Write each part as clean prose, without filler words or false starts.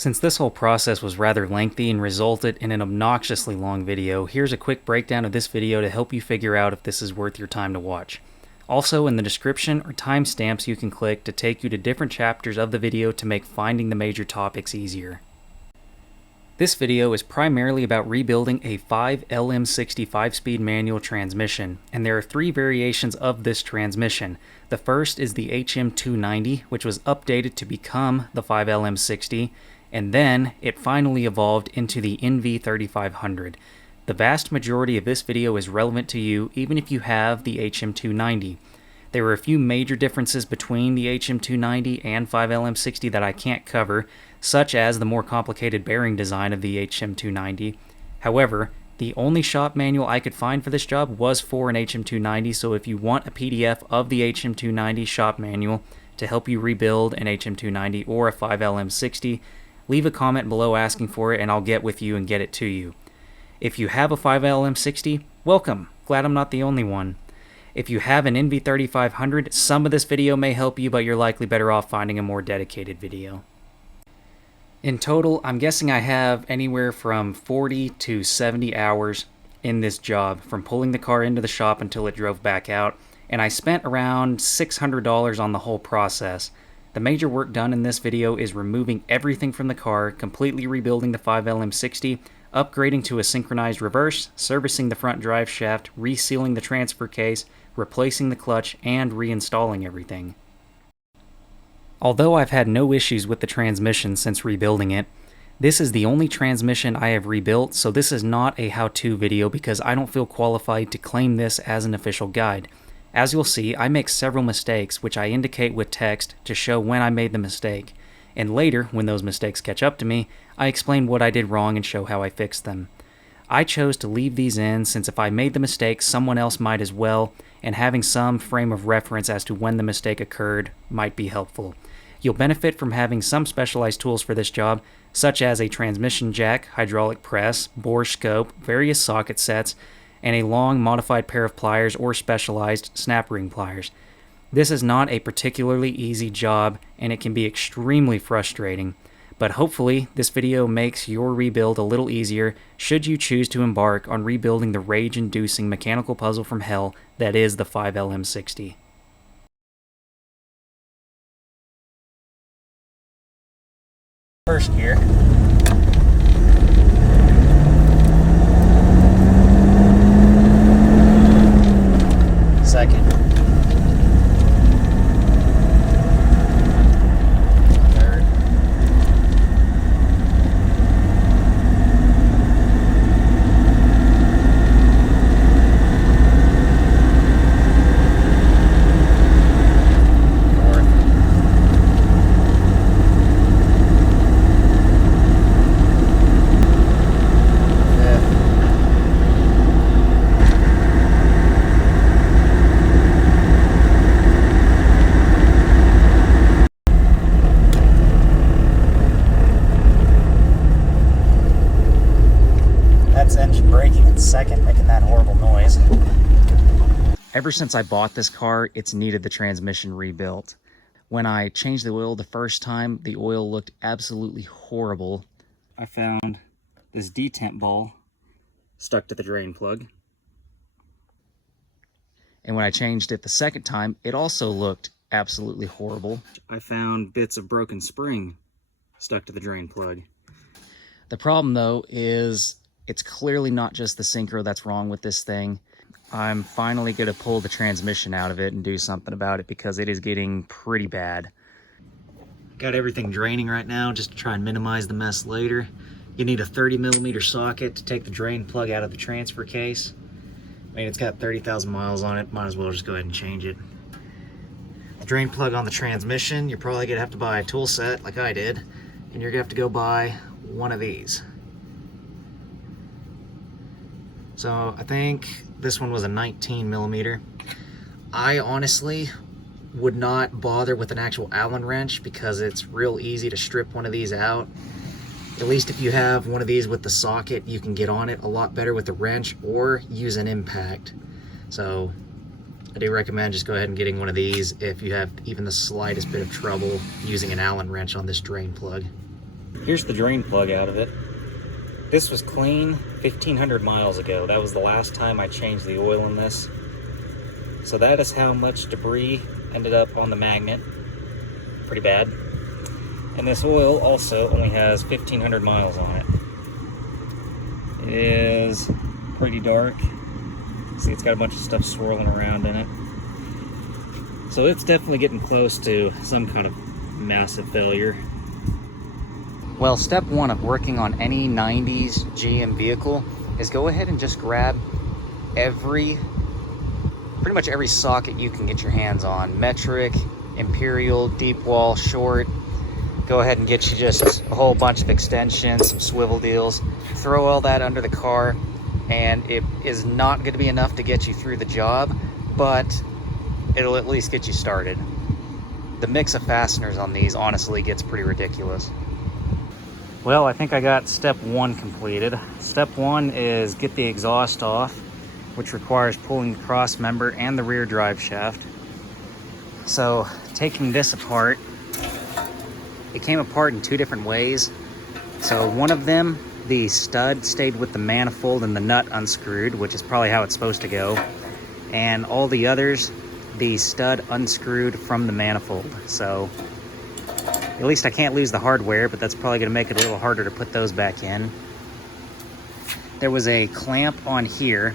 Since this whole process was rather lengthy and resulted in an obnoxiously long video, here's a quick breakdown of this video to help you figure out if this is worth your time to watch. Also, in the description are timestamps you can click to take you to different chapters of the video to make finding the major topics easier. This video is primarily about rebuilding a 5LM60 5-speed manual transmission, and there are three variations of this transmission. The first is the HM290, which was updated to become the 5LM60, and then it finally evolved into the NV3500. The vast majority of this video is relevant to you even if you have the HM290. There were a few major differences between the HM290 and 5LM60 that I can't cover, such as the more complicated bearing design of the HM290. However, the only shop manual I could find for this job was for an HM290, so if you want a PDF of the HM290 shop manual to help you rebuild an HM290 or a 5LM60, leave a comment below asking for it and I'll get with you and get it to you. If you have a 5LM60, welcome. Glad I'm not the only one. If you have an NV3500, some of this video may help you, but you're likely better off finding a more dedicated video. In total, I'm guessing I have anywhere from 40 to 70 hours in this job, from pulling the car into the shop until it drove back out, and I spent around $600 on the whole process. The major work done in this video is removing everything from the car, completely rebuilding the 5LM60, upgrading to a synchronized reverse, servicing the front drive shaft, resealing the transfer case, replacing the clutch, and reinstalling everything. Although I've had no issues with the transmission since rebuilding it, this is the only transmission I have rebuilt, so this is not a how-to video because I don't feel qualified to claim this as an official guide. As you'll see, I make several mistakes, which I indicate with text to show when I made the mistake, and later, when those mistakes catch up to me, I explain what I did wrong and show how I fixed them. I chose to leave these in since if I made the mistake, someone else might as well, and having some frame of reference as to when the mistake occurred might be helpful. You'll benefit from having some specialized tools for this job, such as a transmission jack, hydraulic press, bore scope, various socket sets, and a long modified pair of pliers or specialized snap ring pliers. This is not a particularly easy job and it can be extremely frustrating, but hopefully this video makes your rebuild a little easier should you choose to embark on rebuilding the rage-inducing mechanical puzzle from hell that is the 5LM60. First gear. Second. Third. Fourth. Braking in second, making that horrible noise. Ever since I bought this car, it's needed the transmission rebuilt. When I changed the oil the first time, the oil looked absolutely horrible. I found this detent ball stuck to the drain plug. And when I changed it the second time, it also looked absolutely horrible. I found bits of broken spring stuck to the drain plug. The problem though is it's clearly not just the synchro that's wrong with this thing. I'm finally going to pull the transmission out of it and do something about it because it is getting pretty bad. Got everything draining right now just to try and minimize the mess later. You need a 30mm socket to take the drain plug out of the transfer case. I mean, it's got 30,000 miles on it. Might as well just go ahead and change it. The drain plug on the transmission, you're probably going to have to buy a tool set like I did. And you're going to have to go buy one of these. So I think this one was a 19mm. I honestly would not bother with an actual Allen wrench because it's real easy to strip one of these out. At least if you have one of these with the socket, you can get on it a lot better with the wrench or use an impact. So I do recommend just go ahead and getting one of these if you have even the slightest bit of trouble using an Allen wrench on this drain plug. Here's the drain plug out of it. This was clean 1,500 miles ago. That was the last time I changed the oil in this. So that is how much debris ended up on the magnet. Pretty bad. And this oil also only has 1,500 miles on it. It is pretty dark. See, it's got a bunch of stuff swirling around in it. So it's definitely getting close to some kind of massive failure. Well, step one of working on any 90s GM vehicle is go ahead and just grab pretty much every socket you can get your hands on. Metric, Imperial, deep wall, short. Go ahead and get you just a whole bunch of extensions, some swivel deals. Throw all that under the car, and it is not going to be enough to get you through the job, but it'll at least get you started. The mix of fasteners on these honestly gets pretty ridiculous. Well, I think I got step one completed. Step one is get the exhaust off, which requires pulling the cross member and the rear drive shaft. So taking this apart, it came apart in two different ways. So one of them, the stud stayed with the manifold and the nut unscrewed, which is probably how it's supposed to go. And all the others, the stud unscrewed from the manifold. So at least I can't lose the hardware, but that's probably gonna make it a little harder to put those back in. There was a clamp on here,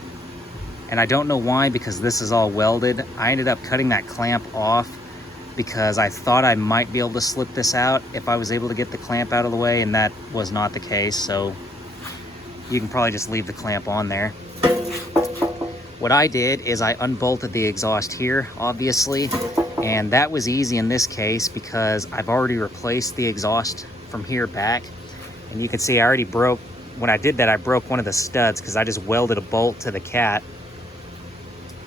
and I don't know why, because this is all welded. I ended up cutting that clamp off because I thought I might be able to slip this out if I was able to get the clamp out of the way, and that was not the case, so you can probably just leave the clamp on there. What I did is I unbolted the exhaust here, obviously, and that was easy in this case because I've already replaced the exhaust from here back, and you can see I already broke, when I did that, I broke one of the studs because I just welded a bolt to the cat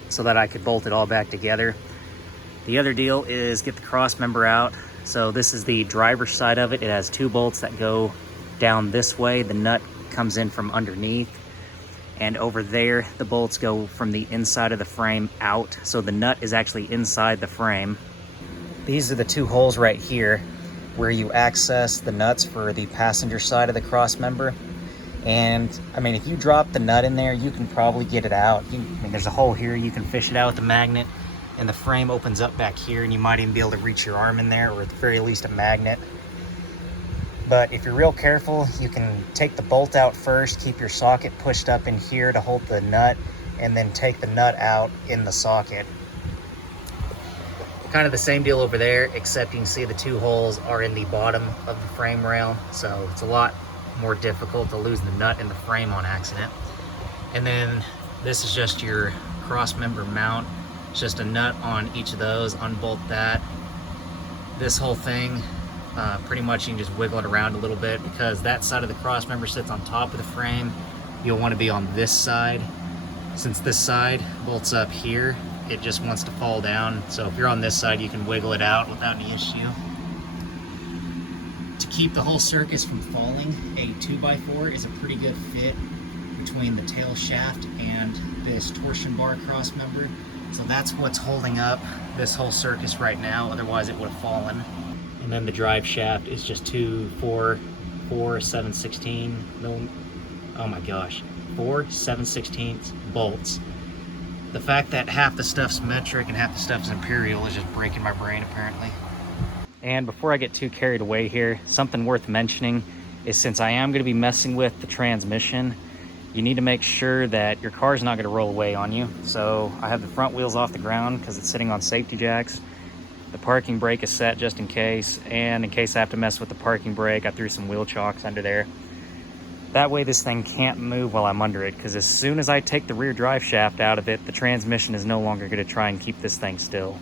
so that I could bolt it all back together. The other deal is get the cross member out. So this is the driver's side of it. It has two bolts that go down this way. The nut comes in from underneath. And over there, the bolts go from the inside of the frame out. So the nut is actually inside the frame. These are the two holes right here where you access the nuts for the passenger side of the cross member. And I mean, if you drop the nut in there, you can probably get it out. I mean, there's a hole here, you can fish it out with the magnet, and the frame opens up back here, and you might even be able to reach your arm in there, or at the very least a magnet. But if you're real careful, you can take the bolt out first, keep your socket pushed up in here to hold the nut, and then take the nut out in the socket. Kind of the same deal over there, except you can see the two holes are in the bottom of the frame rail, so it's a lot more difficult to lose the nut in the frame on accident. And then this is just your cross member mount. It's just a nut on each of those. Unbolt that. This whole thing, pretty much you can just wiggle it around a little bit because that side of the cross member sits on top of the frame. You'll want to be on this side. Since this side bolts up here, it just wants to fall down. So if you're on this side, you can wiggle it out without any issue. To keep the whole circus from falling, a 2x4 is a pretty good fit between the tail shaft and this torsion bar cross member. So that's what's holding up this whole circus right now, otherwise it would have fallen. And then the drive shaft is just 4 7/16 oh my gosh, 4 7/16 bolts. The fact that half the stuff's metric and half the stuff's imperial is just breaking my brain apparently. And before I get too carried away here, something worth mentioning is since I am going to be messing with the transmission, you need to make sure that your car's not going to roll away on you. So I have the front wheels off the ground because it's sitting on safety jacks. The parking brake is set just in case, and in case I have to mess with the parking brake, I threw some wheel chocks under there. That way this thing can't move while I'm under it, because as soon as I take the rear drive shaft out of it, the transmission is no longer going to try and keep this thing still.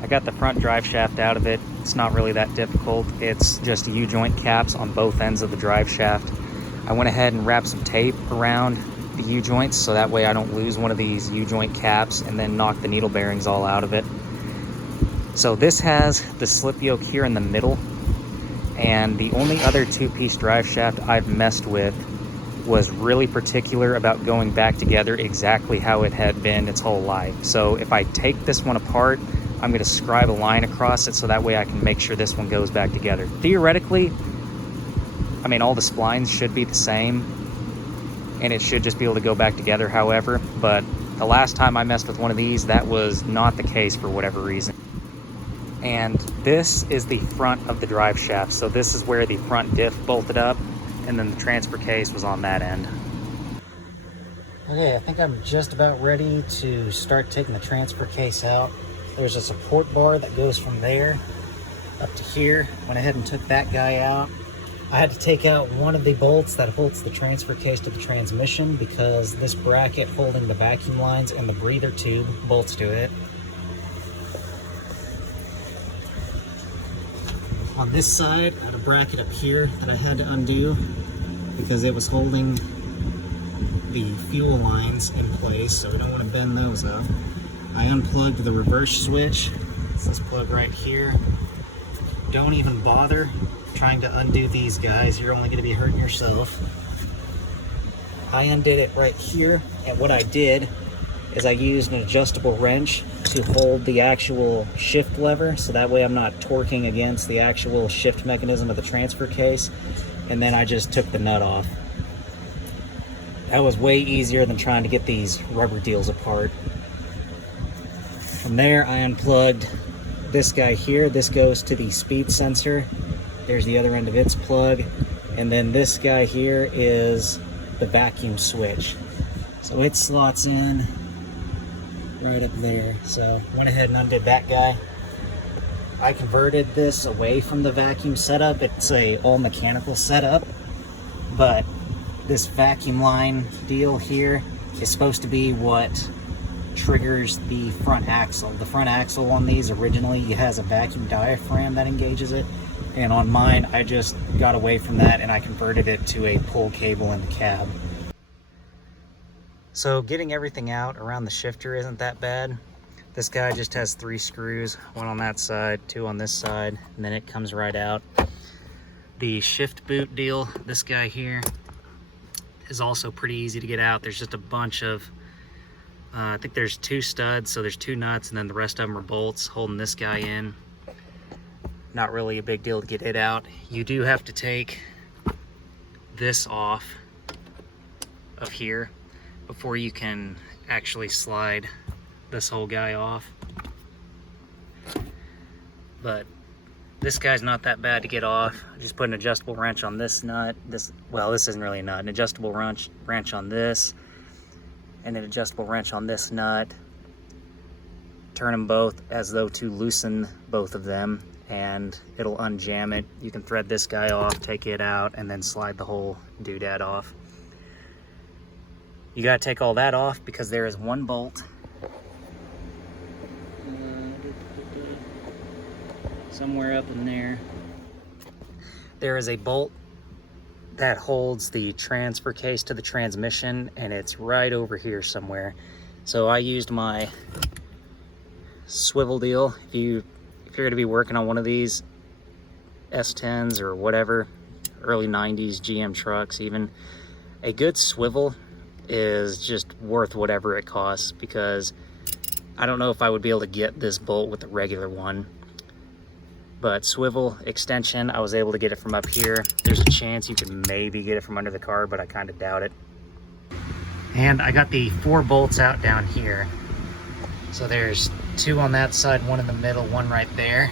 I got the front drive shaft out of it. It's not really that difficult. It's just U-joint caps on both ends of the drive shaft. I went ahead and wrapped some tape around the U-joints so that way I don't lose one of these U-joint caps and then knock the needle bearings all out of it. So this has the slip yoke here in the middle, and the only other two-piece drive shaft I've messed with was really particular about going back together exactly how it had been its whole life. So if I take this one apart, I'm going to scribe a line across it so that way I can make sure this one goes back together. Theoretically, I mean, all the splines should be the same, and it should just be able to go back together however, but the last time I messed with one of these, that was not the case for whatever reason. And this is the front of the drive shaft, so this is where the front diff bolted up, and then the transfer case was on that end. Okay, I think I'm just about ready to start taking the transfer case out. There's a support bar that goes from there up to here. Went ahead and took that guy out. I had to take out one of the bolts that holds the transfer case to the transmission because this bracket holding the vacuum lines and the breather tube bolts to it. On this side, I had a bracket up here that I had to undo because it was holding the fuel lines in place, so we don't want to bend those up. I unplugged the reverse switch. It's this plug right here. Don't even bother trying to undo these guys. You're only going to be hurting yourself. I undid it right here, and what I did is I used an adjustable wrench to hold the actual shift lever, so that way I'm not torquing against the actual shift mechanism of the transfer case, and then I just took the nut off. That was way easier than trying to get these rubber deals apart. From there, I unplugged this guy here. This goes to the speed sensor. There's the other end of its plug. And then this guy here is the vacuum switch. So it slots in right up there. So went ahead and undid that guy. I converted this away from the vacuum setup. It's a all mechanical setup, but this vacuum line deal here is supposed to be what triggers the front axle. The front axle on these originally has a vacuum diaphragm that engages it, and on mine I just got away from that and I converted it to a pull cable in the cab. So getting everything out around the shifter isn't that bad. This guy just has 3 screws, one on that side, 2 on this side, and then it comes right out. The shift boot deal, this guy here, is also pretty easy to get out. There's just a bunch of I think there's 2 studs, so there's 2 nuts, and then the rest of them are bolts holding this guy in. Not really a big deal to get it out. You do have to take this off of here before you can actually slide this whole guy off. But this guy's not that bad to get off. Just put an adjustable wrench on this nut. This isn't really a nut. An adjustable wrench on this, and an adjustable wrench on this nut. Turn them both as though to loosen both of them, and it'll unjam it. You can thread this guy off, take it out, and then slide the whole doodad off. You gotta take all that off because there is one bolt somewhere up in there. There is a bolt that holds the transfer case to the transmission, and it's right over here somewhere. So I used my swivel deal. If you're going to be working on one of these S10s or whatever, early 90s GM trucks even, a good swivel is just worth whatever it costs, because I don't know if I would be able to get this bolt with the regular one. But swivel extension, I was able to get it from up here. There's a chance you could maybe get it from under the car, but I kind of doubt it. And I got the 4 bolts out down here. So there's 2 on that side, 1 in the middle, 1 right there.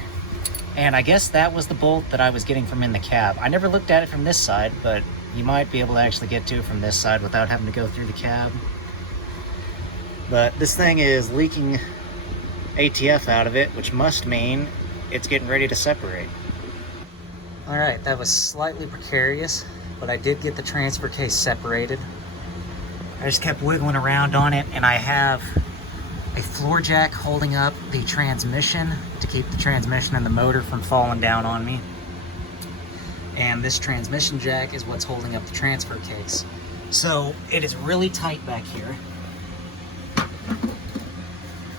And I guess that was the bolt that I was getting from in the cab. I never looked at it from this side, but you might be able to actually get to it from this side without having to go through the cab. But this thing is leaking ATF out of it, which must mean it's getting ready to separate. All right, that was slightly precarious, but I did get the transfer case separated. I just kept wiggling around on it, and I have a floor jack holding up the transmission to keep the transmission and the motor from falling down on me. And this transmission jack is what's holding up the transfer case. So it is really tight back here.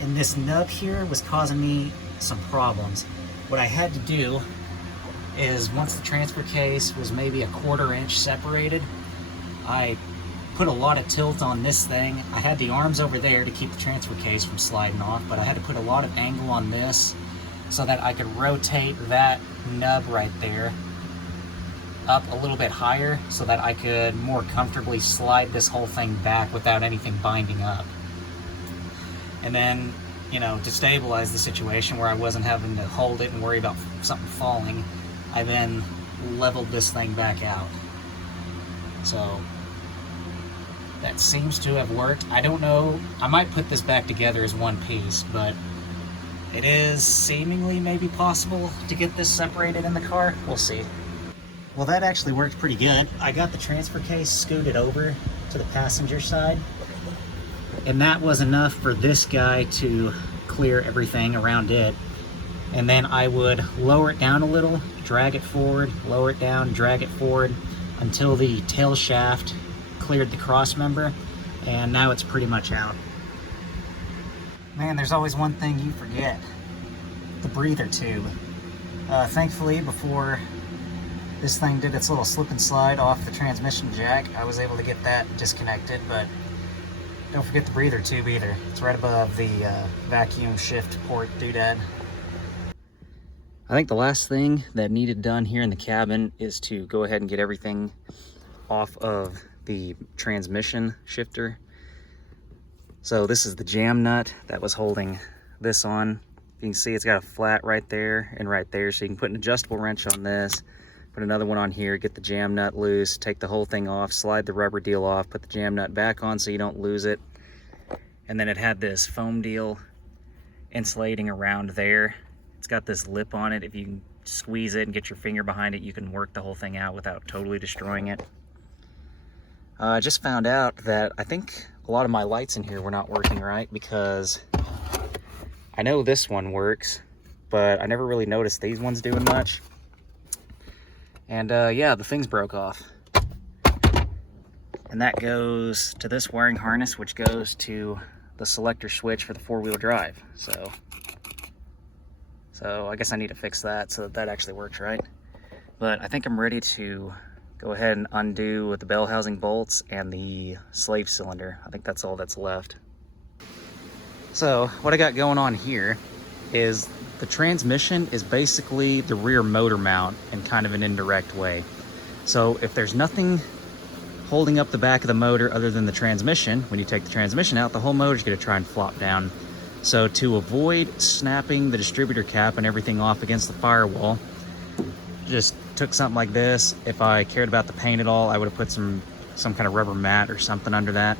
And this nub here was causing me some problems. What I had to do is, once the transfer case was maybe a 1/4 inch separated, I put a lot of tilt on this thing. I had the arms over there to keep the transfer case from sliding off, but I had to put a lot of angle on this so that I could rotate that nub right there up a little bit higher so that I could more comfortably slide this whole thing back without anything binding up. And then, you know, to stabilize the situation where I wasn't having to hold it and worry about something falling, I then leveled this thing back out. So that seems to have worked. I don't know, I might put this back together as one piece, but it is seemingly maybe possible to get this separated in the car. We'll see. Well, that actually worked pretty good. I got the transfer case scooted over to the passenger side, and that was enough for this guy to clear everything around it. And then I would lower it down a little, drag it forward, lower it down, drag it forward until the tail shaft cleared the cross member, and now it's pretty much out. Man, there's always one thing you forget: the breather tube. Thankfully, before this thing did its little slip and slide off the transmission jack, I was able to get that disconnected, but don't forget the breather tube either. It's right above the vacuum shift port doodad. I think the last thing that needed done here in the cabin is to go ahead and get everything off of the transmission shifter. So this is the jam nut that was holding this on. You can see it's got a flat right there and right there, so you can put an adjustable wrench on this, put another one on here, get the jam nut loose, take the whole thing off, slide the rubber deal off, put the jam nut back on so you don't lose it. And then it had this foam deal insulating around there. It's got this lip on it. If you can squeeze it and get your finger behind it, you can work the whole thing out without totally destroying it. I just found out that I think a lot of my lights in here were not working right, because I know this one works, but I never really noticed these ones doing much. And yeah, the things broke off. And that goes to this wiring harness, which goes to the selector switch for the four-wheel drive. So I guess I need to fix that so that that actually works right. But I think I'm ready to go ahead and undo with the bell housing bolts and the slave cylinder. I think that's all that's left. So what I got going on here is the transmission is basically the rear motor mount in kind of an indirect way. So if there's nothing holding up the back of the motor other than the transmission, when you take the transmission out, the whole motor's gonna try and flop down. So to avoid snapping the distributor cap and everything off against the firewall, just took something like this. If I cared about the paint at all, I would have put some kind of rubber mat or something under that.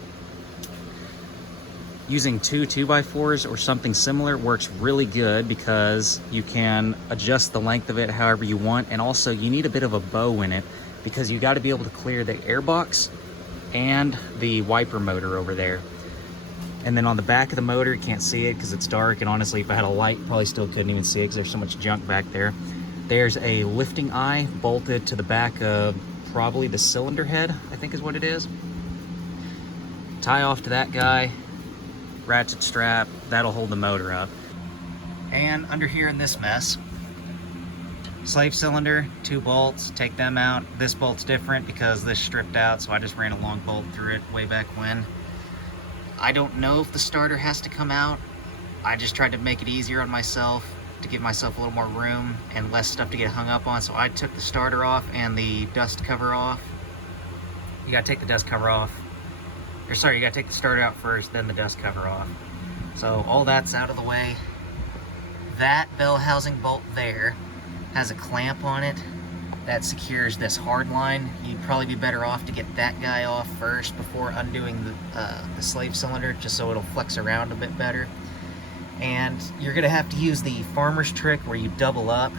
Using two 2x4s or something similar works really good, because you can adjust the length of it however you want, and also you need a bit of a bow in it because you got to be able to clear the airbox and the wiper motor over there. And then on the back of the motor, you can't see it because it's dark, and honestly, if I had a light, probably still couldn't even see it because there's so much junk back there. There's a lifting eye bolted to the back of probably the cylinder head, I think is what it is. Tie off to that guy, ratchet strap, that'll hold the motor up. And under here in this mess, slave cylinder, 2 bolts, take them out. This bolt's different because this stripped out, so I just ran a long bolt through it way back when. I don't know if the starter has to come out. I just tried to make it easier on myself, to give myself a little more room and less stuff to get hung up on. So I took the starter off and the dust cover off. You gotta take the dust cover off. Or sorry, you gotta take the starter out first, then the dust cover off. So all that's out of the way. That bell housing bolt there has a clamp on it that secures this hard line. You'd probably be better off to get that guy off first before undoing the slave cylinder, just so it'll flex around a bit better. And you're gonna have to use the farmer's trick where you double up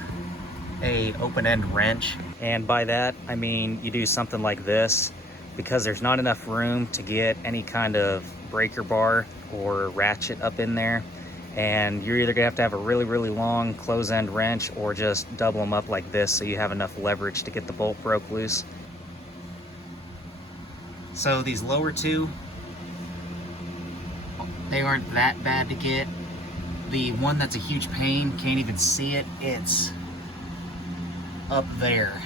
a open-end wrench. And by that, I mean you do something like this, because there's not enough room to get any kind of breaker bar or ratchet up in there. And you're either gonna have to have a really, really long close-end wrench, or just double them up like this so you have enough leverage to get the bolt broke loose. So these lower two, they aren't that bad to get. The one that's a huge pain, can't even see it, it's up there.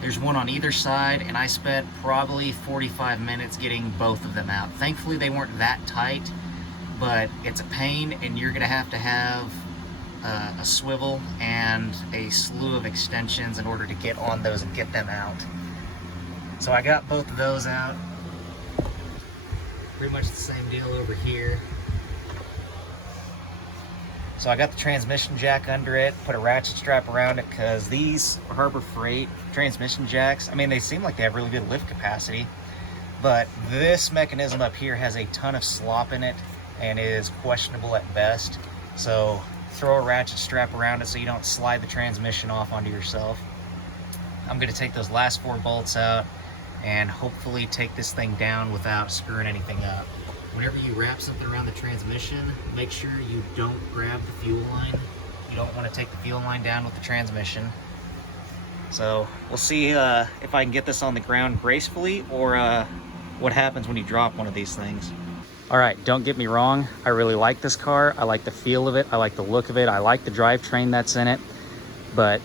There's one on either side, and I spent probably 45 minutes getting both of them out. Thankfully they weren't that tight, but it's a pain, and you're gonna have a swivel and a slew of extensions in order to get on those and get them out. So I got both of those out. Pretty much the same deal over here. So I got the transmission jack under it, put a ratchet strap around it, because these Harbor Freight transmission jacks, I mean, they seem like they have really good lift capacity, but this mechanism up here has a ton of slop in it and is questionable at best. So throw a ratchet strap around it so you don't slide the transmission off onto yourself. I'm going to take those last 4 bolts out and hopefully take this thing down without screwing anything up. Whenever you wrap something around the transmission, make sure you don't grab the fuel line. You don't want to take the fuel line down with the transmission. So we'll see if I can get this on the ground gracefully, or what happens when you drop one of these things. All right, don't get me wrong. I really like this car. I like the feel of it. I like the look of it. I like the drivetrain that's in it. But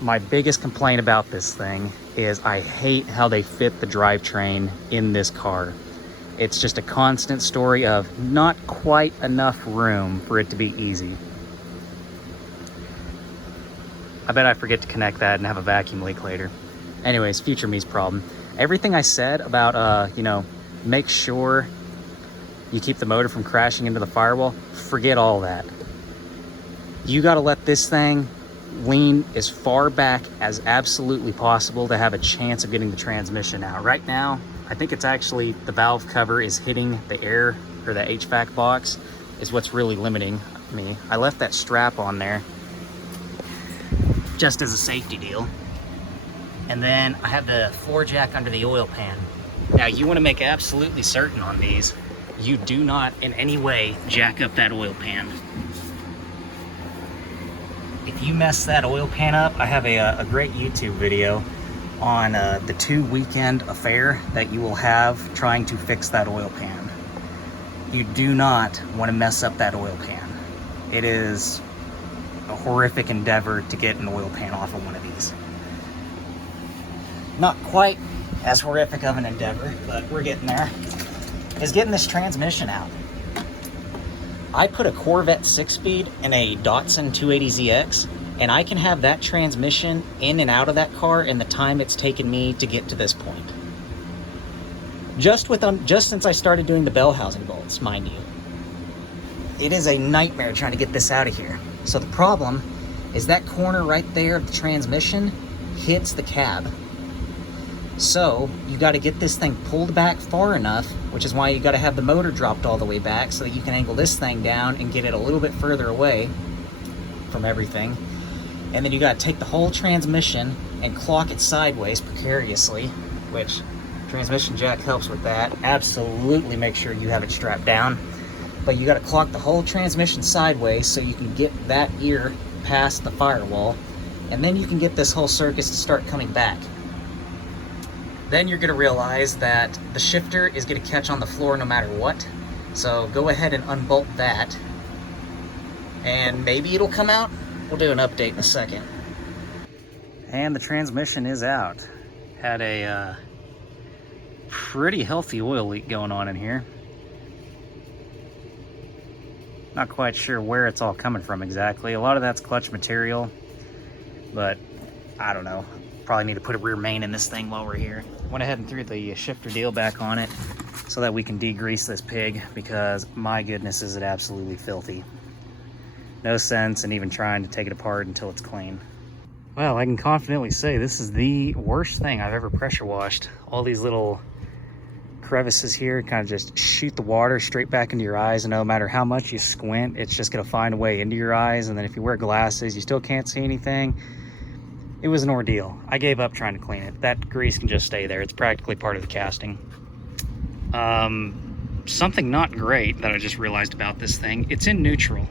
my biggest complaint about this thing is I hate how they fit the drivetrain in this car. It's just a constant story of not quite enough room for it to be easy. I bet I forget to connect that and have a vacuum leak later. Anyways, future me's problem. Everything I said about, you know, make sure you keep the motor from crashing into the firewall, forget all that. You gotta let this thing lean as far back as absolutely possible to have a chance of getting the transmission out. Right now, I think it's actually the valve cover is hitting the air, or the HVAC box is what's really limiting me. I left that strap on there just as a safety deal. And then I have the floor jack under the oil pan. Now you want to make absolutely certain on these, you do not in any way jack up that oil pan. If you mess that oil pan up, I have a great YouTube video on the 2-weekend affair that you will have trying to fix that oil pan. You do not want to mess up that oil pan. It is a horrific endeavor to get an oil pan off of one of these. Not quite as horrific of an endeavor, but we're getting there, is getting this transmission out. I put a Corvette 6-speed in a Datsun 280ZX, and I can have that transmission in and out of that car in the time it's taken me to get to this point. Just since I started doing the bell housing bolts, mind you. It is a nightmare trying to get this out of here. So the problem is that corner right there of the transmission hits the cab. So you got to get this thing pulled back far enough, which is why you got to have the motor dropped all the way back so that you can angle this thing down and get it a little bit further away from everything. And then you got to take the whole transmission and clock it sideways precariously, which transmission jack helps with that. Absolutely make sure you have it strapped down. But you got to clock the whole transmission sideways so you can get that ear past the firewall, and then you can get this whole circus to start coming back. Then you're going to realize that the shifter is going to catch on the floor no matter what. So go ahead and unbolt that, and maybe it'll come out. We'll do an update in a second. And the transmission is out. Had a pretty healthy oil leak going on in here. Not quite sure where it's all coming from exactly. A lot of that's clutch material, but I don't know. Probably need to put a rear main in this thing while we're here. Went ahead and threw the shifter deal back on it so that we can degrease this pig, because my goodness is it absolutely filthy. No sense in even trying to take it apart until it's clean. Well, I can confidently say this is the worst thing I've ever pressure washed. All these little crevices here kind of just shoot the water straight back into your eyes, and no matter how much you squint, it's just gonna find a way into your eyes. And then if you wear glasses, you still can't see anything. It was an ordeal. I gave up trying to clean it. That grease can just stay there. It's practically part of the casting. Something not great that I just realized about this thing, it's in neutral.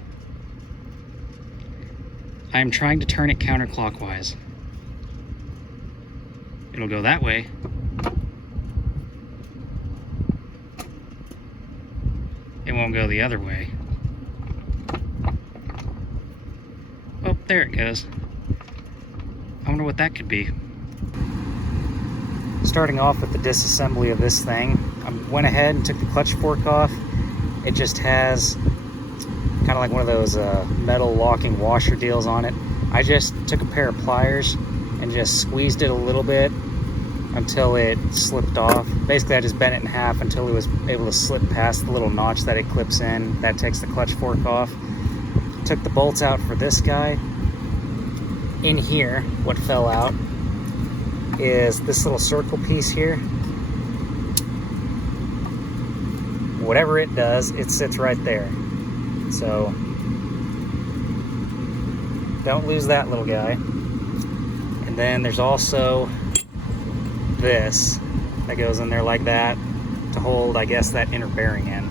I'm trying to turn it counterclockwise. It'll go that way. It won't go the other way. Oh, there it goes. I wonder what that could be. Starting off with the disassembly of this thing, I went ahead and took the clutch fork off. It just has kind of like one of those metal locking washer deals on it. I just took a pair of pliers and just squeezed it a little bit until it slipped off. Basically, I just bent it in half until it was able to slip past the little notch that it clips in. That takes the clutch fork off. Took the bolts out for this guy. In here, what fell out is this little circle piece here. Whatever it does, it sits right there. So don't lose that little guy. And then there's also this that goes in there like that to hold, I guess, that inner bearing in.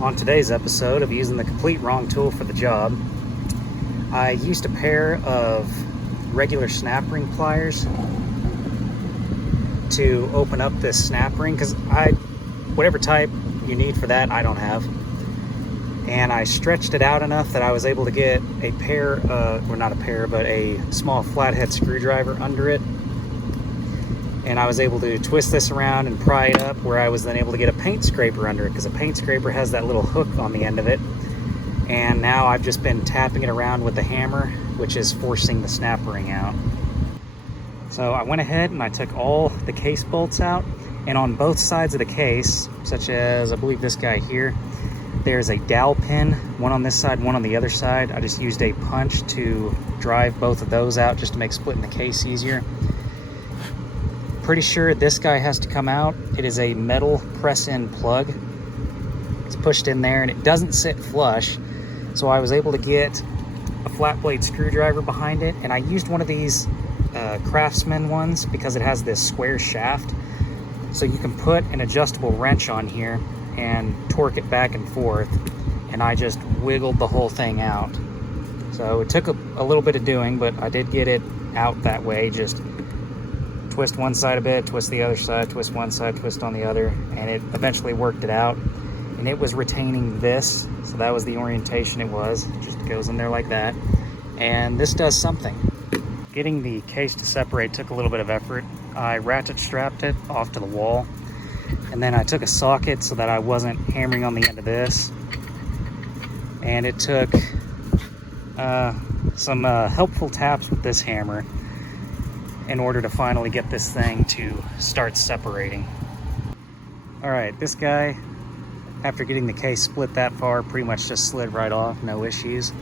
On today's episode of using the complete wrong tool for the job, I used a pair of regular snap ring pliers to open up this snap ring, because whatever type you need for that, I don't have. And I stretched it out enough that I was able to get a pair, well, not a pair, but a small flathead screwdriver under it. And I was able to twist this around and pry it up, where I was then able to get a paint scraper under it, because a paint scraper has that little hook on the end of it. And now I've just been tapping it around with the hammer, which is forcing the snap ring out. So I went ahead and I took all the case bolts out, and on both sides of the case, such as I believe this guy here, there's a dowel pin, one on this side, one on the other side. I just used a punch to drive both of those out just to make splitting the case easier. Pretty sure this guy has to come out. It is a metal press-in plug. It's pushed in there and it doesn't sit flush. So I was able to get a flat blade screwdriver behind it, and I used one of these Craftsman ones because it has this square shaft. So you can put an adjustable wrench on here and torque it back and forth, and I just wiggled the whole thing out. So it took a little bit of doing, but I did get it out that way. Just twist one side a bit, twist the other side, twist one side, twist on the other, and it eventually worked it out. And it was retaining this, so that was the orientation it was. It just goes in there like that, and this does something. Getting the case to separate took a little bit of effort. I ratchet strapped it off to the wall, and then I took a socket so that I wasn't hammering on the end of this. And it took some helpful taps with this hammer in order to finally get this thing to start separating. All right, this guy, after getting the case split that far, pretty much just slid right off, no issues.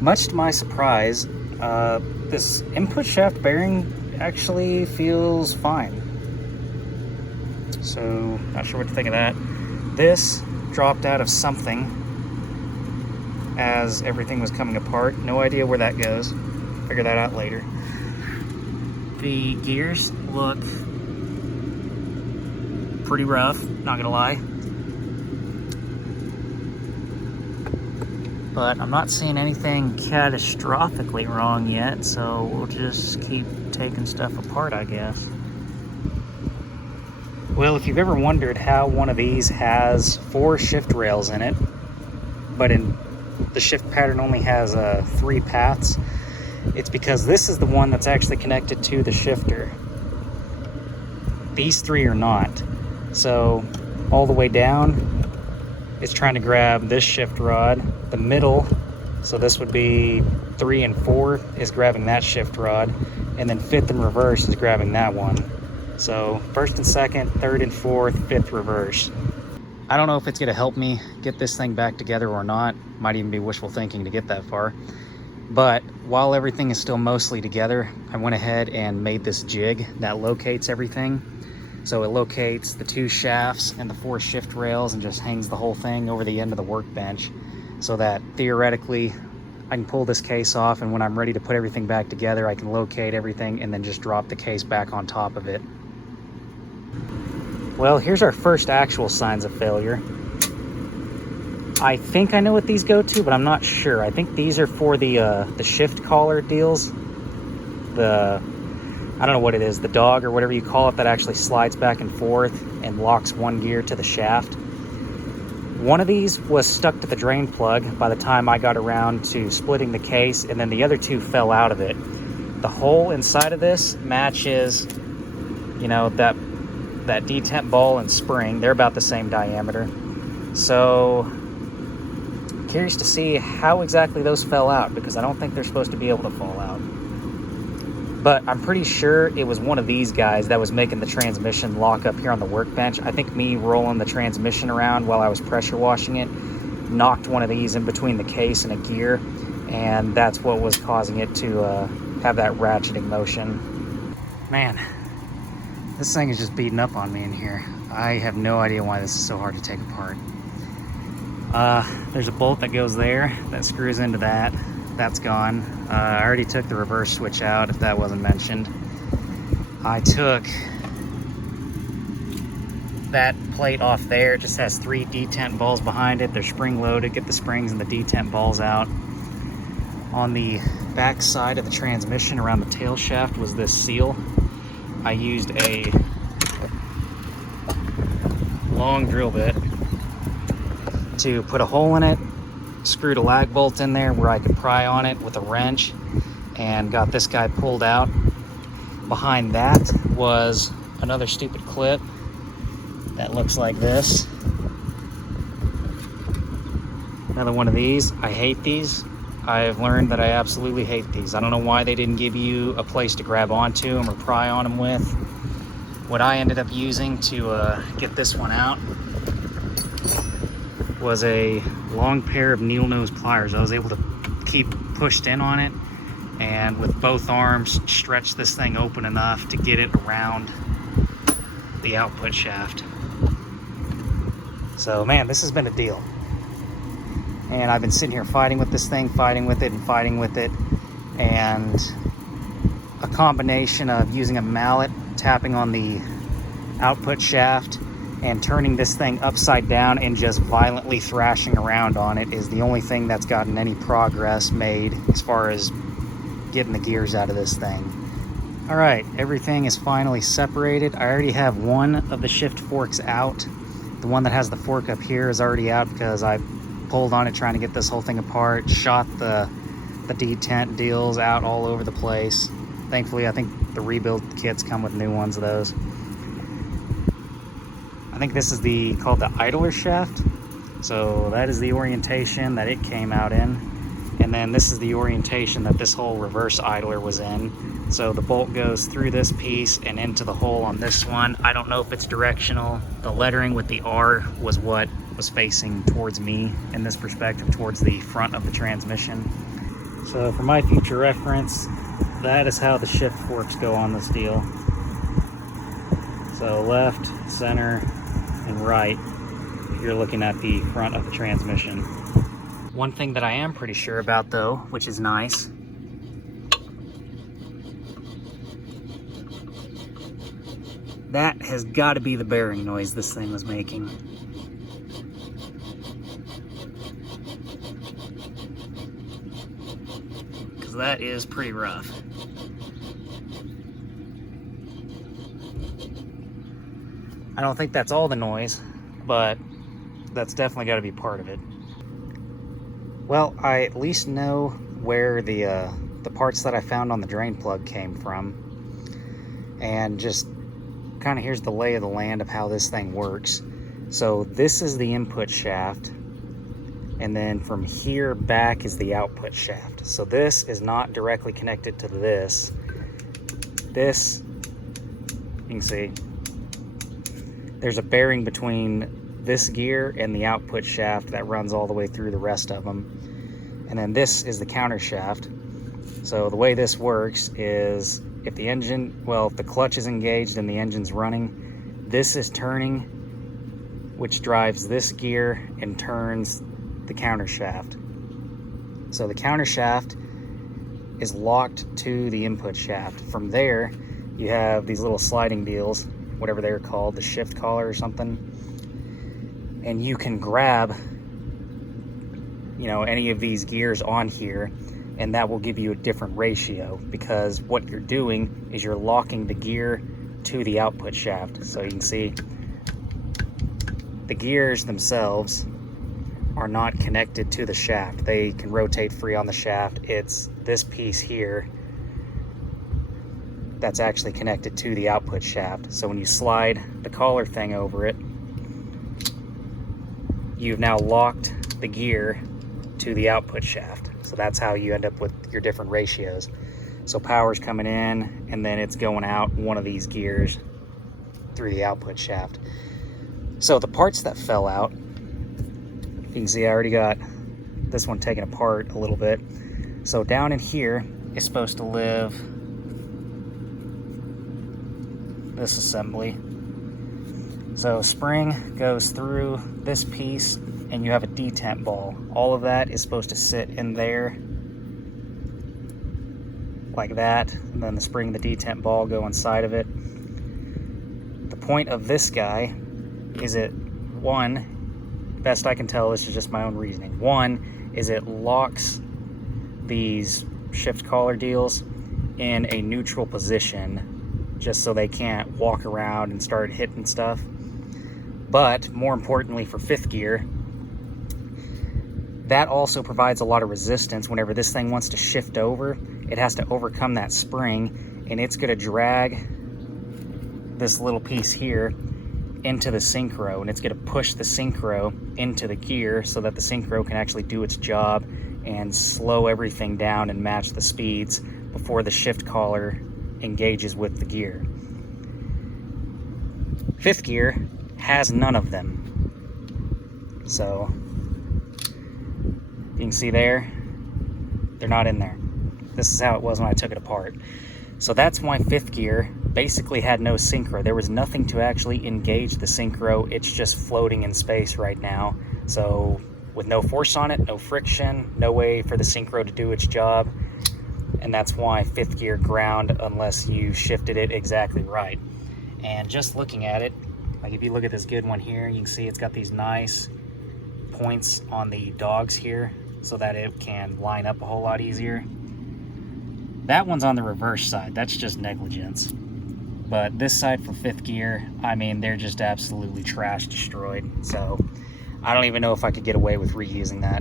Much to my surprise, this input shaft bearing actually feels fine. So, not sure what to think of that. This dropped out of something as everything was coming apart. No idea where that goes. Figure that out later. The gears look pretty rough, not gonna lie. But I'm not seeing anything catastrophically wrong yet, so we'll just keep taking stuff apart, I guess. Well, if you've ever wondered how one of these has 4 shift rails in it, but in the shift pattern only has 3 paths, it's because this is the one that's actually connected to the shifter. These 3 are not. So all the way down, it's trying to grab this shift rod. The middle, so this would be 3 and 4, is grabbing that shift rod, and then 5th and reverse is grabbing that one. So 1st and 2nd, 3rd and 4th, 5th reverse. I don't know if it's gonna help me get this thing back together or not. Might even be wishful thinking to get that far. But while everything is still mostly together, I went ahead and made this jig that locates everything. So it locates the 2 shafts and the 4 shift rails and just hangs the whole thing over the end of the workbench, so that theoretically I can pull this case off, and when I'm ready to put everything back together, I can locate everything and then just drop the case back on top of it. Well, here's our first actual signs of failure. I think I know what these go to, but I'm not sure. I think these are for the shift collar deals. I don't know what it is, the dog or whatever you call it, that actually slides back and forth and locks one gear to the shaft. One of these was stuck to the drain plug by the time I got around to splitting the case, and then the other 2 fell out of it. The hole inside of this matches, you know, that detent ball and spring. They're about the same diameter. So curious to see how exactly those fell out, because I don't think they're supposed to be able to fall out. But I'm pretty sure it was one of these guys that was making the transmission lock up here on the workbench. I think me rolling the transmission around while I was pressure washing it knocked one of these in between the case and a gear, and that's what was causing it to have that ratcheting motion. Man, this thing is just beating up on me in here. I have no idea why this is so hard to take apart. There's a bolt that goes there that screws into that. That's gone. I already took the reverse switch out, if that wasn't mentioned. I took that plate off there. It just has 3 detent balls behind it. They're spring loaded. Get the springs and the detent balls out. On the back side of the transmission around the tail shaft was this seal. I used a long drill bit to put a hole in it, screwed a lag bolt in there where I could pry on it with a wrench, and got this guy pulled out. Behind that was another stupid clip that looks like this. Another one of these. I hate these. I've learned that I absolutely hate these. I don't know why they didn't give you a place to grab onto them or pry on them with. What I ended up using to get this one out was a long pair of needle nose pliers. I was able to keep pushed in on it, and with both arms stretch this thing open enough to get it around the output shaft. So man, this has been a deal. And I've been sitting here fighting with this thing, fighting with it, and a combination of using a mallet, tapping on the output shaft, and turning this thing upside down and just violently thrashing around on it is the only thing that's gotten any progress made as far as getting the gears out of this thing. All right, everything is finally separated. I already have one of the shift forks out. The one that has the fork up here is already out because I pulled on it trying to get this whole thing apart, shot the detent deals out all over the place. Thankfully, I think the rebuild kits come with new ones of those. I think this is called the idler shaft. So that is the orientation that it came out in. And then this is the orientation that this whole reverse idler was in. So the bolt goes through this piece and into the hole on this one. I don't know if it's directional. The lettering with the R was what was facing towards me in this perspective, towards the front of the transmission. So for my future reference, that is how the shift forks go on this deal. So left, center, and right, if you're looking at the front of the transmission. One thing that I am pretty sure about though, which is nice, that has got to be the bearing noise this thing was making. Because that is pretty rough. I don't think that's all the noise, but that's definitely got to be part of it. Well, I at least know where the parts that I found on the drain plug came from, and just kind of here's the lay of the land of how this thing works. So this is the input shaft, and then from here back is the output shaft. So this is not directly connected to this. This, you can see, there's a bearing between this gear and the output shaft that runs all the way through the rest of them. And then this is the countershaft. So the way this works is if the engine, well, if the clutch is engaged and the engine's running, this is turning, which drives this gear and turns the countershaft. So the countershaft is locked to the input shaft. From there, you have these little sliding deals, whatever they're called, the shift collar or something, and you can grab, you know, any of these gears on here, and that will give you a different ratio, because what you're doing is you're locking the gear to the output shaft. So you can see the gears themselves are not connected to the shaft. They can rotate free on the shaft. It's this piece here that's actually connected to the output shaft. So when you slide the collar thing over it, you've now locked the gear to the output shaft. So that's how you end up with your different ratios. So power's coming in, and then it's going out one of these gears through the output shaft. So the parts that fell out, you can see I already got this one taken apart a little bit. So down in here is supposed to live this assembly. So spring goes through this piece, and you have a detent ball. All of that is supposed to sit in there like that, and then the spring and the detent ball go inside of it. The point of this guy is it, one, best I can tell, this is just my own reasoning. One is it locks these shift collar deals in a neutral position just so they can't walk around and start hitting stuff. But more importantly for fifth gear, that also provides a lot of resistance. Whenever this thing wants to shift over, it has to overcome that spring, and it's going to drag this little piece here into the synchro, and it's going to push the synchro into the gear so that the synchro can actually do its job and slow everything down and match the speeds before the shift collar engages with the gear. Fifth gear has none of them. So you can see there, they're not in there. This is how it was when I took it apart. So that's why fifth gear basically had no synchro. There was nothing to actually engage the synchro. It's just floating in space right now. So with no force on it, no friction, no way for the synchro to do its job. And that's why fifth gear ground unless you shifted it exactly right. And just looking at it, like if you look at this good one here, you can see it's got these nice points on the dogs here so that it can line up a whole lot easier. That one's on the reverse side. That's just negligence. But this side for fifth gear, I mean, they're just absolutely trash destroyed. So I don't even know if I could get away with reusing that.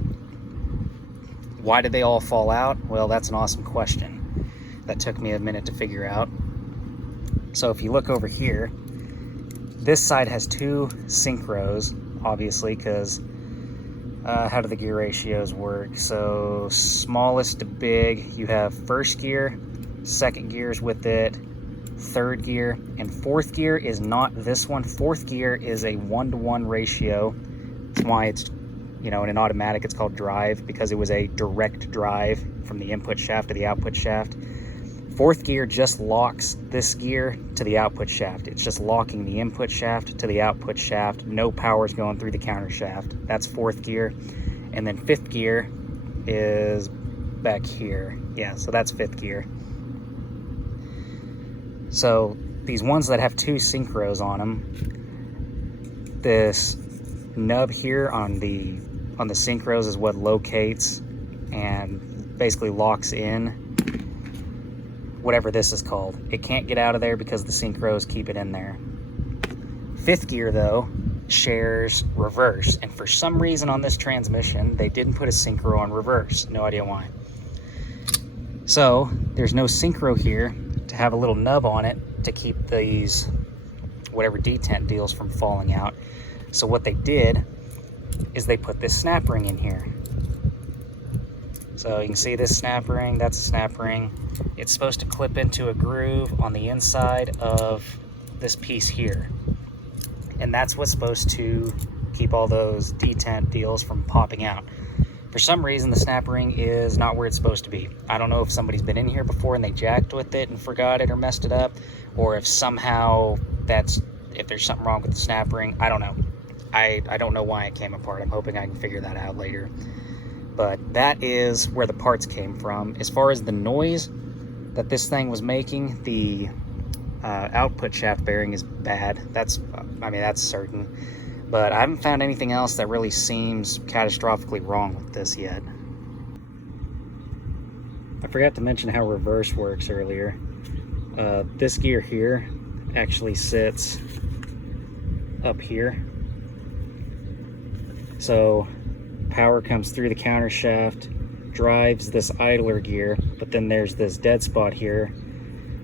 Why did they all fall out? Well, that's an awesome question. That took me a minute to figure out. So if you look over here, this side has two synchros, obviously, because how do the gear ratios work? So smallest to big, you have first gear, second gears with it, third gear, and fourth gear is not this one. Fourth gear is a 1-to-1 ratio. That's why it's, you know, in an automatic it's called drive, because it was a direct drive from the input shaft to the output shaft. Fourth gear just locks this gear to the output shaft. It's just locking the input shaft to the output shaft. No power's going through the counter shaft. That's fourth gear. And then fifth gear is back here. Yeah, so that's fifth gear. So these ones that have two synchros on them, this nub here on the synchros is what locates and basically locks in whatever this is called. It can't get out of there because the synchros keep it in there. Fifth gear though shares reverse, and for some reason on this transmission they didn't put a synchro on reverse. No idea why. So there's no synchro here to have a little nub on it to keep these whatever detent deals from falling out. So what they did is they put this snap ring in here. So you can see this snap ring, that's a snap ring. It's supposed to clip into a groove on the inside of this piece here. And that's what's supposed to keep all those detent deals from popping out. For some reason, the snap ring is not where it's supposed to be. I don't know if somebody's been in here before and they jacked with it and forgot it or messed it up, or if somehow if there's something wrong with the snap ring. I don't know. I don't know why it came apart. I'm hoping I can figure that out later. But that is where the parts came from. As far as the noise that this thing was making, the output shaft bearing is bad. That's certain. But I haven't found anything else that really seems catastrophically wrong with this yet. I forgot to mention how reverse works earlier. This gear here actually sits up here. So power comes through the counter shaft, drives this idler gear, but then there's this dead spot here,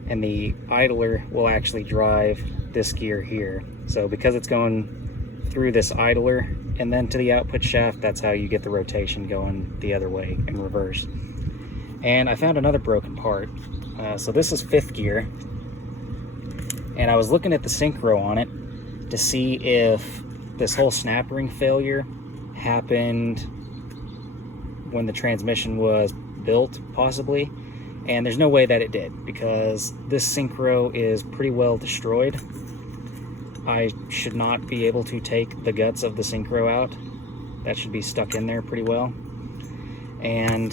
and the idler will actually drive this gear here. So because it's going through this idler and then to the output shaft. That's how you get the rotation going the other way in reverse. And I found another broken part. So this is 5th gear, and I was looking at the synchro on it to see if this whole snap ring failure happened when the transmission was built, possibly. And there's no way that it did, because this synchro is pretty well destroyed. I should not be able to take the guts of the synchro out. That should be stuck in there pretty well. And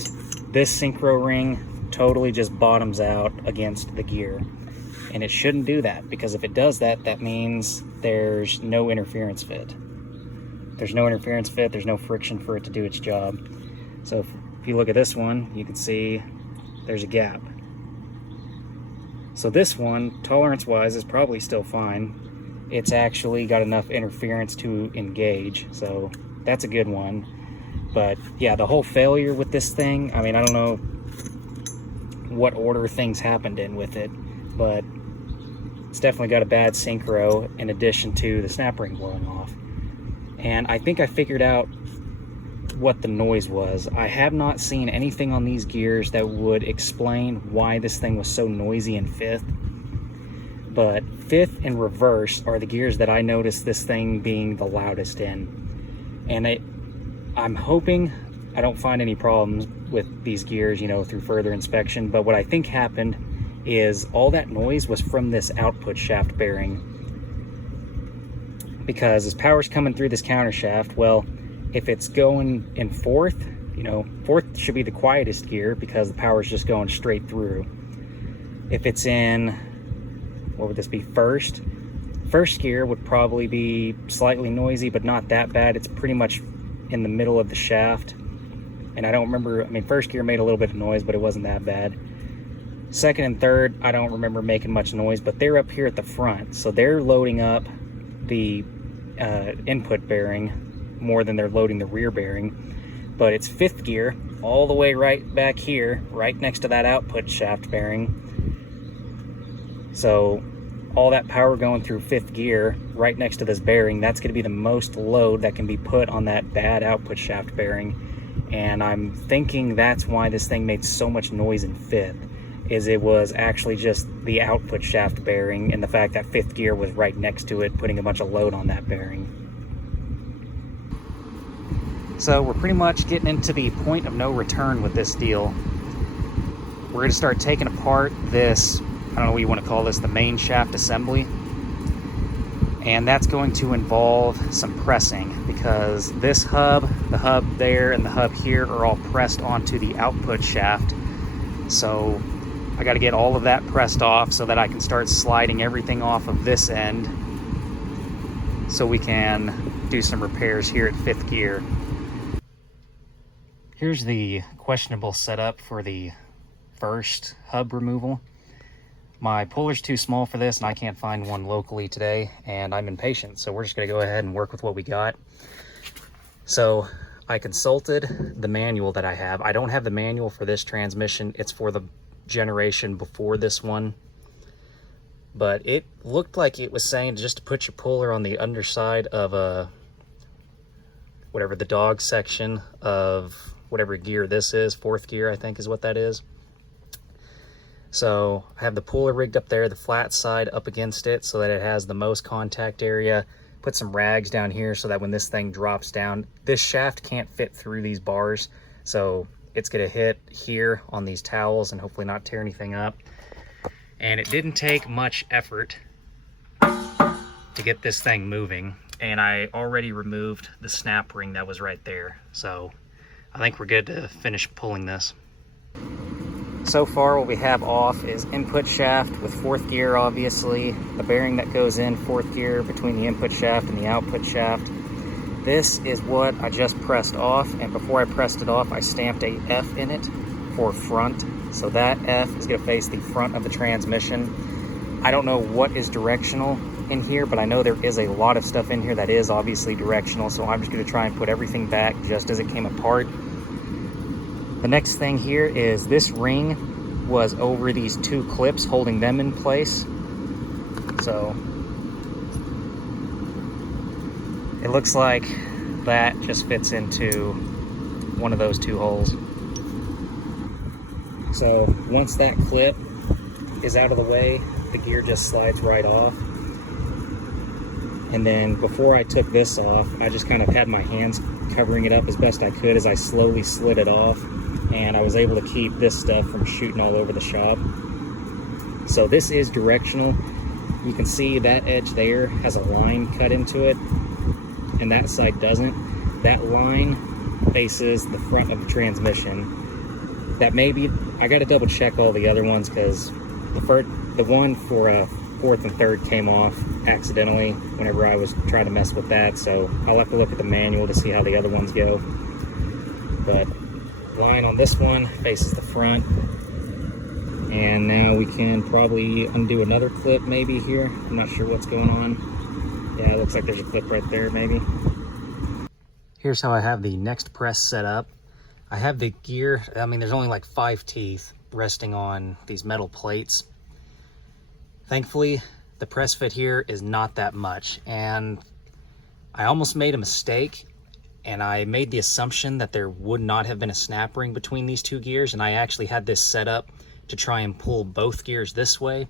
this synchro ring totally just bottoms out against the gear. And it shouldn't do that, because if it does that, that means there's no interference fit. There's no interference fit, there's no friction for it to do its job. So if you look at this one, you can see there's a gap. So this one, tolerance-wise, is probably still fine. It's actually got enough interference to engage, so that's a good one. But yeah, the whole failure with this thing, I mean, I don't know what order things happened in with it, but it's definitely got a bad synchro in addition to the snap ring blowing off. And I think I figured out what the noise was. I have not seen anything on these gears that would explain why this thing was so noisy in 5th. But 5th and reverse are the gears that I noticed this thing being the loudest in. And I'm hoping I don't find any problems with these gears, you know, through further inspection. But what I think happened is all that noise was from this output shaft bearing. Because as power's coming through this countershaft, well, if it's going in 4th, you know, 4th should be the quietest gear because the power's just going straight through. If it's in, what would this be, 1st? 1st gear would probably be slightly noisy, but not that bad. It's pretty much in the middle of the shaft. And I don't remember, I mean, 1st gear made a little bit of noise, but it wasn't that bad. 2nd and 3rd, I don't remember making much noise, but they're up here at the front. So they're loading up the input bearing more than they're loading the rear bearing. But it's 5th gear all the way right back here, right next to that output shaft bearing. So all that power going through 5th gear right next to this bearing, that's going to be the most load that can be put on that bad output shaft bearing. And I'm thinking that's why this thing made so much noise in 5th, is it was actually just the output shaft bearing and the fact that 5th gear was right next to it, putting a bunch of load on that bearing. So we're pretty much getting into the point of no return with this deal. We're going to start taking apart this, I don't know what you want to call this, the main shaft assembly. And that's going to involve some pressing, because this hub, the hub there, and the hub here are all pressed onto the output shaft. So I got to get all of that pressed off so that I can start sliding everything off of this end so we can do some repairs here at 5th gear. Here's the questionable setup for the first hub removal. My puller's too small for this and I can't find one locally today, and I'm impatient, so we're just gonna go ahead and work with what we got. So I consulted the manual that I have. I don't have the manual for this transmission. It's for the generation before this one. But it looked like it was saying just to put your puller on the underside of a, whatever the dog section of whatever gear this is, 4th gear I think is what that is. So I have the puller rigged up there, the flat side up against it so that it has the most contact area. Put some rags down here so that when this thing drops down, this shaft can't fit through these bars, so it's gonna hit here on these towels and hopefully not tear anything up. And it didn't take much effort to get this thing moving, and I already removed the snap ring that was right there, so I think we're good to finish pulling this. So far what we have off is input shaft with 4th gear, obviously, the bearing that goes in 4th gear between the input shaft and the output shaft. This is what I just pressed off, and before I pressed it off I stamped a F in it for front. So that F is going to face the front of the transmission. I don't know what is directional in here, but I know there is a lot of stuff in here that is obviously directional, so I'm just going to try and put everything back just as it came apart. The next thing here is this ring was over these 2 clips holding them in place. So it looks like that just fits into one of those two holes. So once that clip is out of the way, the gear just slides right off. And then before I took this off, I just kind of had my hands covering it up as best I could as I slowly slid it off, and I was able to keep this stuff from shooting all over the shop. So this is directional. You can see that edge there has a line cut into it, and that side doesn't. That line faces the front of the transmission. That maybe, I got to double check all the other ones, because the one for fourth and third came off accidentally whenever I was trying to mess with that, so I'll have to look at the manual to see how the other ones go. But line on this one faces the front, and now we can probably undo another clip maybe here. I'm not sure what's going on. Yeah, it looks like there's a clip right there maybe. Here's how I have the next press set up. I have the gear, I mean, there's only like 5 teeth resting on these metal plates. Thankfully, the press fit here is not that much, and I almost made a mistake, and I made the assumption that there would not have been a snap ring between these two gears, and I actually had this set up to try and pull both gears this way,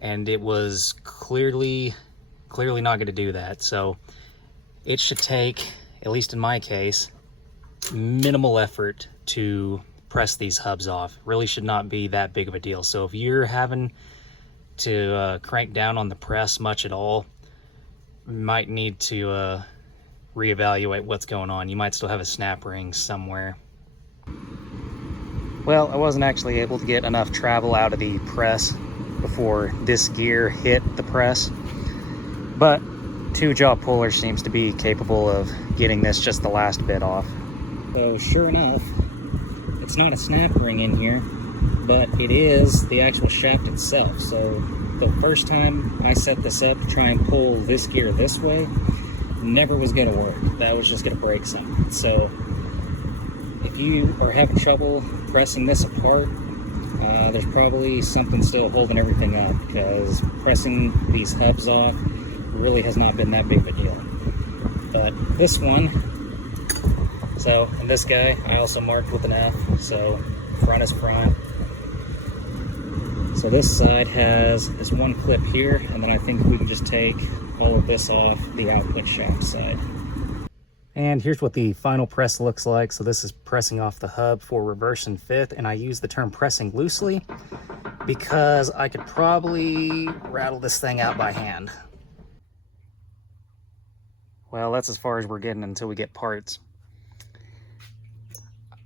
and it was clearly not going to do that. So it should take, at least in my case, minimal effort to press these hubs off. It really should not be that big of a deal. So if you're having to crank down on the press much at all, you might need to reevaluate what's going on. You might still have a snap ring somewhere. Well, I wasn't actually able to get enough travel out of the press before this gear hit the press, but 2-jaw puller seems to be capable of getting this just the last bit off. So sure enough, it's not a snap ring in here, but it is the actual shaft itself. So the first time I set this up to try and pull this gear this way, never was going to work. That was just going to break something. So if you are having trouble pressing this apart, there's probably something still holding everything up, because pressing these hubs off really has not been that big of a deal. But this one, so, and this guy I also marked with an F, so front is front. So this side has this one clip here, and then I think we can just take all of this off the output shaft side. And here's what the final press looks like. So this is pressing off the hub for reverse and fifth, and I use the term pressing loosely because I could probably rattle this thing out by hand. Well, that's as far as we're getting until we get parts.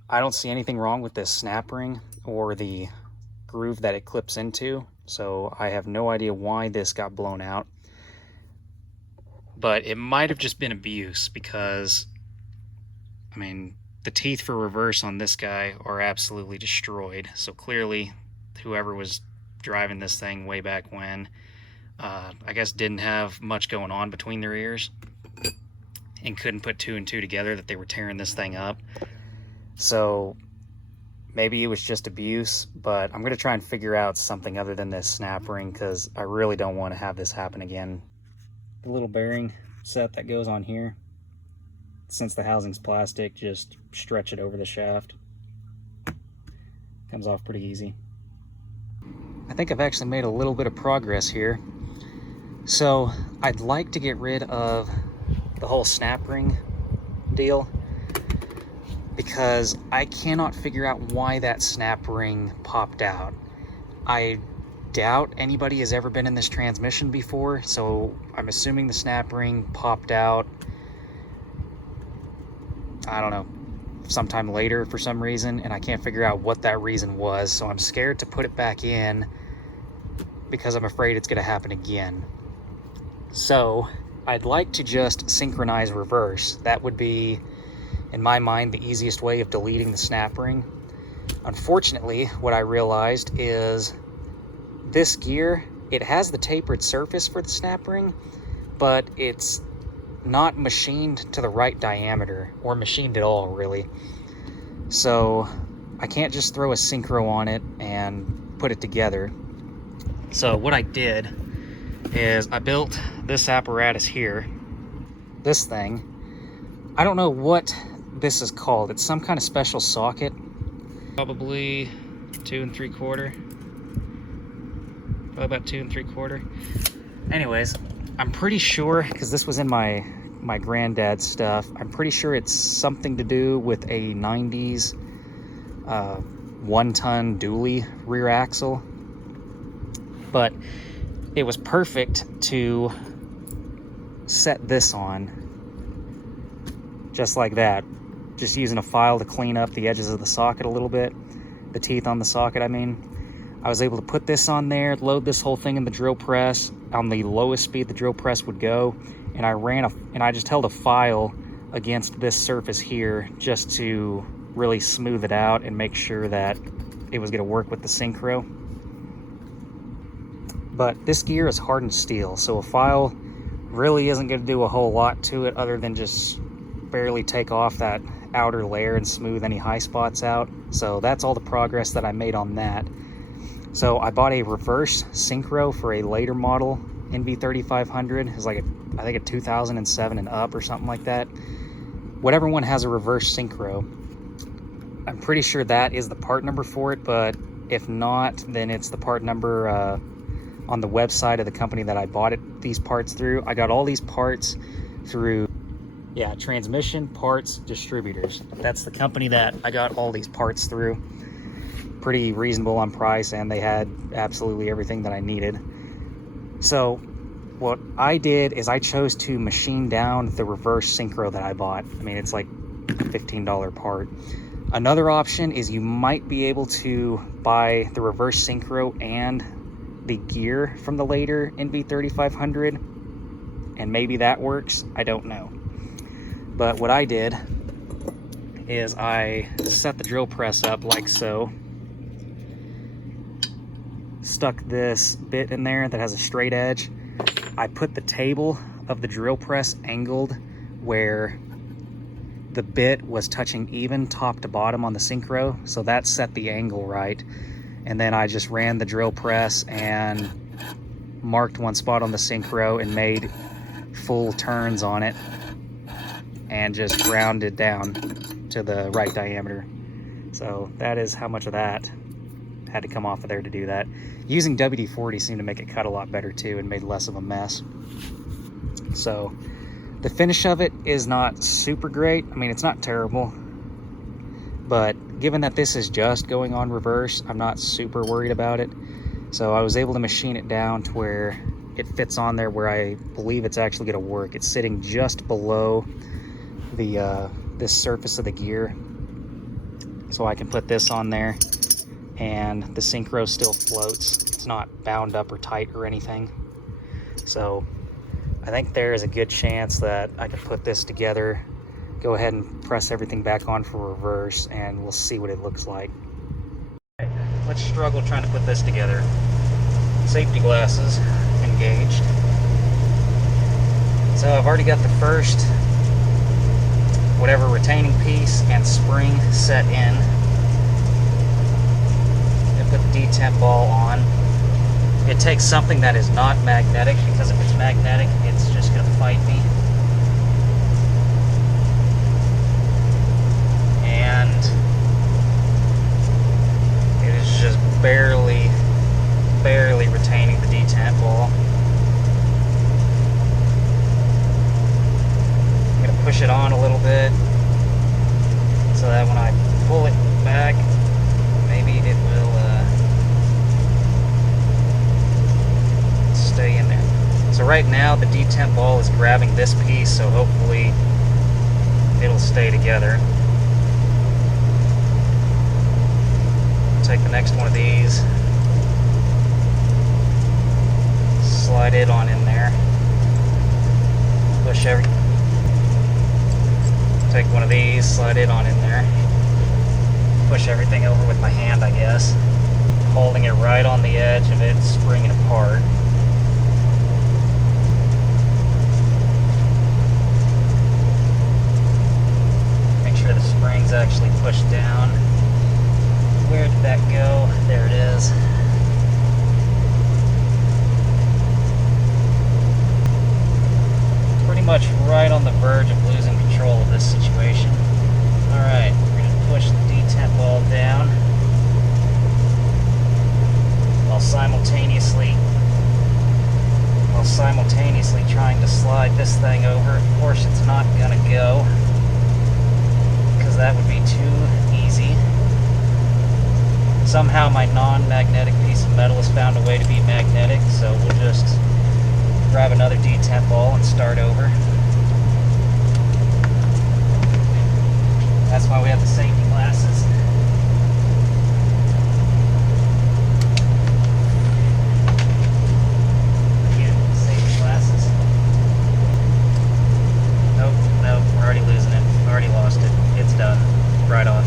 I don't see anything wrong with this snap ring or the groove that it clips into, so I have no idea why this got blown out. But it might have just been abuse, because I mean, the teeth for reverse on this guy are absolutely destroyed. So clearly whoever was driving this thing way back when, I guess didn't have much going on between their ears and couldn't put 2 and 2 together that they were tearing this thing up. So maybe it was just abuse, but I'm going to try and figure out something other than this snap ring, because I really don't want to have this happen again. The little bearing set that goes on here, since the housing's plastic, just stretch it over the shaft. Comes off pretty easy. I think I've actually made a little bit of progress here. So I'd like to get rid of the whole snap ring deal, because I cannot figure out why that snap ring popped out. I doubt anybody has ever been in this transmission before, so I'm assuming the snap ring popped out, I don't know, sometime later for some reason, and I can't figure out what that reason was, so I'm scared to put it back in because I'm afraid it's going to happen again. So I'd like to just synchronize reverse. That would be, in my mind, the easiest way of deleting the snap ring. Unfortunately, what I realized is this gear, it has the tapered surface for the snap ring, but it's not machined to the right diameter, or machined at all, really. So I can't just throw a synchro on it and put it together. So what I did is I built this apparatus here, this thing, I don't know what this is called. It's some kind of special socket. Probably 2 3/4. Probably about 2 3/4. Anyways, I'm pretty sure, because this was in my granddad's stuff, I'm pretty sure it's something to do with a 90s 1-ton dually rear axle. But it was perfect to set this on just like that, just using a file to clean up the edges of the socket a little bit, the teeth on the socket I mean. I was able to put this on there, load this whole thing in the drill press on the lowest speed the drill press would go, and I just held a file against this surface here just to really smooth it out and make sure that it was going to work with the synchro. But this gear is hardened steel, so a file really isn't going to do a whole lot to it other than just barely take off that outer layer and smooth any high spots out. So that's all the progress that I made on that. So I bought a reverse synchro for a later model NV3500. It's like I think a 2007 and up or something like that. Whatever one has a reverse synchro, I'm pretty sure that is the part number for it, but if not, then it's the part number on the website of the company that I bought these parts through. I got all these parts through, yeah, Transmission Parts Distributors. That's the company that I got all these parts through. Pretty reasonable on price, and they had absolutely everything that I needed. So what I did is I chose to machine down the reverse synchro that I bought. I mean, it's like a $15 part. Another option is you might be able to buy the reverse synchro and the gear from the later NV3500, and maybe that works. I don't know. But what I did is I set the drill press up like so, stuck this bit in there that has a straight edge. I put the table of the drill press angled where the bit was touching even top to bottom on the synchro, so that set the angle right. And then I just ran the drill press and marked one spot on the synchro and made full turns on it and just ground it down to the right diameter. So that is how much of that had to come off of there to do that. Using WD-40 seemed to make it cut a lot better too and made less of a mess. So the finish of it is not super great. I mean, it's not terrible, but given that this is just going on reverse, I'm not super worried about it. So I was able to machine it down to where it fits on there where I believe it's actually going to work. It's sitting just below the this surface of the gear, so I can put this on there and the synchro still floats. It's not bound up or tight or anything. So I think there is a good chance that I can put this together, go ahead and press everything back on for reverse, and we'll see what it looks like. Let's struggle trying to put this together. Safety glasses engaged. So I've already got the first whatever retaining piece and spring set in. Put the detent ball on. It takes something that is not magnetic, because if it's magnetic, it's just going to fight me. And it is just barely retaining the detent ball. I'm going to push it on a little bit so that when I pull it back, maybe it will stay in there. So right now the detent ball is grabbing this piece, so hopefully it'll stay together. Take the next one of these, slide it on in there, push every, take one of these, slide it on in there, push everything over with my hand, I guess, holding it right on the edge of it, springing apart. Make sure the spring's actually pushed down. Where did that go? There it is. Pretty much right on the verge of losing control of this situation. Alright, we're going to push the detent ball down while simultaneously trying to slide this thing over. Of course, it's not going to go because that would be too easy. Somehow my non-magnetic piece of metal has found a way to be magnetic, so we'll just grab another detent ball and start over. That's why we have the safety glasses. Again, safety glasses. Nope, we're already losing it. Already lost it. It's done. Right off.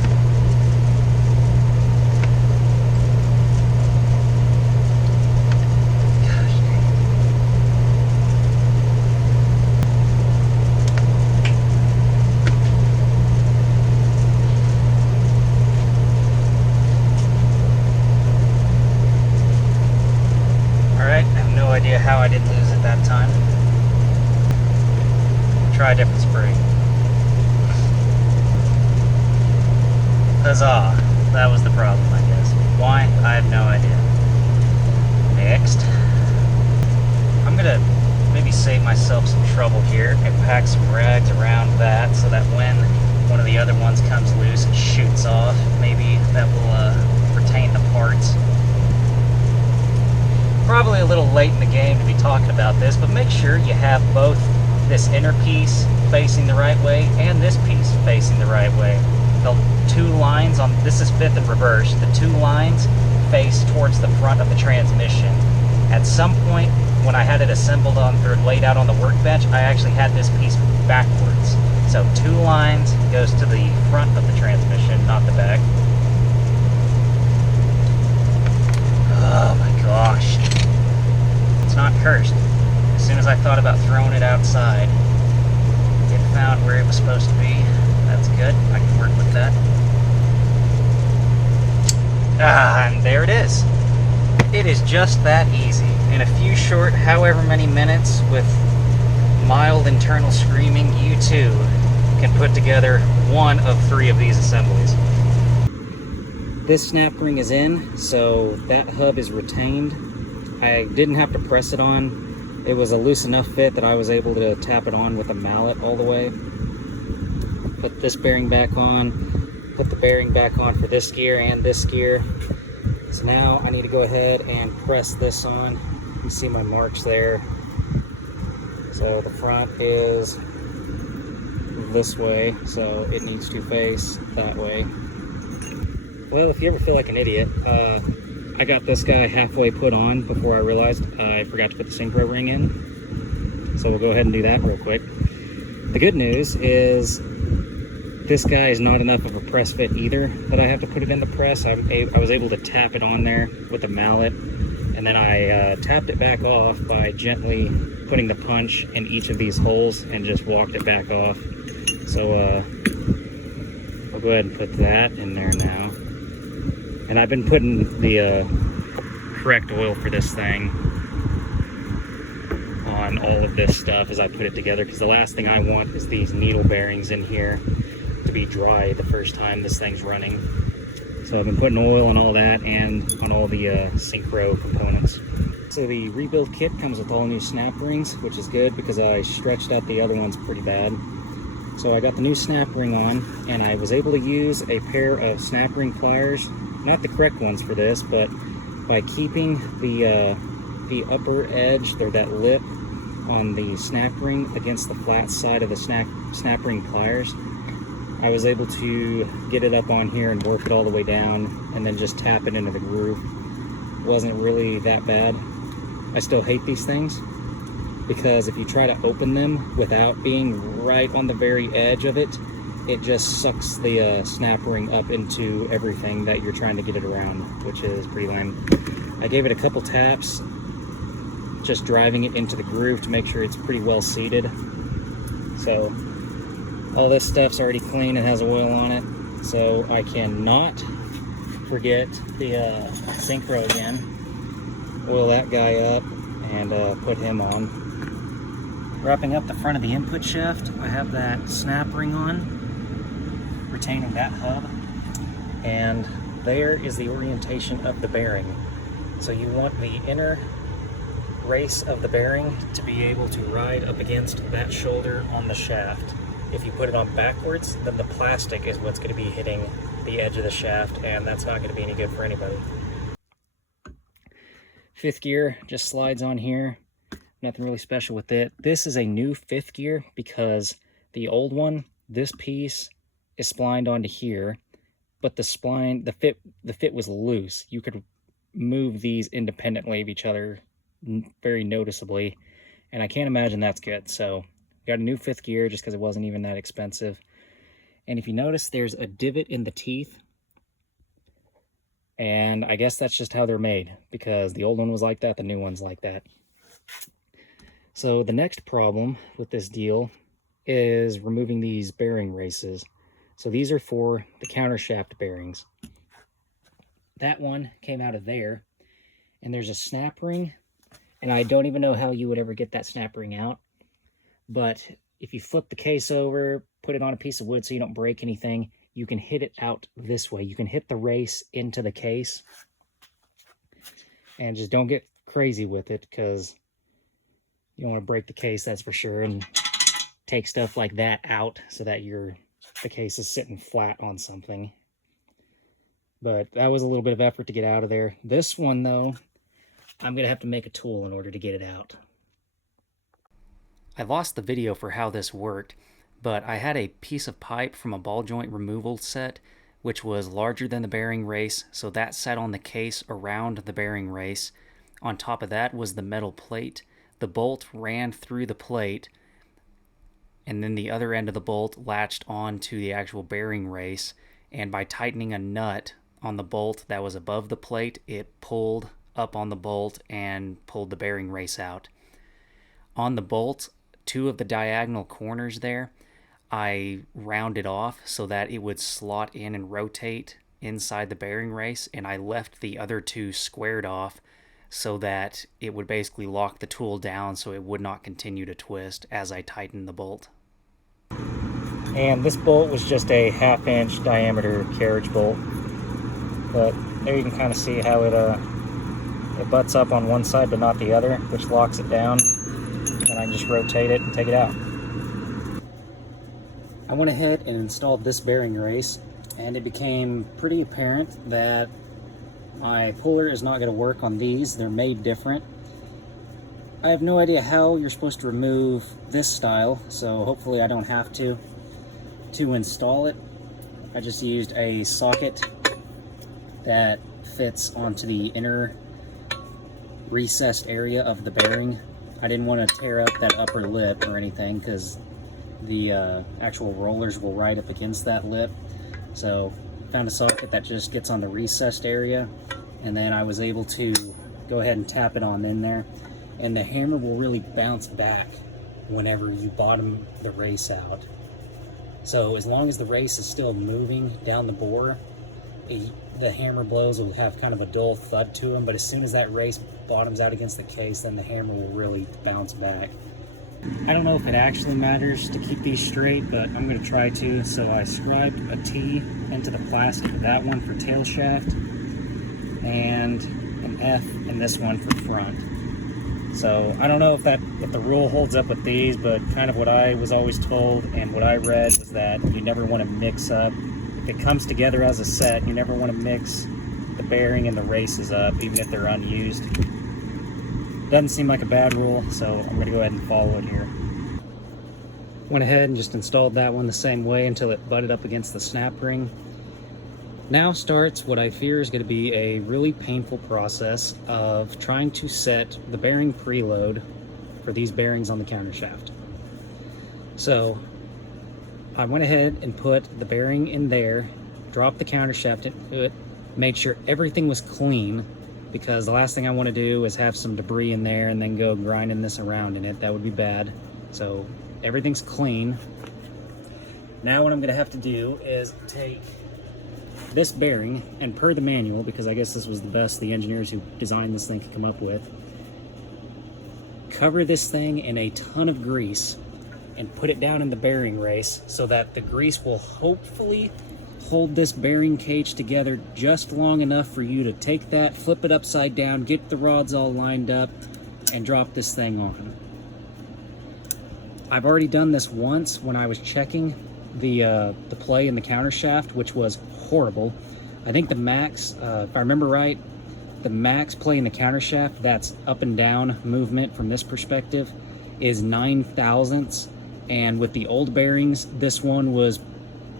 How I didn't lose it that time. Try a different spring. Huzzah! That was the problem, I guess. Why? I have no idea. Next. I'm gonna maybe save myself some trouble here and pack some rags around that so that when one of the other ones comes loose and shoots off, maybe that will retain the parts. Probably a little late in the game to be talking about this, but make sure you have both this inner piece facing the right way and this piece facing the right way. The two lines on this is fifth and reverse. The two lines face towards the front of the transmission. At some point when I had it assembled on or laid out on the workbench, I actually had this piece backwards. So two lines goes to the front of the transmission, not the back. Oh my gosh. It's not cursed. As soon as I thought about throwing it outside, it found where it was supposed to be. That's good. I can work with that. And there it is. It is just that easy. In a few short, however many minutes, with mild internal screaming, you too can put together one of 3 of these assemblies. This snap ring is in, so that hub is retained. I didn't have to press it on. It was a loose enough fit that I was able to tap it on with a mallet all the way. Put this bearing back on, put the bearing back on for this gear and this gear. So now I need to go ahead and press this on. You can see my marks there. So the front is this way, so it needs to face that way. Well, if you ever feel like an idiot, I got this guy halfway put on before I realized I forgot to put the synchro ring in. So we'll go ahead and do that real quick. The good news is this guy is not enough of a press fit either that I have to put it in the press. I was able to tap it on there with a mallet, and then I tapped it back off by gently putting the punch in each of these holes and just walked it back off. So I'll go ahead and put that in there now. And I've been putting the correct oil for this thing on all of this stuff as I put it together, because the last thing I want is these needle bearings in here to be dry the first time this thing's running. So I've been putting oil on all that and on all the synchro components. So the rebuild kit comes with all new snap rings, which is good because I stretched out the other ones pretty bad. So I got the new snap ring on, and I was able to use a pair of snap ring pliers. Not the correct ones for this, but by keeping the upper edge, or that lip on the snap ring against the flat side of the snap ring pliers, I was able to get it up on here and work it all the way down and then just tap it into the groove. It wasn't really that bad. I still hate these things because if you try to open them without being right on the very edge of it, it just sucks the snap ring up into everything that you're trying to get it around, which is pretty lame. I gave it a couple taps, just driving it into the groove to make sure it's pretty well seated. So all this stuff's already clean and has oil on it, so I cannot forget the synchro again. Oil that guy up and put him on. Wrapping up the front of the input shaft, I have that snap ring on, retaining that hub, and there is the orientation of the bearing. So you want the inner race of the bearing to be able to ride up against that shoulder on the shaft. If you put it on backwards, then the plastic is what's going to be hitting the edge of the shaft, and that's not going to be any good for anybody. Fifth gear just slides on here. Nothing really special with it. This is a new fifth gear because the old one, this piece is splined onto here, but the spline, the fit was loose. You could move these independently of each other very noticeably, and I can't imagine that's good. So got a new fifth gear just because it wasn't even that expensive. And if you notice, there's a divot in the teeth, and I guess that's just how they're made, because the old one was like that, the new one's like that. So the next problem with this deal is removing these bearing races. So these are for the countershaft bearings. That one came out of there, and there's a snap ring, and I don't even know how you would ever get that snap ring out. But if you flip the case over, put it on a piece of wood so you don't break anything, you can hit it out this way. You can hit the race into the case, and just don't get crazy with it, because you don't want to break the case, that's for sure, and take stuff like that out so that the case is sitting flat on something. But that was a little bit of effort to get out of there. This one, though, I'm going to have to make a tool in order to get it out. I lost the video for how this worked, but I had a piece of pipe from a ball joint removal set, which was larger than the bearing race, so that sat on the case around the bearing race. On top of that was the metal plate. The bolt ran through the plate, and then the other end of the bolt latched onto the actual bearing race, and by tightening a nut on the bolt that was above the plate, it pulled up on the bolt and pulled the bearing race out. On the bolt, two of the diagonal corners there, I rounded off so that it would slot in and rotate inside the bearing race, and I left the other two squared off so that it would basically lock the tool down so it would not continue to twist as I tightened the bolt. And this bolt was just a 1/2 inch diameter carriage bolt, but there you can kind of see how it butts up on one side but not the other, which locks it down, and I can just rotate it and take it out. I went ahead and installed this bearing race, and it became pretty apparent that my puller is not going to work on these. They're made different. I have no idea how you're supposed to remove this style, so hopefully I don't have to install it. I just used a socket that fits onto the inner recessed area of the bearing. I didn't want to tear up that upper lip or anything, because the actual rollers will ride up against that lip. So found a socket that just gets on the recessed area, and then I was able to go ahead and tap it on in there, and the hammer will really bounce back whenever you bottom the race out. So as long as the race is still moving down the bore, the hammer blows will have kind of a dull thud to them, but as soon as that race bottoms out against the case, then the hammer will really bounce back. I don't know if it actually matters to keep these straight, but I'm going to try to. So I scribed a T into the plastic of that one for tail shaft, and an F in this one for front. So I don't know if the rule holds up with these, but kind of what I was always told and what I read was that you never want to mix up. If it comes together as a set, you never want to mix the bearing and the races up, even if they're unused. Doesn't seem like a bad rule, so I'm going to go ahead and follow it here. Went ahead and just installed that one the same way until it butted up against the snap ring. Now starts what I fear is going to be a really painful process of trying to set the bearing preload for these bearings on the countershaft. So I went ahead and put the bearing in there, dropped the countershaft into it, made sure everything was clean, because the last thing I want to do is have some debris in there and then go grinding this around in it. That would be bad. So everything's clean. Now what I'm going to have to do is take this bearing, and per the manual, because I guess this was the best the engineers who designed this thing could come up with, cover this thing in a ton of grease and put it down in the bearing race so that the grease will hopefully hold this bearing cage together just long enough for you to take that, flip it upside down, get the rods all lined up, and drop this thing on. I've already done this once when I was checking the play in the countershaft, which was horrible. I think the max, if I remember right, the max play in the countershaft, that's up and down movement from this perspective, is 9 thousandths. And with the old bearings, this one was,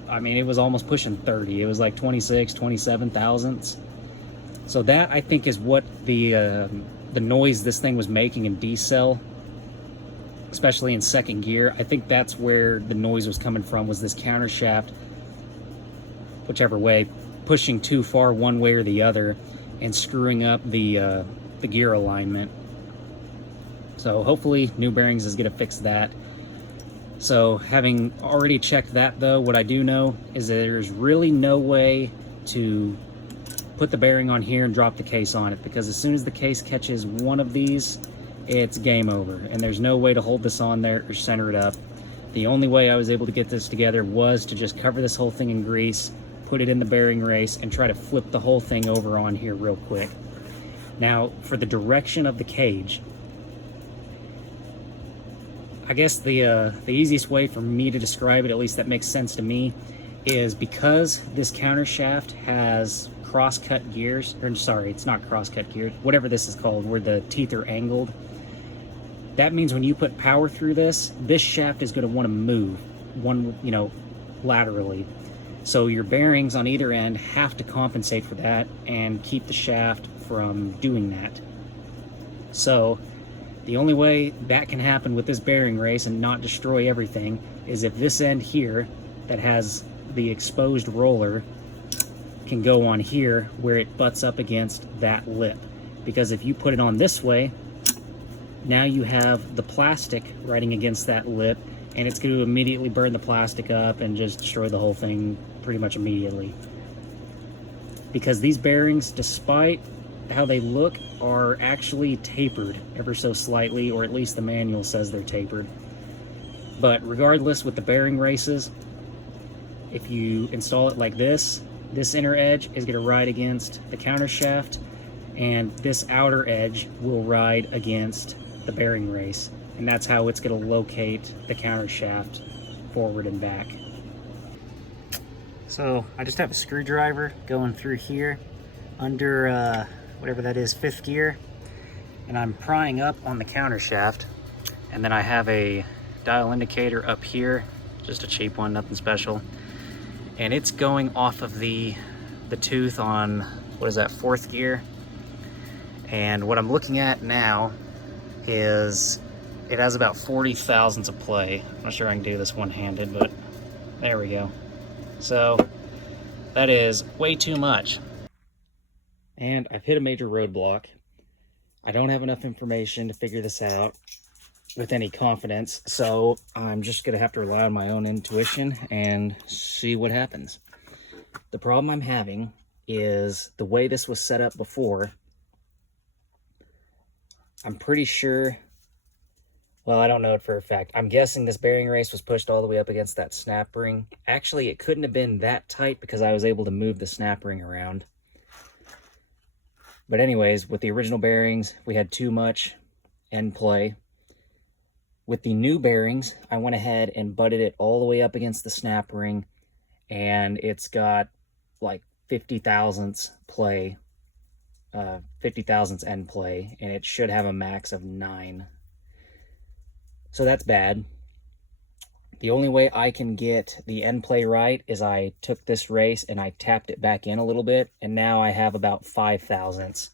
I mean, it was almost pushing 30. It was like 26, 27 thousandths. So that, I think, is what the noise this thing was making in decel, especially in second gear. I think that's where the noise was coming from, was this countershaft, whichever way, pushing too far one way or the other and screwing up the gear alignment. So hopefully new bearings is going to fix that. So having already checked that though, what I do know is that there's really no way to put the bearing on here and drop the case on it, because as soon as the case catches one of these, it's game over, and there's no way to hold this on there or center it up. The only way I was able to get this together was to just cover this whole thing in grease, put it in the bearing race, and try to flip the whole thing over on here real quick. Now, for the direction of the cage, I guess the easiest way for me to describe it, at least that makes sense to me, is because this countershaft has cross-cut gears, or sorry, it's not cross-cut gears, whatever this is called, where the teeth are angled. That means when you put power through this shaft is going to want to move laterally. So your bearings on either end have to compensate for that and keep the shaft from doing that. So the only way that can happen with this bearing race and not destroy everything is if this end here that has the exposed roller can go on here where it butts up against that lip. Because if you put it on this way, now you have the plastic riding against that lip, and it's going to immediately burn the plastic up and just destroy the whole thing pretty much immediately. Because these bearings, despite how they look, are actually tapered ever so slightly, or at least the manual says they're tapered. But regardless, with the bearing races, if you install it like this inner edge is going to ride against the countershaft, and this outer edge will ride against the bearing race, and that's how it's going to locate the countershaft forward and back. So I just have a screwdriver going through here under whatever that is, 5th gear, and I'm prying up on the countershaft, and then I have a dial indicator up here, just a cheap one, nothing special, and it's going off of the tooth on, what is that, 4th gear. And what I'm looking at now is it has about 40 thousandths of play. I'm not sure I can do this one-handed, but there we go. So that is way too much. And I've hit a major roadblock. I don't have enough information to figure this out with any confidence, so I'm just gonna have to rely on my own intuition and see what happens. The problem I'm having is the way this was set up before. I'm pretty sure, well, I don't know it for a fact. I'm guessing this bearing race was pushed all the way up against that snap ring. Actually, it couldn't have been that tight because I was able to move the snap ring around. But anyways, with the original bearings, we had too much end play. With the new bearings, I went ahead and butted it all the way up against the snap ring, and it's got like 50 thousandths play, 50 thousandths end play, and it should have a max of 9. So that's bad. The only way I can get the end play right is I took this race and I tapped it back in a little bit, and now I have about 5 thousandths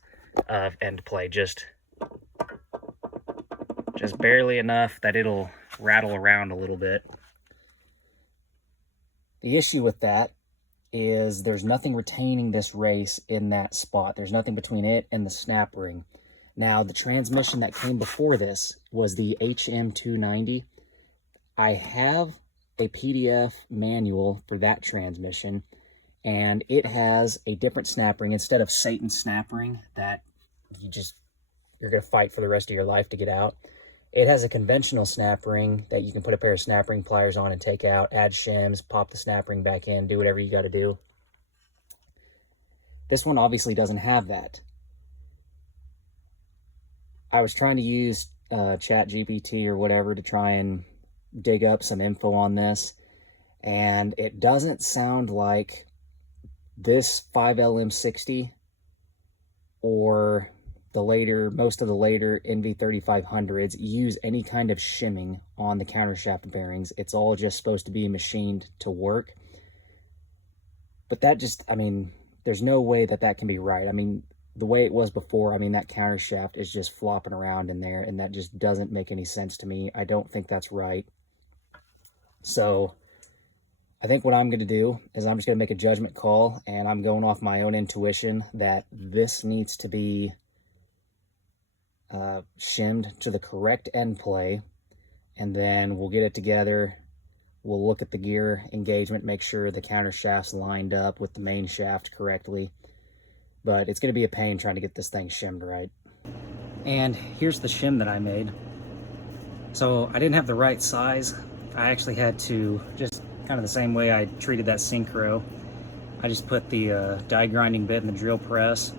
of end play, just barely enough that it'll rattle around a little bit. The issue with that is there's nothing retaining this race in that spot. There's nothing between it and the snap ring. Now, the transmission that came before this was the HM290. I have a PDF manual for that transmission, and it has a different snap ring instead of Satan's snap ring that you're going to fight for the rest of your life to get out. It has a conventional snap ring that you can put a pair of snap ring pliers on and take out, add shims, pop the snap ring back in, do whatever you got to do. This one obviously doesn't have that. I was trying to use ChatGPT or whatever to try and dig up some info on this, and it doesn't sound like this 5LM60 or most of the later NV3500s use any kind of shimming on the countershaft bearings. It's all just supposed to be machined to work. But that just, I mean, there's no way that that can be right. I mean, the way it was before, I mean, that countershaft is just flopping around in there, and that just doesn't make any sense to me. I don't think that's right. So I think what I'm going to do is I'm just going to make a judgment call, and I'm going off my own intuition that this needs to be shimmed to the correct end play, and then we'll get it together. We'll look at the gear engagement, make sure the countershaft's lined up with the main shaft correctly. But it's going to be a pain trying to get this thing shimmed right. And here's the shim that I made. So I didn't have the right size. I actually had to, just kind of the same way I treated that Synchro, I just put the die grinding bit in the drill press,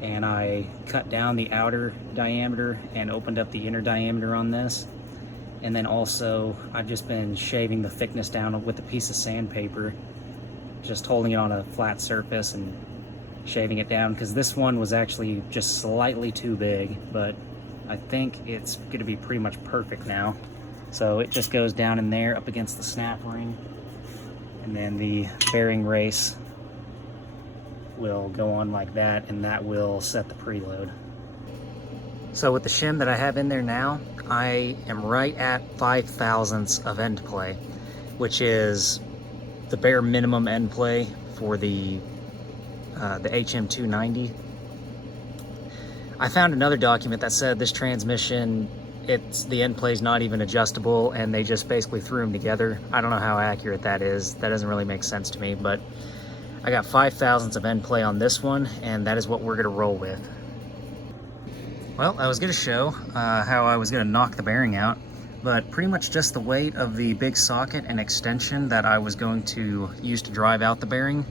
and I cut down the outer diameter and opened up the inner diameter on this. And then also I've just been shaving the thickness down with a piece of sandpaper, just holding it on a flat surface and shaving it down, because this one was actually just slightly too big, but I think it's going to be pretty much perfect now. So it just goes down in there up against the snap ring, and then the bearing race will go on like that, and that will set the preload. So with the shim that I have in there now, I am right at 5/1000ths of end play, which is the bare minimum end play for the HM290. I found another document that said this transmission, the end play is not even adjustable, and they just basically threw them together. I don't know how accurate that is. That doesn't really make sense to me, but I got 5/1000ths of end play on this one, and that is what we're gonna roll with. Well, I was gonna show how I was gonna knock the bearing out, but pretty much just the weight of the big socket and extension that I was going to use to drive out the bearing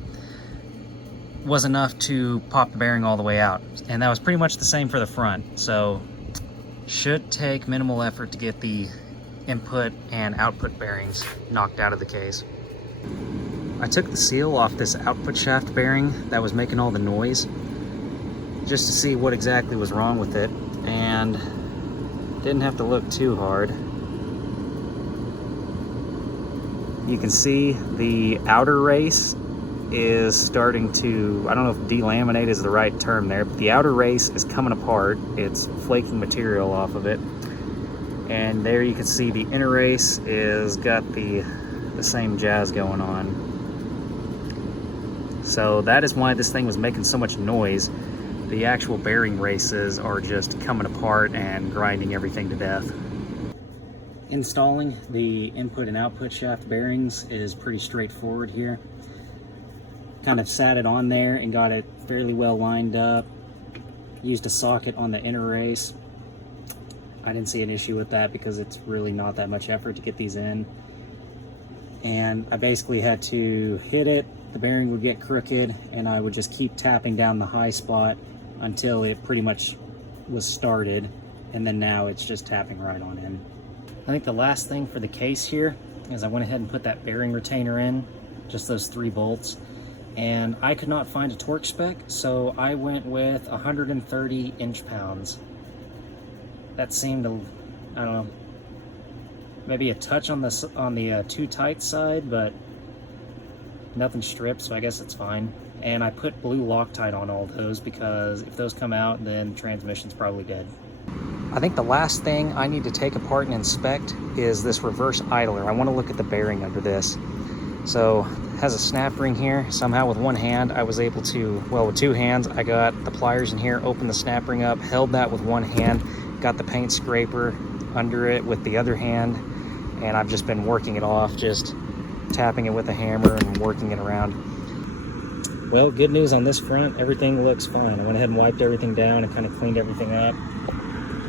was enough to pop the bearing all the way out. And that was pretty much the same for the front. So should take minimal effort to get the input and output bearings knocked out of the case. I took the seal off this output shaft bearing that was making all the noise, just to see what exactly was wrong with it, and didn't have to look too hard. You can see the outer race is starting to, I don't know if delaminate is the right term there, but the outer race is coming apart. It's flaking material off of it. And there you can see the inner race is got the same jazz going on. So that is why this thing was making so much noise. The actual bearing races are just coming apart and grinding everything to death. Installing the input and output shaft bearings is pretty straightforward here. Kind of sat it on there and got it fairly well lined up. Used a socket on the inner race. I didn't see an issue with that because it's really not that much effort to get these in. And I basically had to hit it, the bearing would get crooked, and I would just keep tapping down the high spot until it pretty much was started, and then now it's just tapping right on in. I think the last thing for the case here is I went ahead and put that bearing retainer in, just those 3 bolts. And I could not find a torque spec, so I went with 130 inch-pounds. That seemed, I don't know, maybe a touch on the too tight side, but nothing stripped, so I guess it's fine. And I put blue Loctite on all those, because if those come out, then the transmission's probably dead. I think the last thing I need to take apart and inspect is this reverse idler. I want to look at the bearing under this. So it has a snap ring here. Somehow with one hand I was able to, well, with 2 hands, I got the pliers in here, opened the snap ring up, held that with one hand, got the paint scraper under it with the other hand, and I've just been working it off, just tapping it with a hammer and working it around. Well, good news on this front, everything looks fine. I went ahead and wiped everything down and kind of cleaned everything up.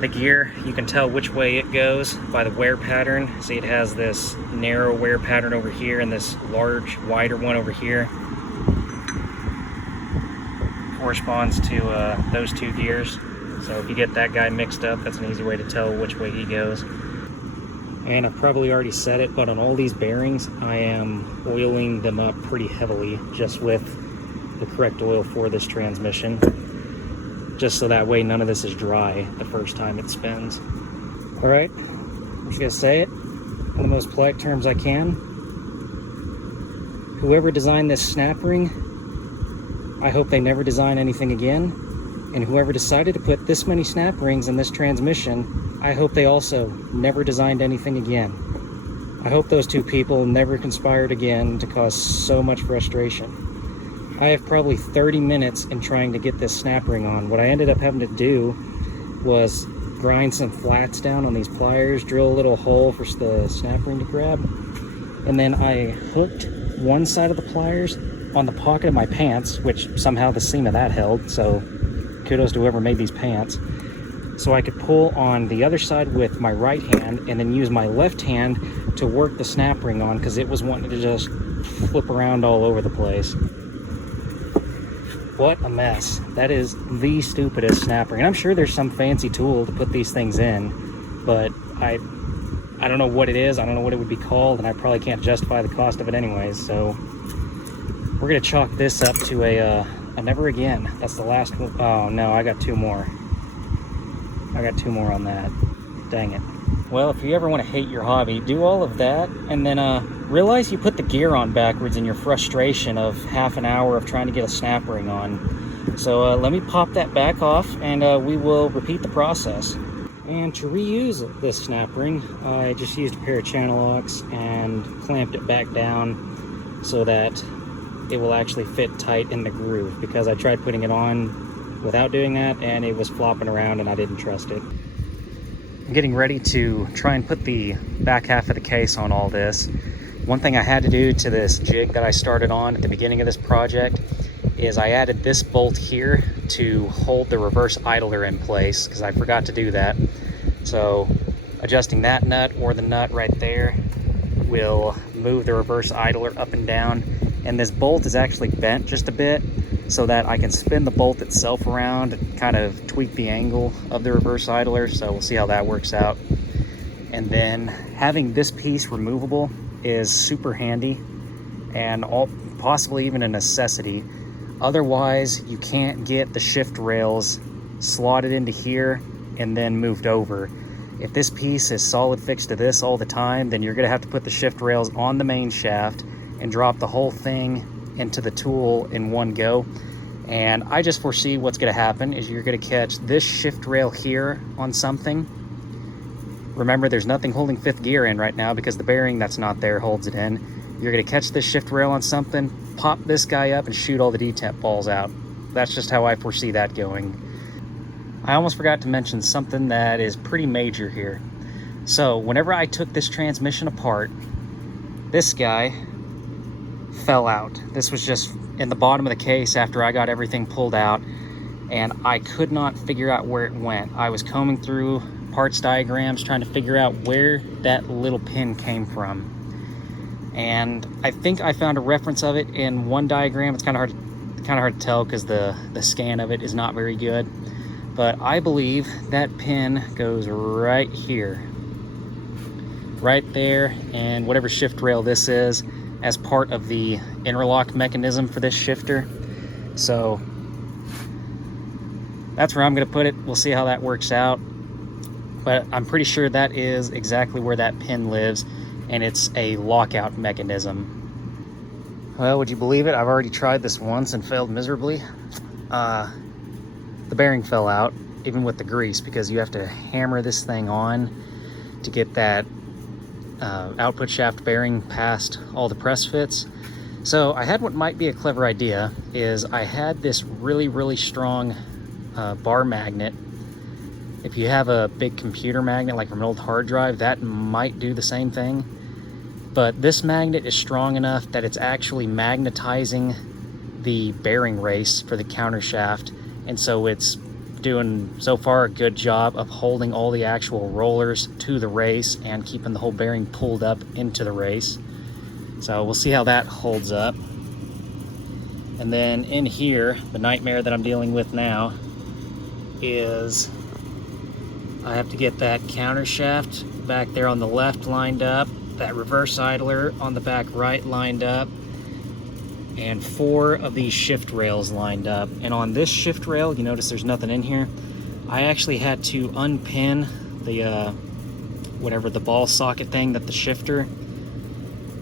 The gear, you can tell which way it goes by the wear pattern. See, it has this narrow wear pattern over here and this large, wider one over here. Corresponds to those two gears. So if you get that guy mixed up, that's an easy way to tell which way he goes. And I've probably already said it, but on all these bearings, I am oiling them up pretty heavily just with the correct oil for this transmission. Just so that way none of this is dry the first time it spins. All right, I'm just gonna say it in the most polite terms I can. Whoever designed this snap ring, I hope they never design anything again. And whoever decided to put this many snap rings in this transmission, I hope they also never designed anything again. I hope those two people never conspired again to cause so much frustration. I have probably 30 minutes in trying to get this snap ring on. What I ended up having to do was grind some flats down on these pliers, drill a little hole for the snap ring to grab, and then I hooked one side of the pliers on the pocket of my pants, which somehow the seam of that held, so kudos to whoever made these pants, so I could pull on the other side with my right hand and then use my left hand to work the snap ring on, because it was wanting to just flip around all over the place. What a mess. That is the stupidest snap ring. And I'm sure there's some fancy tool to put these things in, but I don't know what it is. I don't know what it would be called, and I probably can't justify the cost of it anyways. So we're gonna chalk this up to a never again. That's the last one. Oh no, I got two more. I got two more on that. Dang it. Well, if you ever want to hate your hobby, do all of that, and then realize you put the gear on backwards in your frustration of half an hour of trying to get a snap ring on. So let me pop that back off, and we will repeat the process. And to reuse this snap ring, I just used a pair of channel locks and clamped it back down so that it will actually fit tight in the groove, because I tried putting it on without doing that and it was flopping around and I didn't trust it. I'm getting ready to try and put the back half of the case on all this. One thing I had to do to this jig that I started on at the beginning of this project is I added this bolt here to hold the reverse idler in place, because I forgot to do that. So adjusting that nut or the nut right there will move the reverse idler up and down. And this bolt is actually bent just a bit so that I can spin the bolt itself around and kind of tweak the angle of the reverse idler. So we'll see how that works out. And then having this piece removable is super handy and possibly even a necessity. Otherwise, you can't get the shift rails slotted into here and then moved over. If this piece is solid fixed to this all the time, then you're gonna have to put the shift rails on the main shaft and drop the whole thing into the tool in one go. And I just foresee what's gonna happen is you're gonna catch this shift rail here on something. Remember, there's nothing holding fifth gear in right now because the bearing that's not there holds it in. You're gonna catch this shift rail on something, pop this guy up and shoot all the detemp balls out. That's just how I foresee that going. I almost forgot to mention something that is pretty major here. So whenever I took this transmission apart, this guy fell out. This was just in the bottom of the case after I got everything pulled out, and I could not figure out where it went. I was combing through parts diagrams trying to figure out where that little pin came from. And I think I found a reference of it in one diagram. It's kind of hard to tell because the scan of it is not very good. But I believe that pin goes right here. Right there, and whatever shift rail this is, as part of the interlock mechanism for this shifter. So that's where I'm gonna put it. We'll see how that works out. But I'm pretty sure that is exactly where that pin lives, and it's a lockout mechanism. Well, would you believe it? I've already tried this once and failed miserably. The bearing fell out, even with the grease, because you have to hammer this thing on to get that output shaft bearing past all the press fits. So I had what might be a clever idea, is I had this really strong bar magnet. If you have a big computer magnet, like from an old hard drive, that might do the same thing. But this magnet is strong enough that it's actually magnetizing the bearing race for the countershaft. And so it's doing so far a good job of holding all the actual rollers to the race and keeping the whole bearing pulled up into the race. So we'll see how that holds up. And then in here, the nightmare that I'm dealing with now is I have to get that countershaft back there on the left lined up, that reverse idler on the back right lined up, and 4 of these shift rails lined up. And on this shift rail, you notice there's nothing in here. I actually had to unpin the whatever the ball socket thing that the shifter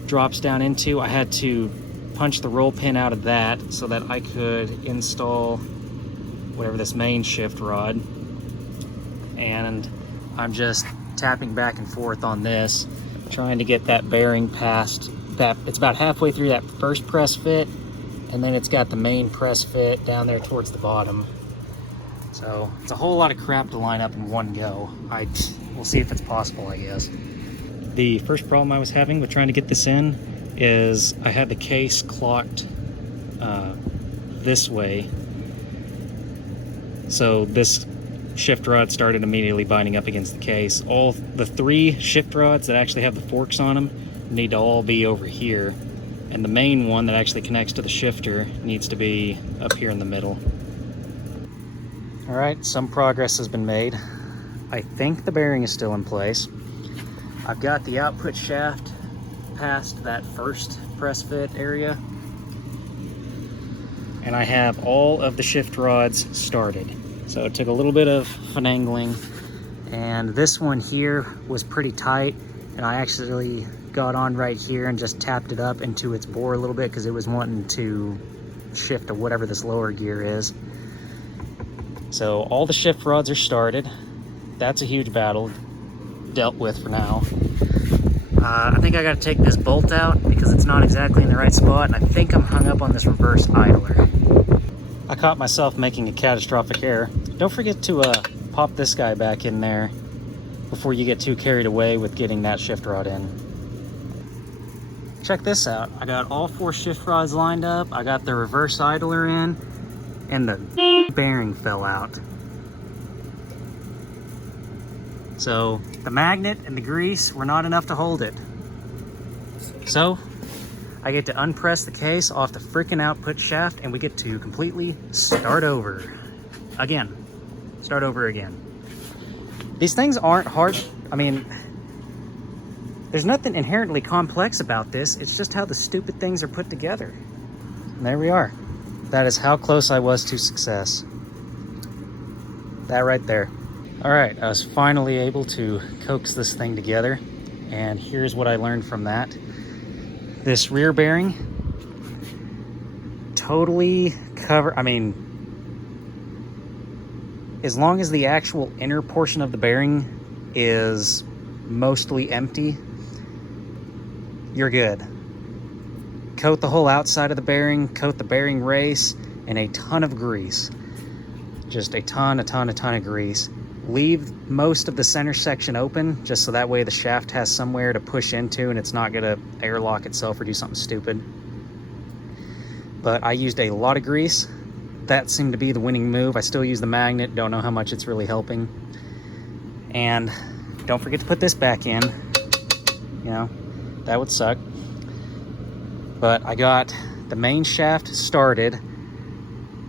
drops down into. I had to punch the roll pin out of that so that I could install whatever this main shift rod. And I'm just tapping back and forth on this, trying to get that bearing past that. It's about halfway through that first press fit, and then it's got the main press fit down there towards the bottom. So it's a whole lot of crap to line up in one go. We'll see if it's possible, I guess. The first problem I was having with trying to get this in is I had the case clocked this way. So this shift rod started immediately binding up against the case. All the 3 shift rods that actually have the forks on them need to all be over here. And the main one that actually connects to the shifter needs to be up here in the middle. All right, some progress has been made. I think the bearing is still in place. I've got the output shaft past that first press fit area, and I have all of the shift rods started. So it took a little bit of finagling, and this one here was pretty tight, and I actually got on right here and just tapped it up into its bore a little bit because it was wanting to shift to whatever this lower gear is. So all the shift rods are started. That's a huge battle dealt with for now. I think I got to take this bolt out because it's not exactly in the right spot, and I think I'm hung up on this reverse idler. I caught myself making a catastrophic error. Don't forget to pop this guy back in there before you get too carried away with getting that shift rod in. Check this out. I got all 4 shift rods lined up. I got the reverse idler in, and the bearing fell out. So the magnet and the grease were not enough to hold it. So I get to unpress the case off the freaking output shaft, and we get to completely start over again. Start over again. These things aren't hard. I mean, there's nothing inherently complex about this. It's just how the stupid things are put together. And there we are. That is how close I was to success. That right there. All right, I was finally able to coax this thing together, and here's what I learned from that. This rear bearing totally as long as the actual inner portion of the bearing is mostly empty, you're good. Coat the whole outside of the bearing, coat the bearing race, and a ton of grease. Just a ton of grease. Leave most of the center section open, just so that way the shaft has somewhere to push into and it's not gonna airlock itself or do something stupid. But I used a lot of grease. That seemed to be the winning move. I still use the magnet, don't know how much it's really helping. And don't forget to put this back in. You know, that would suck. But I got the main shaft started.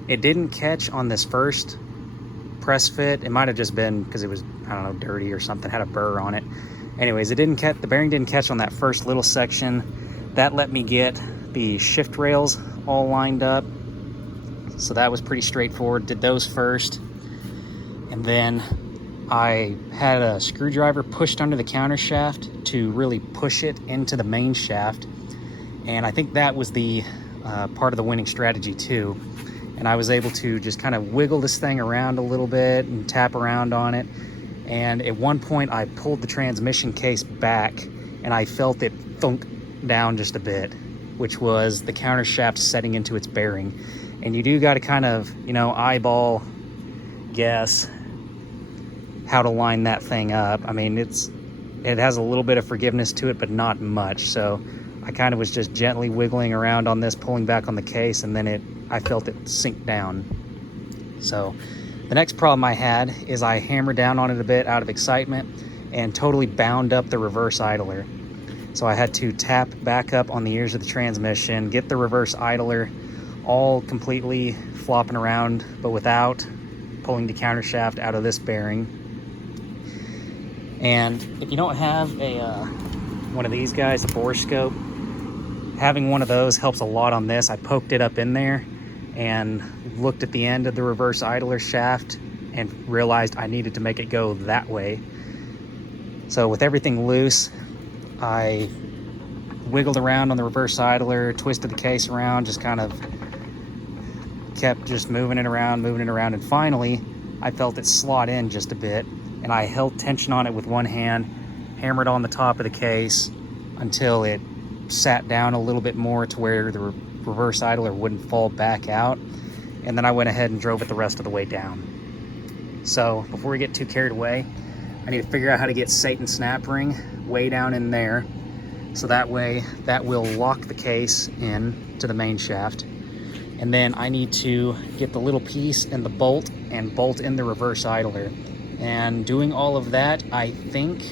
It didn't catch on this first press fit. It might have just been because it was, I don't know, dirty or something, had a burr on it. Anyways, the bearing didn't catch on that first little section. That let me get the shift rails all lined up. So that was pretty straightforward. Did those first. And then I had a screwdriver pushed under the countershaft to really push it into the main shaft. And I think that was the part of the winning strategy too. And I was able to just kind of wiggle this thing around a little bit and tap around on it. And at one point I pulled the transmission case back and I felt it thunk down just a bit, which was the countershaft setting into its bearing. And you do got to kind of, you know, eyeball guess how to line that thing up. I mean, it has a little bit of forgiveness to it, but not much. So I kind of was just gently wiggling around on this, pulling back on the case, and then I felt it sink down. So The next problem I had is I hammered down on it a bit out of excitement and totally bound up the reverse idler. So I had to tap back up on the ears of the transmission, get the reverse idler all completely flopping around, but without pulling the countershaft out of this bearing. And if you don't have a one of these guys, a bore scope, having one of those helps a lot on this. I poked it up in there and looked at the end of the reverse idler shaft and realized I needed to make it go that way. So with everything loose, I wiggled around on the reverse idler, twisted the case around, just kind of kept just moving it around, and finally I felt it slot in just a bit, and I held tension on it with one hand, hammered on the top of the case until it sat down a little bit more to where the reverse idler wouldn't fall back out, and then I went ahead and drove it the rest of the way down. So before we get too carried away, I need to figure out how to get Satan's snap ring way down in there, so that way that will lock the case in to the main shaft. And then I need to get the little piece and the bolt and bolt in the reverse idler. And doing all of that, I think,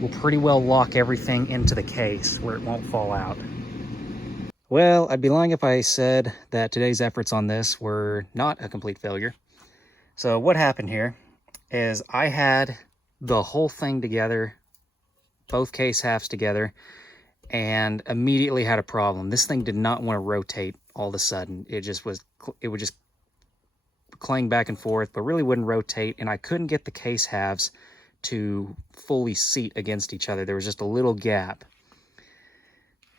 will pretty well lock everything into the case where it won't fall out. Well, I'd be lying if I said that today's efforts on this were not a complete failure. So what happened here is I had the whole thing together, both case halves together, and immediately had a problem. This thing did not want to rotate all of a sudden. It would just clang back and forth, but really wouldn't rotate, and I couldn't get the case halves to fully seat against each other. There was just a little gap.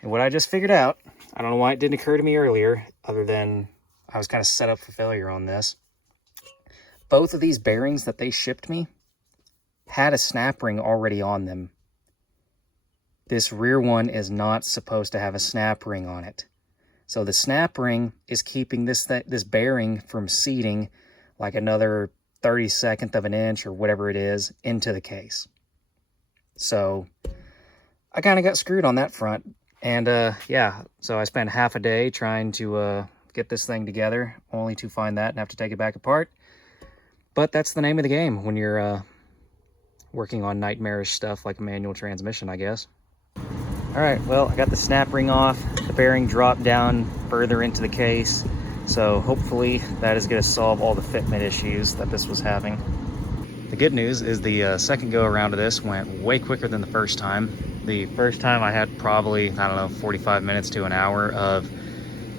And what I just figured out, I don't know why it didn't occur to me earlier, other than I was kind of set up for failure on this. Both of these bearings that they shipped me had a snap ring already on them. This rear one is not supposed to have a snap ring on it. So the snap ring is keeping this bearing from seating like another 32nd of an inch or whatever it is into the case. So I kind of got screwed on that front. And yeah, so I spent half a day trying to get this thing together, only to find that and have to take it back apart. But that's the name of the game when you're working on nightmarish stuff like a manual transmission, I guess. All right, well, I got the snap ring off. The bearing dropped down further into the case. So hopefully that is going to solve all the fitment issues that this was having. The good news is the second go around of this went way quicker than the first time. The first time I had probably, I don't know, 45 minutes to an hour of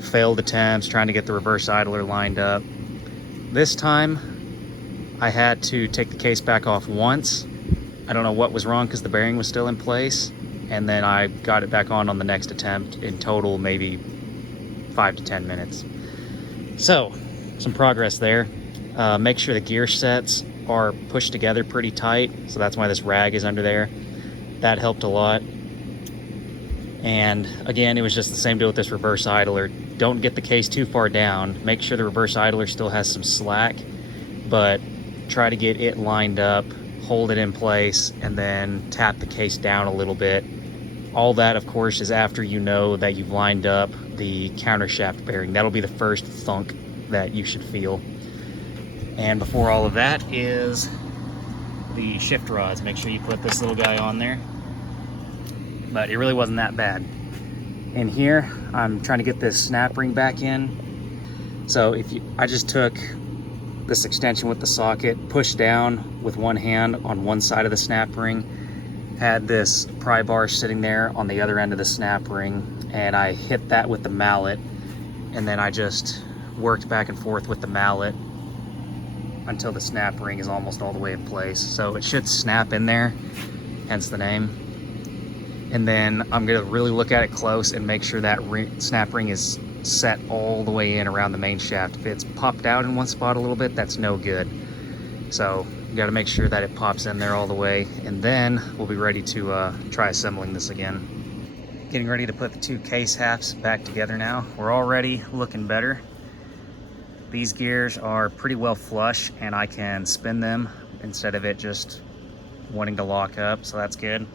failed attempts trying to get the reverse idler lined up. This time I had to take the case back off once. I don't know what was wrong because the bearing was still in place. And then I got it back on the next attempt. In total, maybe 5 to 10 minutes. So, some progress there. Make sure the gear sets are pushed together pretty tight. So that's why this rag is under there. That helped a lot. And again, it was just the same deal with this reverse idler. Don't get the case too far down. Make sure the reverse idler still has some slack, but try to get it lined up, hold it in place, and then tap the case down a little bit. All that, of course, is after you know that you've lined up the countershaft bearing. That'll be the first thunk that you should feel. And before all of that is the shift rods. Make sure you put this little guy on there. But it really wasn't that bad. In here, I'm trying to get this snap ring back in. So I just took this extension with the socket, pushed down with one hand on one side of the snap ring, had this pry bar sitting there on the other end of the snap ring, and I hit that with the mallet, and then I just worked back and forth with the mallet until the snap ring is almost all the way in place. So it should snap in there, hence the name. And then I'm gonna really look at it close and make sure that snap ring is set all the way in around the main shaft. If it's popped out in one spot a little bit, that's no good. So you got to make sure that it pops in there all the way, and then we'll be ready to try assembling this again. Getting ready to put the two case halves back together now. We're already looking better. These gears are pretty well flush, and I can spin them instead of it just wanting to lock up, so that's good.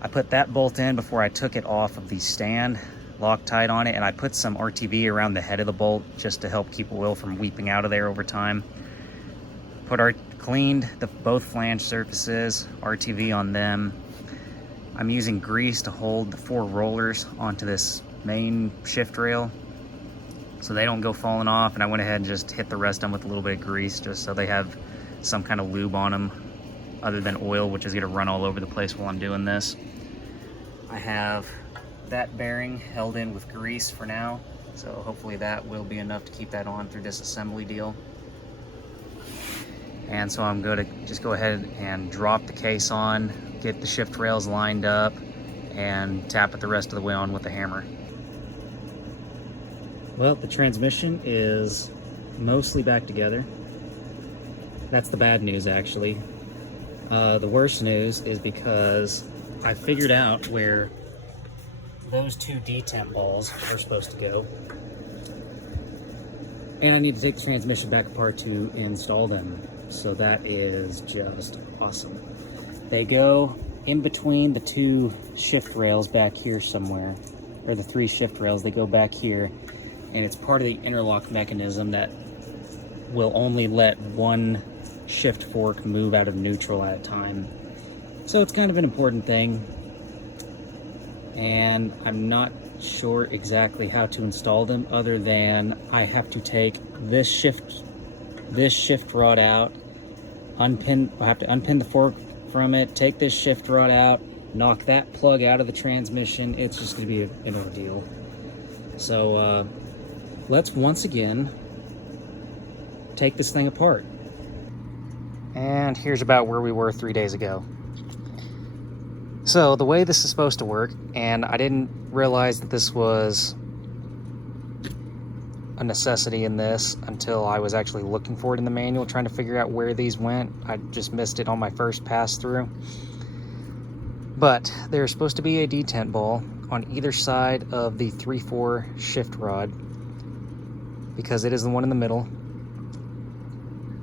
I put that bolt in before I took it off of the stand, Loctite on it, and I put some RTV around the head of the bolt just to help keep oil from weeping out of there over time. Cleaned both flange surfaces, RTV on them. I'm using grease to hold the 4 rollers onto this main shift rail so they don't go falling off, and I went ahead and just hit the rest of them with a little bit of grease just so they have some kind of lube on them other than oil, which is going to run all over the place while I'm doing this. I have that bearing held in with grease for now, so hopefully that will be enough to keep that on through this assembly deal. And so I'm going to just go ahead and drop the case on, get the shift rails lined up, and tap it the rest of the way on with the hammer. Well, the transmission is mostly back together. That's the bad news, actually. The worst news is because I figured out where those 2 detemp balls are supposed to go. And I need to take the transmission back apart to install them. So that is just awesome. They go in between the 2 shift rails back here somewhere, or the 3 shift rails, they go back here, and it's part of the interlock mechanism that will only let 1 shift fork move out of neutral at a time. So it's kind of an important thing, and I'm not sure exactly how to install them other than I have to take this shift rod out, I have to unpin the fork from it, take this shift rod out, knock that plug out of the transmission. It's just going to be an ordeal. So let's once again take this thing apart. And here's about where we were 3 days ago. So the way this is supposed to work, and I didn't realize that this was a necessity in this until I was actually looking for it in the manual, trying to figure out where these went. I just missed it on my first pass through. But there's supposed to be a detent ball on either side of the 3/4 shift rod, because it is the one in the middle.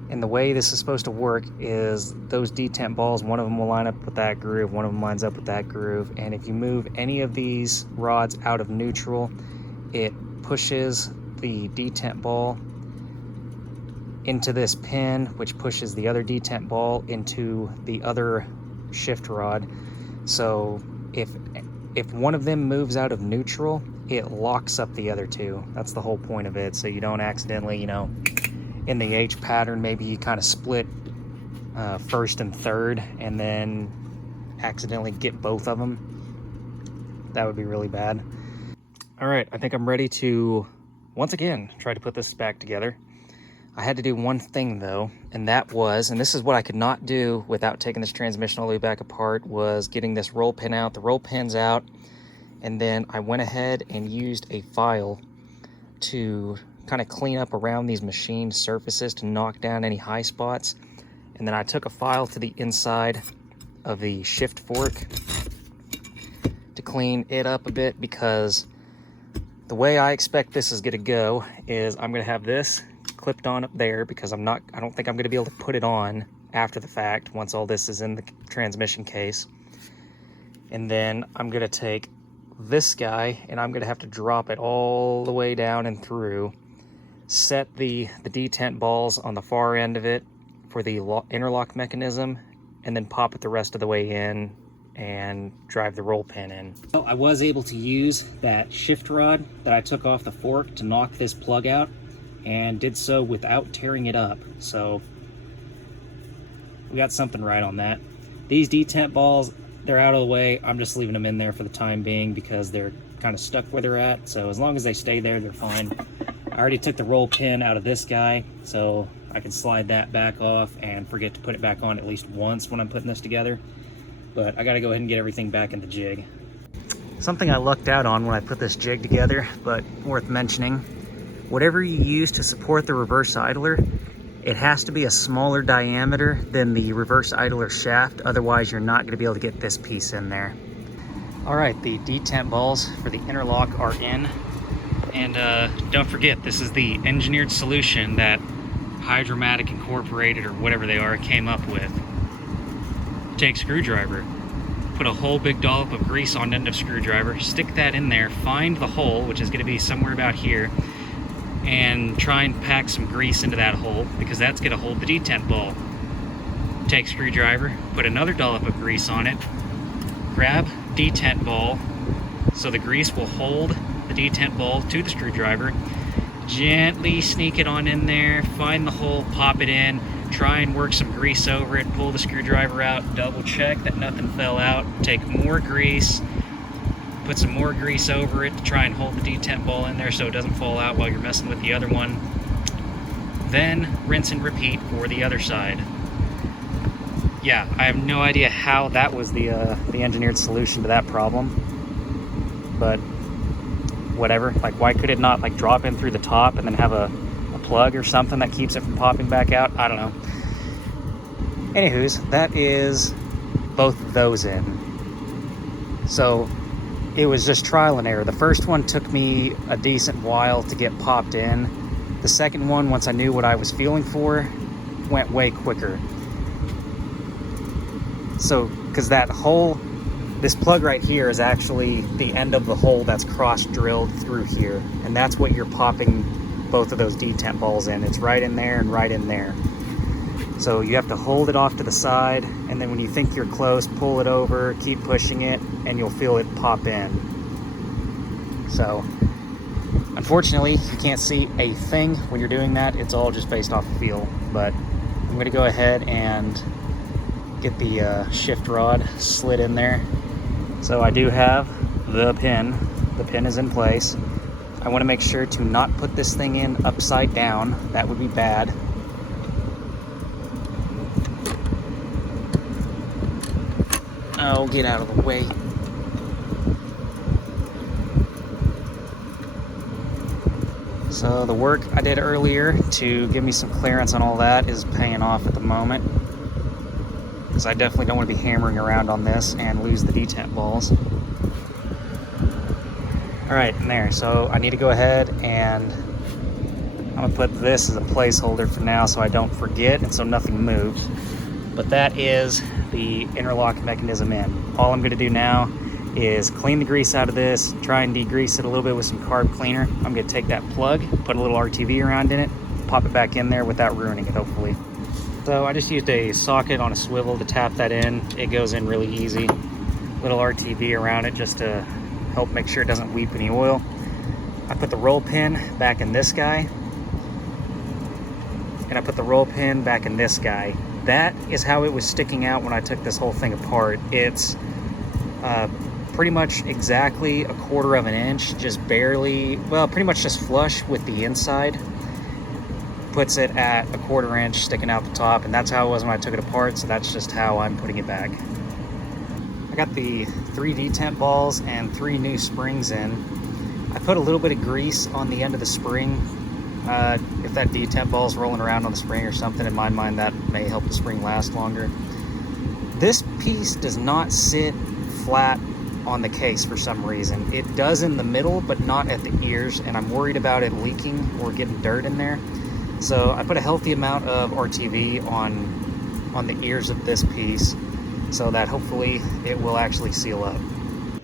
And the way this is supposed to work is those detent balls, one of them will line up with that groove, one of them lines up with that groove, and if you move any of these rods out of neutral, it pushes the detent ball into this pin, which pushes the other detent ball into the other shift rod. So if one of them moves out of neutral, it locks up the other 2. That's the whole point of it, so you don't accidentally, you know, in the H pattern, maybe you kind of split first and third and then accidentally get both of them. That would be really bad. All right, I think I'm ready to once again try to put this back together. I had to do one thing though, and that was, and this is what I could not do without taking this transmission all the way back apart, was getting this roll pin out. The roll pin's out, and then I went ahead and used a file to kind of clean up around these machined surfaces to knock down any high spots. And then I took a file to the inside of the shift fork to clean it up a bit, because the way I expect this is going to go is I'm going to have this clipped on up there, because I don't think I'm going to be able to put it on after the fact once all this is in the transmission case. And then I'm going to take this guy and I'm going to have to drop it all the way down and through, set the detent balls on the far end of it for the interlock mechanism, and then pop it the rest of the way in and drive the roll pin in. So I was able to use that shift rod that I took off the fork to knock this plug out, and did so without tearing it up. So we got something right on that. These detent balls, they're out of the way. I'm just leaving them in there for the time being because they're kind of stuck where they're at. So as long as they stay there, they're fine. I already took the roll pin out of this guy, so I can slide that back off and forget to put it back on at least once when I'm putting this together. But I gotta go ahead and get everything back in the jig. Something I lucked out on when I put this jig together, but worth mentioning, whatever you use to support the reverse idler, it has to be a smaller diameter than the reverse idler shaft, otherwise you're not gonna be able to get this piece in there. All right, the detent balls for the interlock are in. And don't forget, this is the engineered solution that Hydromatic Incorporated, or whatever they are, came up with. Take a screwdriver, put a whole big dollop of grease on the end of screwdriver, stick that in there, find the hole, which is going to be somewhere about here, and try and pack some grease into that hole, because that's going to hold the detent ball. Take screwdriver, put another dollop of grease on it, grab detent ball so the grease will hold the detent ball to the screwdriver, gently sneak it on in there, find the hole, pop it in, try and work some grease over it, pull the screwdriver out, double check that nothing fell out, take more grease, put some more grease over it to try and hold the detent ball in there so it doesn't fall out while you're messing with the other one. Then rinse and repeat for the other side. Yeah, I have no idea how that was the engineered solution to that problem, but whatever. Like, why could it not like drop in through the top and then have a plug or something that keeps it from popping back out? I don't know. Anywho's, that is both of those in. So it was just trial and error. The first one took me a decent while to get popped in. The second one, once I knew what I was feeling for, went way quicker. So, because that hole, this plug right here is actually the end of the hole that's cross-drilled through here. And that's what you're popping both of those detent balls in. It's right in there and right in there. So you have to hold it off to the side, and then when you think you're close, pull it over, keep pushing it, and you'll feel it pop in. So, unfortunately, you can't see a thing when you're doing that. It's all just based off of feel. But I'm going to go ahead and get the shift rod slid in there. So I do have the pin. The pin is in place. I want to make sure to not put this thing in upside down. That would be bad. Oh, get out of the way. So the work I did earlier to give me some clearance on all that is paying off at the moment, because I definitely don't want to be hammering around on this and lose the detent balls. Alright, and there. So I need to go ahead and I'm going to put this as a placeholder for now so I don't forget and so nothing moves. But that is the interlock mechanism in. All I'm going to do now is clean the grease out of this, try and degrease it a little bit with some carb cleaner. I'm going to take that plug, put a little RTV around in it, pop it back in there without ruining it, hopefully. So I just used a socket on a swivel to tap that in. It goes in really easy. Little RTV around it just to help make sure it doesn't weep any oil. I put the roll pin back in this guy, and I put the roll pin back in this guy. That is how it was sticking out when I took this whole thing apart. It's pretty much exactly 1/4 of an inch, just barely, well, pretty much just flush with the inside. Puts it at 1/4 inch sticking out the top, and that's how it was when I took it apart, so that's just how I'm putting it back. I got the 3 detent balls and 3 new springs in. I put a little bit of grease on the end of the spring. If that detent ball is rolling around on the spring or something, in my mind that may help the spring last longer. This piece does not sit flat on the case for some reason. It does in the middle, but not at the ears, and I'm worried about it leaking or getting dirt in there. So I put a healthy amount of RTV on the ears of this piece so that hopefully it will actually seal up.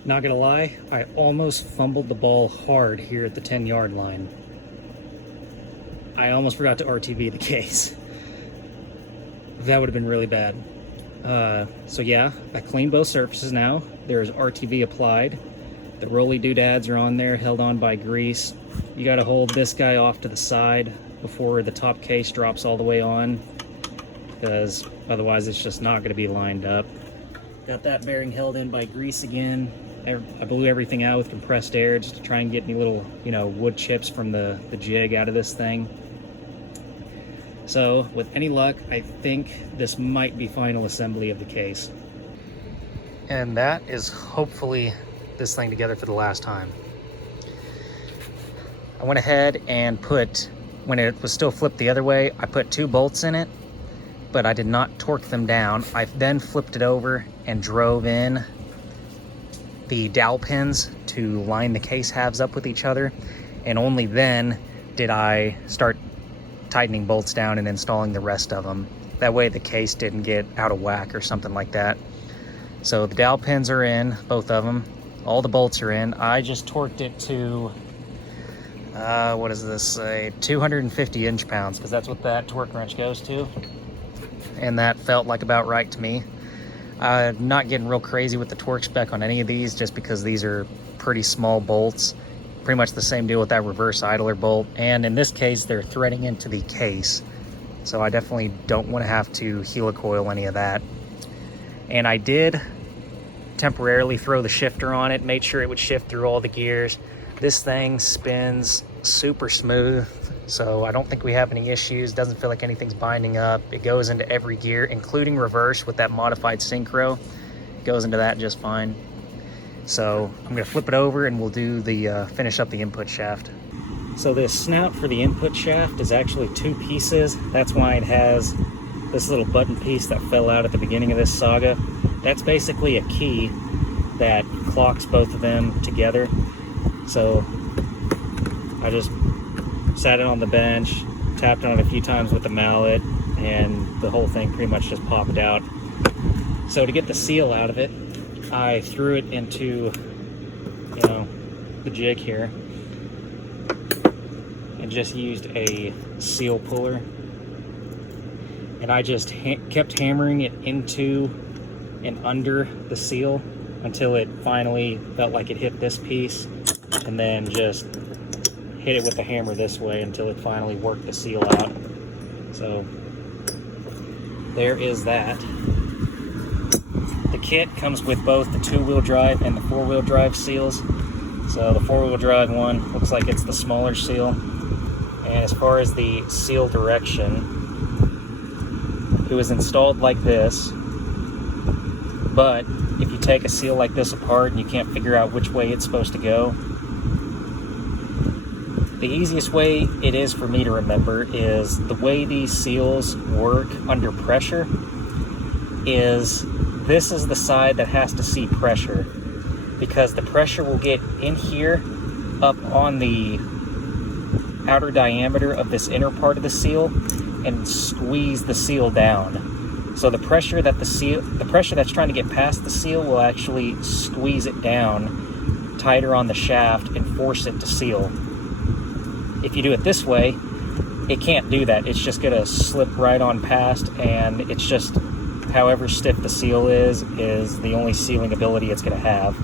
Not gonna lie, I almost fumbled the ball hard here at the 10-yard line. I almost forgot to RTV the case. That would have been really bad. So yeah, I cleaned both surfaces now. There's RTV applied. The rolly doodads are on there, held on by grease. You gotta hold this guy off to the side before the top case drops all the way on, because otherwise it's just not gonna be lined up. Got that bearing held in by grease again. I blew everything out with compressed air just to try and get any little, wood chips from the jig out of this thing. So with any luck, I think this might be final assembly of the case. And that is hopefully this thing together for the last time. I went ahead and put, when it was still flipped the other way, I put 2 bolts in it, but I did not torque them down. I then flipped it over and drove in the dowel pins to line the case halves up with each other, and only then did I start tightening bolts down and installing the rest of them. That way the case didn't get out of whack or something like that. So the dowel pins are in, both of them. All the bolts are in. I just torqued it to what does this say? 250 inch-pounds, because that's what that torque wrench goes to. And that felt like about right to me. Not getting real crazy with the torque spec on any of these, just because these are pretty small bolts. Pretty much the same deal with that reverse idler bolt. And in this case, they're threading into the case. So I definitely don't want to have to helicoil any of that. And I did temporarily throw the shifter on it, made sure it would shift through all the gears. This thing spins super smooth, so I don't think we have any issues. Doesn't feel like anything's binding up. It goes into every gear, including reverse with that modified synchro. It goes into that just fine. So I'm gonna flip it over and we'll do the finish up the input shaft. So this snout for the input shaft is actually 2 pieces. That's why it has this little button piece that fell out at the beginning of this saga. That's basically a key that clocks both of them together. So I just sat it on the bench, tapped on it a few times with the mallet, and the whole thing pretty much just popped out. So to get the seal out of it, I threw it into, you know, the jig here and just used a seal puller. And I just kept hammering it into and under the seal until it finally felt like it hit this piece, and then just hit it with the hammer this way until it finally worked the seal out. So there is that. The kit comes with both the 2-wheel drive and the 4-wheel drive seals. So the 4-wheel drive one looks like it's the smaller seal. And as far as the seal direction, it was installed like this, but if you take a seal like this apart and you can't figure out which way it's supposed to go, the easiest way it is for me to remember is the way these seals work under pressure is this is the side that has to see pressure, because the pressure will get in here up on the outer diameter of this inner part of the seal and squeeze the seal down. So the pressure that the pressure that's trying to get past the seal will actually squeeze it down tighter on the shaft and force it to seal. If you do it this way, it can't do that. It's just gonna slip right on past, and it's just however stiff the seal is the only sealing ability it's gonna have.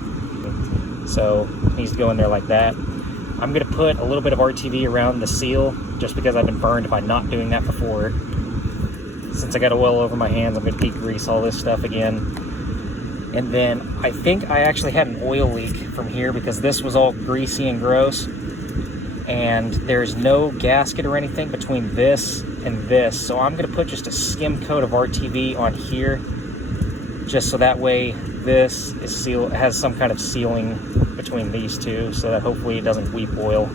So it needs to go in there like that. I'm gonna put a little bit of RTV around the seal just because I've been burned by not doing that before. Since I got oil over my hands, I'm gonna degrease all this stuff again. And then I think I actually had an oil leak from here because this was all greasy and gross. And there's no gasket or anything between this and this. So I'm gonna put just a skim coat of RTV on here, just so that way this is sealed, has some kind of sealing between these two, so that hopefully it doesn't weep oil.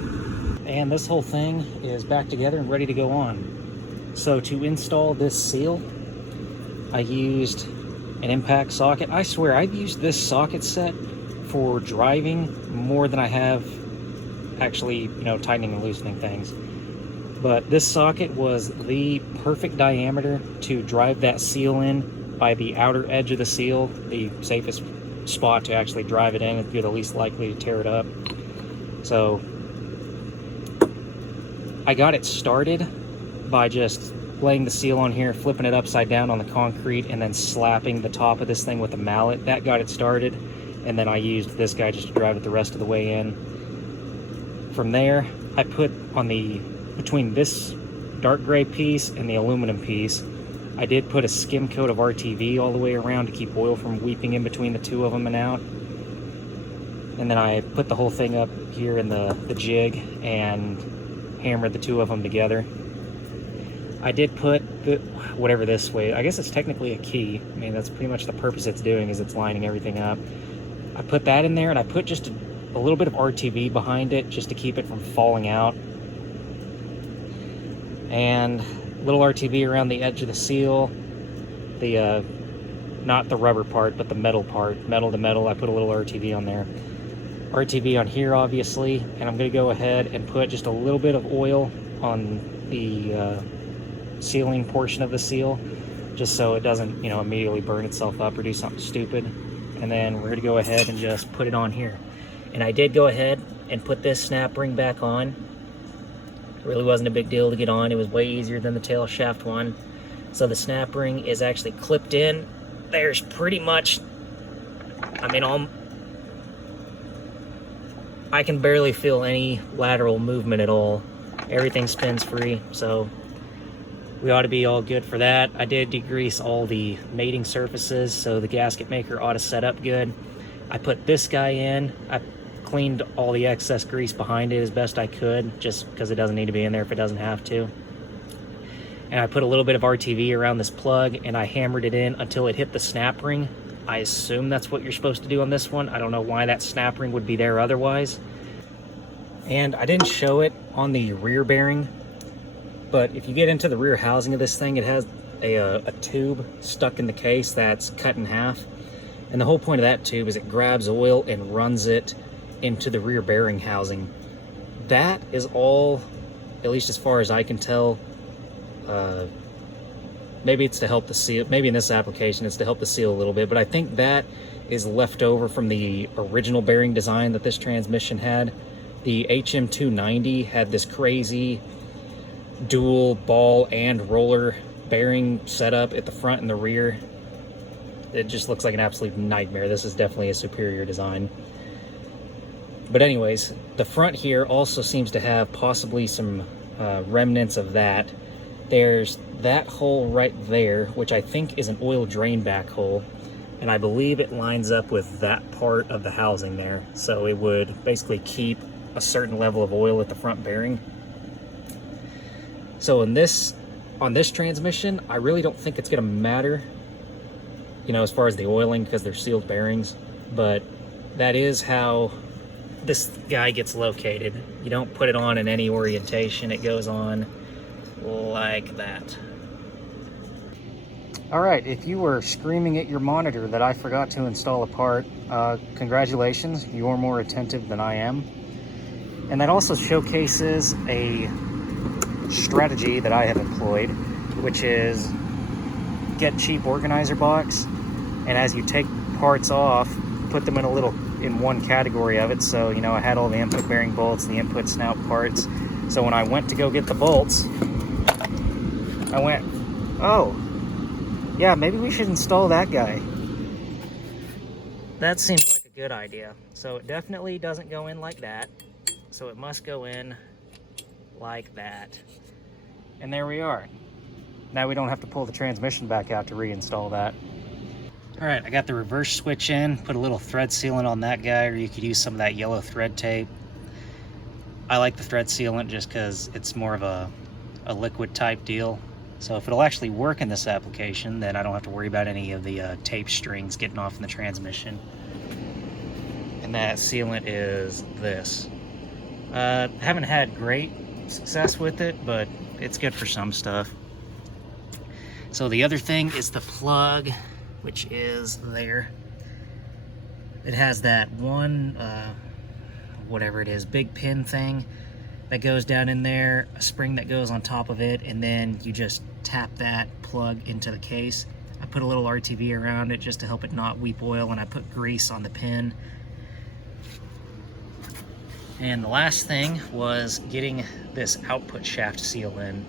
And this whole thing is back together and ready to go on. So to install this seal, I used an impact socket. I swear I've used this socket set for driving more than I have actually, you know, tightening and loosening things. But this socket was the perfect diameter to drive that seal in by the outer edge of the seal, the safest spot to actually drive it in if you're the least likely to tear it up. So I got it started by just laying the seal on here, flipping it upside down on the concrete, and then slapping the top of this thing with a mallet. That got it started, and then I used this guy just to drive it the rest of the way in. From there, I put on the, between this dark gray piece and the aluminum piece, I did put a skim coat of RTV all the way around to keep oil from weeping in between the two of them and out. And then I put the whole thing up here in the jig and hammered the two of them together. I did put the, whatever this way, I guess it's technically a key. I mean, that's pretty much the purpose it's doing, is it's lining everything up. I put that in there, and I put just a little bit of RTV behind it just to keep it from falling out. And little RTV around the edge of the seal, the not the rubber part, but the metal part, metal to metal. I put a little RTV on there. RTV on here, obviously, and I'm going to go ahead and put just a little bit of oil on the sealing portion of the seal, just so it doesn't, you know, immediately burn itself up or do something stupid. And then we're going to go ahead and just put it on here. And I did go ahead and put this snap ring back on Really wasn't a big deal to get on. It was way easier than the tail shaft one. So the snap ring is actually clipped in. There's pretty much, I mean, I can barely feel any lateral movement at all. Everything spins free, so we ought to be all good for that. I did degrease all the mating surfaces, so the gasket maker ought to set up good. I put this guy in. I cleaned all the excess grease behind it as best I could, just because it doesn't need to be in there if it doesn't have to. And I put a little bit of RTV around this plug, and I hammered it in until it hit the snap ring. I assume that's what you're supposed to do on this one. I don't know why that snap ring would be there otherwise. And I didn't show it on the rear bearing, but if you get into the rear housing of this thing, it has a tube stuck in the case that's cut in half. And the whole point of that tube is it grabs oil and runs it into the rear bearing housing. That is all, at least as far as I can tell. Maybe it's to help the seal, maybe in this application it's to help the seal a little bit, but I think that is left over from the original bearing design that this transmission had. The HM290 had this crazy dual ball and roller bearing setup at the front and the rear. It just looks like an absolute nightmare. This is definitely a superior design. But anyways, the front here also seems to have possibly some remnants of that. There's that hole right there, which I think is an oil drain back hole, and I believe it lines up with that part of the housing there, so it would basically keep a certain level of oil at the front bearing. So on this transmission, I really don't think it's going to matter, you know, as far as the oiling, because they're sealed bearings, but that is how this guy gets located. You don't put it on in any orientation. It goes on like that. All right, if you were screaming at your monitor that I forgot to install a part, congratulations, you're more attentive than I am. And that also showcases a strategy that I have employed, which is get cheap organizer box, and as you take parts off, put them in one category of it. So, you know, I had all the input bearing bolts, the input snout parts. So when I went to go get the bolts, I went, oh, yeah, maybe we should install that guy. That seems like a good idea. So it definitely doesn't go in like that. So it must go in like that. And there we are. Now we don't have to pull the transmission back out to reinstall that. All right, I got the reverse switch in, put a little thread sealant on that guy, or you could use some of that yellow thread tape. I like the thread sealant just because it's more of a liquid type deal. So if it'll actually work in this application, then I don't have to worry about any of the tape strings getting off in the transmission. And that sealant is this. Haven't had great success with it, but it's good for some stuff. So the other thing is the plug, which is there. It has that one, whatever it is, big pin thing that goes down in there, a spring that goes on top of it, and then you just tap that plug into the case. I put a little RTV around it just to help it not weep oil, and I put grease on the pin. And the last thing was getting this output shaft seal in.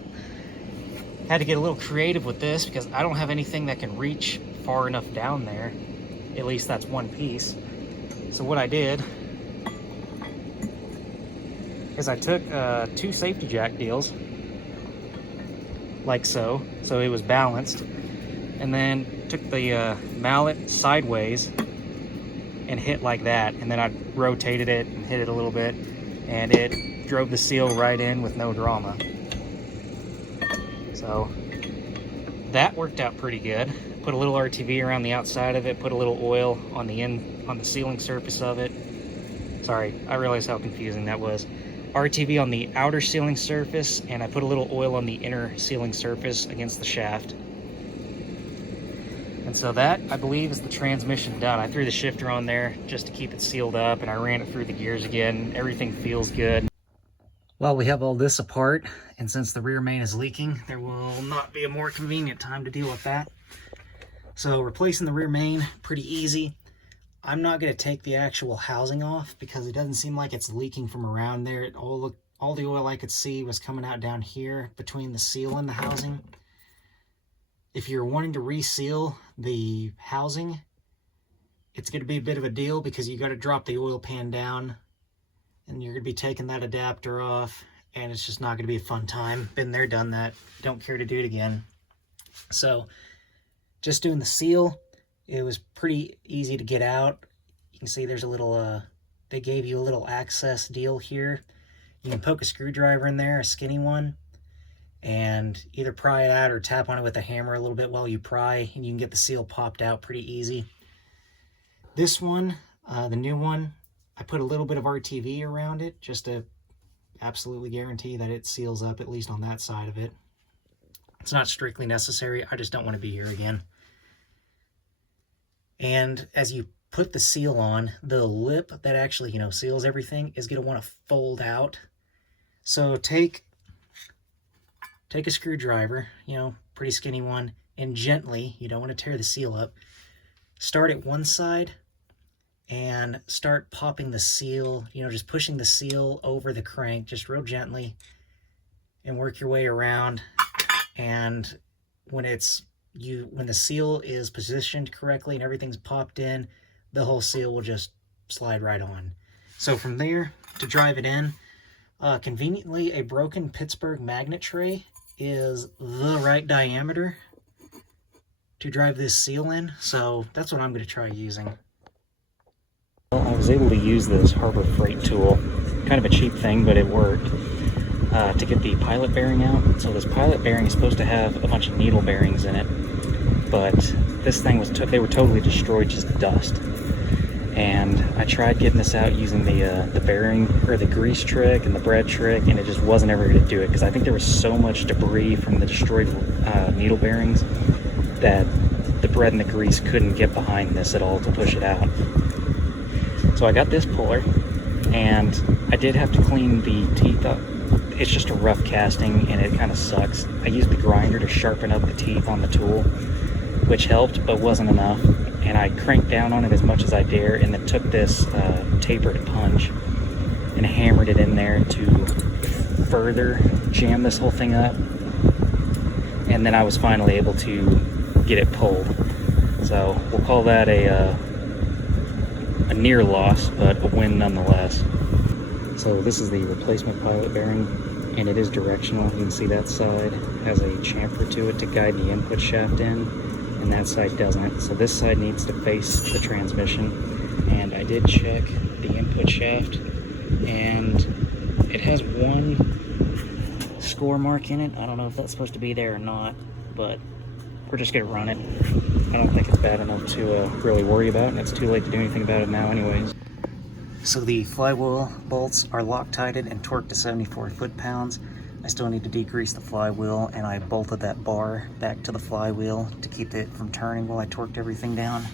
Had to get a little creative with this because I don't have anything that can reach far enough down there. At least that's one piece. So what I did is I took 2 safety jack deals, like so it was balanced, and then took the mallet sideways and hit like that, and then I rotated it and hit it a little bit, and it drove the seal right in with no drama. So that worked out pretty good. Put a little RTV around the outside of it, put a little oil on the sealing surface of it. Sorry, I realize how confusing that was. RTV on the outer sealing surface, and I put a little oil on the inner sealing surface against the shaft. And so that, I believe, is the transmission done. I threw the shifter on there just to keep it sealed up, and I ran it through the gears again. Everything feels good. Well, we have all this apart, and since the rear main is leaking, there will not be a more convenient time to deal with that. So replacing the rear main, pretty easy. I'm not going to take the actual housing off because it doesn't seem like it's leaking from around there. It all all the oil I could see was coming out down here between the seal and the housing. If you're wanting to reseal the housing, it's going to be a bit of a deal because you got to drop the oil pan down and you're going to be taking that adapter off, and it's just not going to be a fun time. Been there, done that. Don't care to do it again. So just doing the seal, it was pretty easy to get out. You can see there's a little, they gave you a little access deal here. You can poke a screwdriver in there, a skinny one, and either pry it out or tap on it with a hammer a little bit while you pry, and you can get the seal popped out pretty easy. This one, the new one, I put a little bit of RTV around it just to absolutely guarantee that it seals up, at least on that side of it. It's not strictly necessary. I just don't want to be here again. And as you put the seal on, the lip that actually, seals everything is going to want to fold out. So take a screwdriver, pretty skinny one, and gently, you don't want to tear the seal up, start at one side and start popping the seal, just pushing the seal over the crank just real gently, and work your way around. And when the seal is positioned correctly and everything's popped in, the whole seal will just slide right on. So from there, to drive it in, conveniently, a broken Pittsburgh magnet tray is the right diameter to drive this seal in, so that's what I'm going to try using. Well, I was able to use this Harbor Freight tool, kind of a cheap thing, but it worked, to get the pilot bearing out. So this pilot bearing is supposed to have a bunch of needle bearings in it, but this thing they were totally destroyed, just dust. And I tried getting this out using the bearing, or the grease trick and the bread trick, and it just wasn't ever going to do it, because I think there was so much debris from the destroyed needle bearings that the bread and the grease couldn't get behind this at all to push it out. So I got this puller, and I did have to clean the teeth up. It's just a rough casting, and it kind of sucks. I used the grinder to sharpen up the teeth on the tool, which helped, but wasn't enough. And I cranked down on it as much as I dare, and then took this tapered punch and hammered it in there to further jam this whole thing up. And then I was finally able to get it pulled. So we'll call that a near loss, but a win nonetheless. So this is the replacement pilot bearing, and it is directional. You can see that side has a chamfer to it to guide the input shaft in, and that side doesn't. So this side needs to face the transmission. And I did check the input shaft, and it has one score mark in it. I don't know if that's supposed to be there or not, but we're just gonna run it. I don't think it's bad enough to really worry about, and it's too late to do anything about it now anyways. So the flywheel bolts are Loctited and torqued to 74 foot-pounds. I still need to degrease the flywheel, and I bolted that bar back to the flywheel to keep it from turning while I torqued everything down.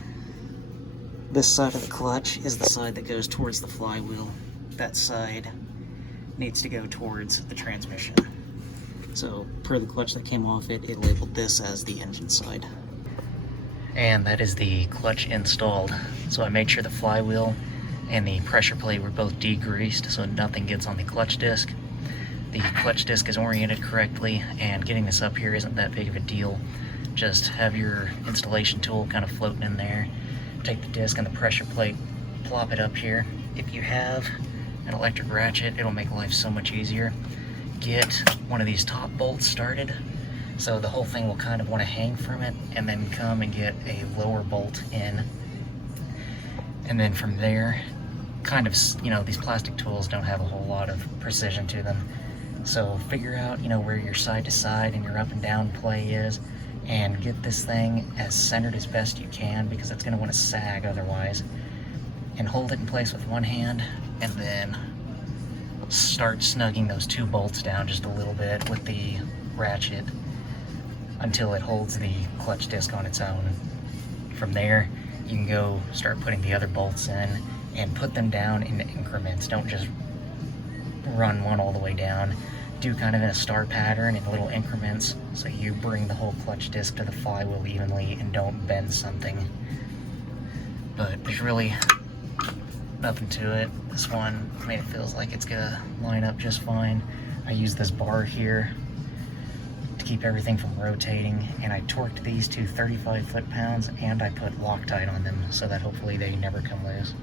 This side of the clutch is the side that goes towards the flywheel. That side needs to go towards the transmission. So per the clutch that came off it, it labeled this as the engine side. And that is the clutch installed. So I made sure the flywheel and the pressure plate were both degreased so nothing gets on the clutch disc. The clutch disc is oriented correctly, and getting this up here isn't that big of a deal. Just have your installation tool kind of floating in there. Take the disc and the pressure plate, plop it up here. If you have an electric ratchet, it'll make life so much easier. Get one of these top bolts started, so the whole thing will kind of want to hang from it, and then come and get a lower bolt in. And then from there, kind of, these plastic tools don't have a whole lot of precision to them. So figure out, where your side to side and your up and down play is, and get this thing as centered as best you can, because it's going to want to sag otherwise. And hold it in place with one hand, and then start snugging those two bolts down just a little bit with the ratchet until it holds the clutch disc on its own. From there, you can go start putting the other bolts in and put them down in increments. Don't just run one all the way down. Do kind of in a star pattern in little increments, so you bring the whole clutch disc to the flywheel evenly and don't bend something. But there's really nothing to it. This one, I mean, it feels like it's gonna line up just fine. I use this bar here to keep everything from rotating, and I torqued these to 35 foot-pounds, and I put Loctite on them so that hopefully they never come loose.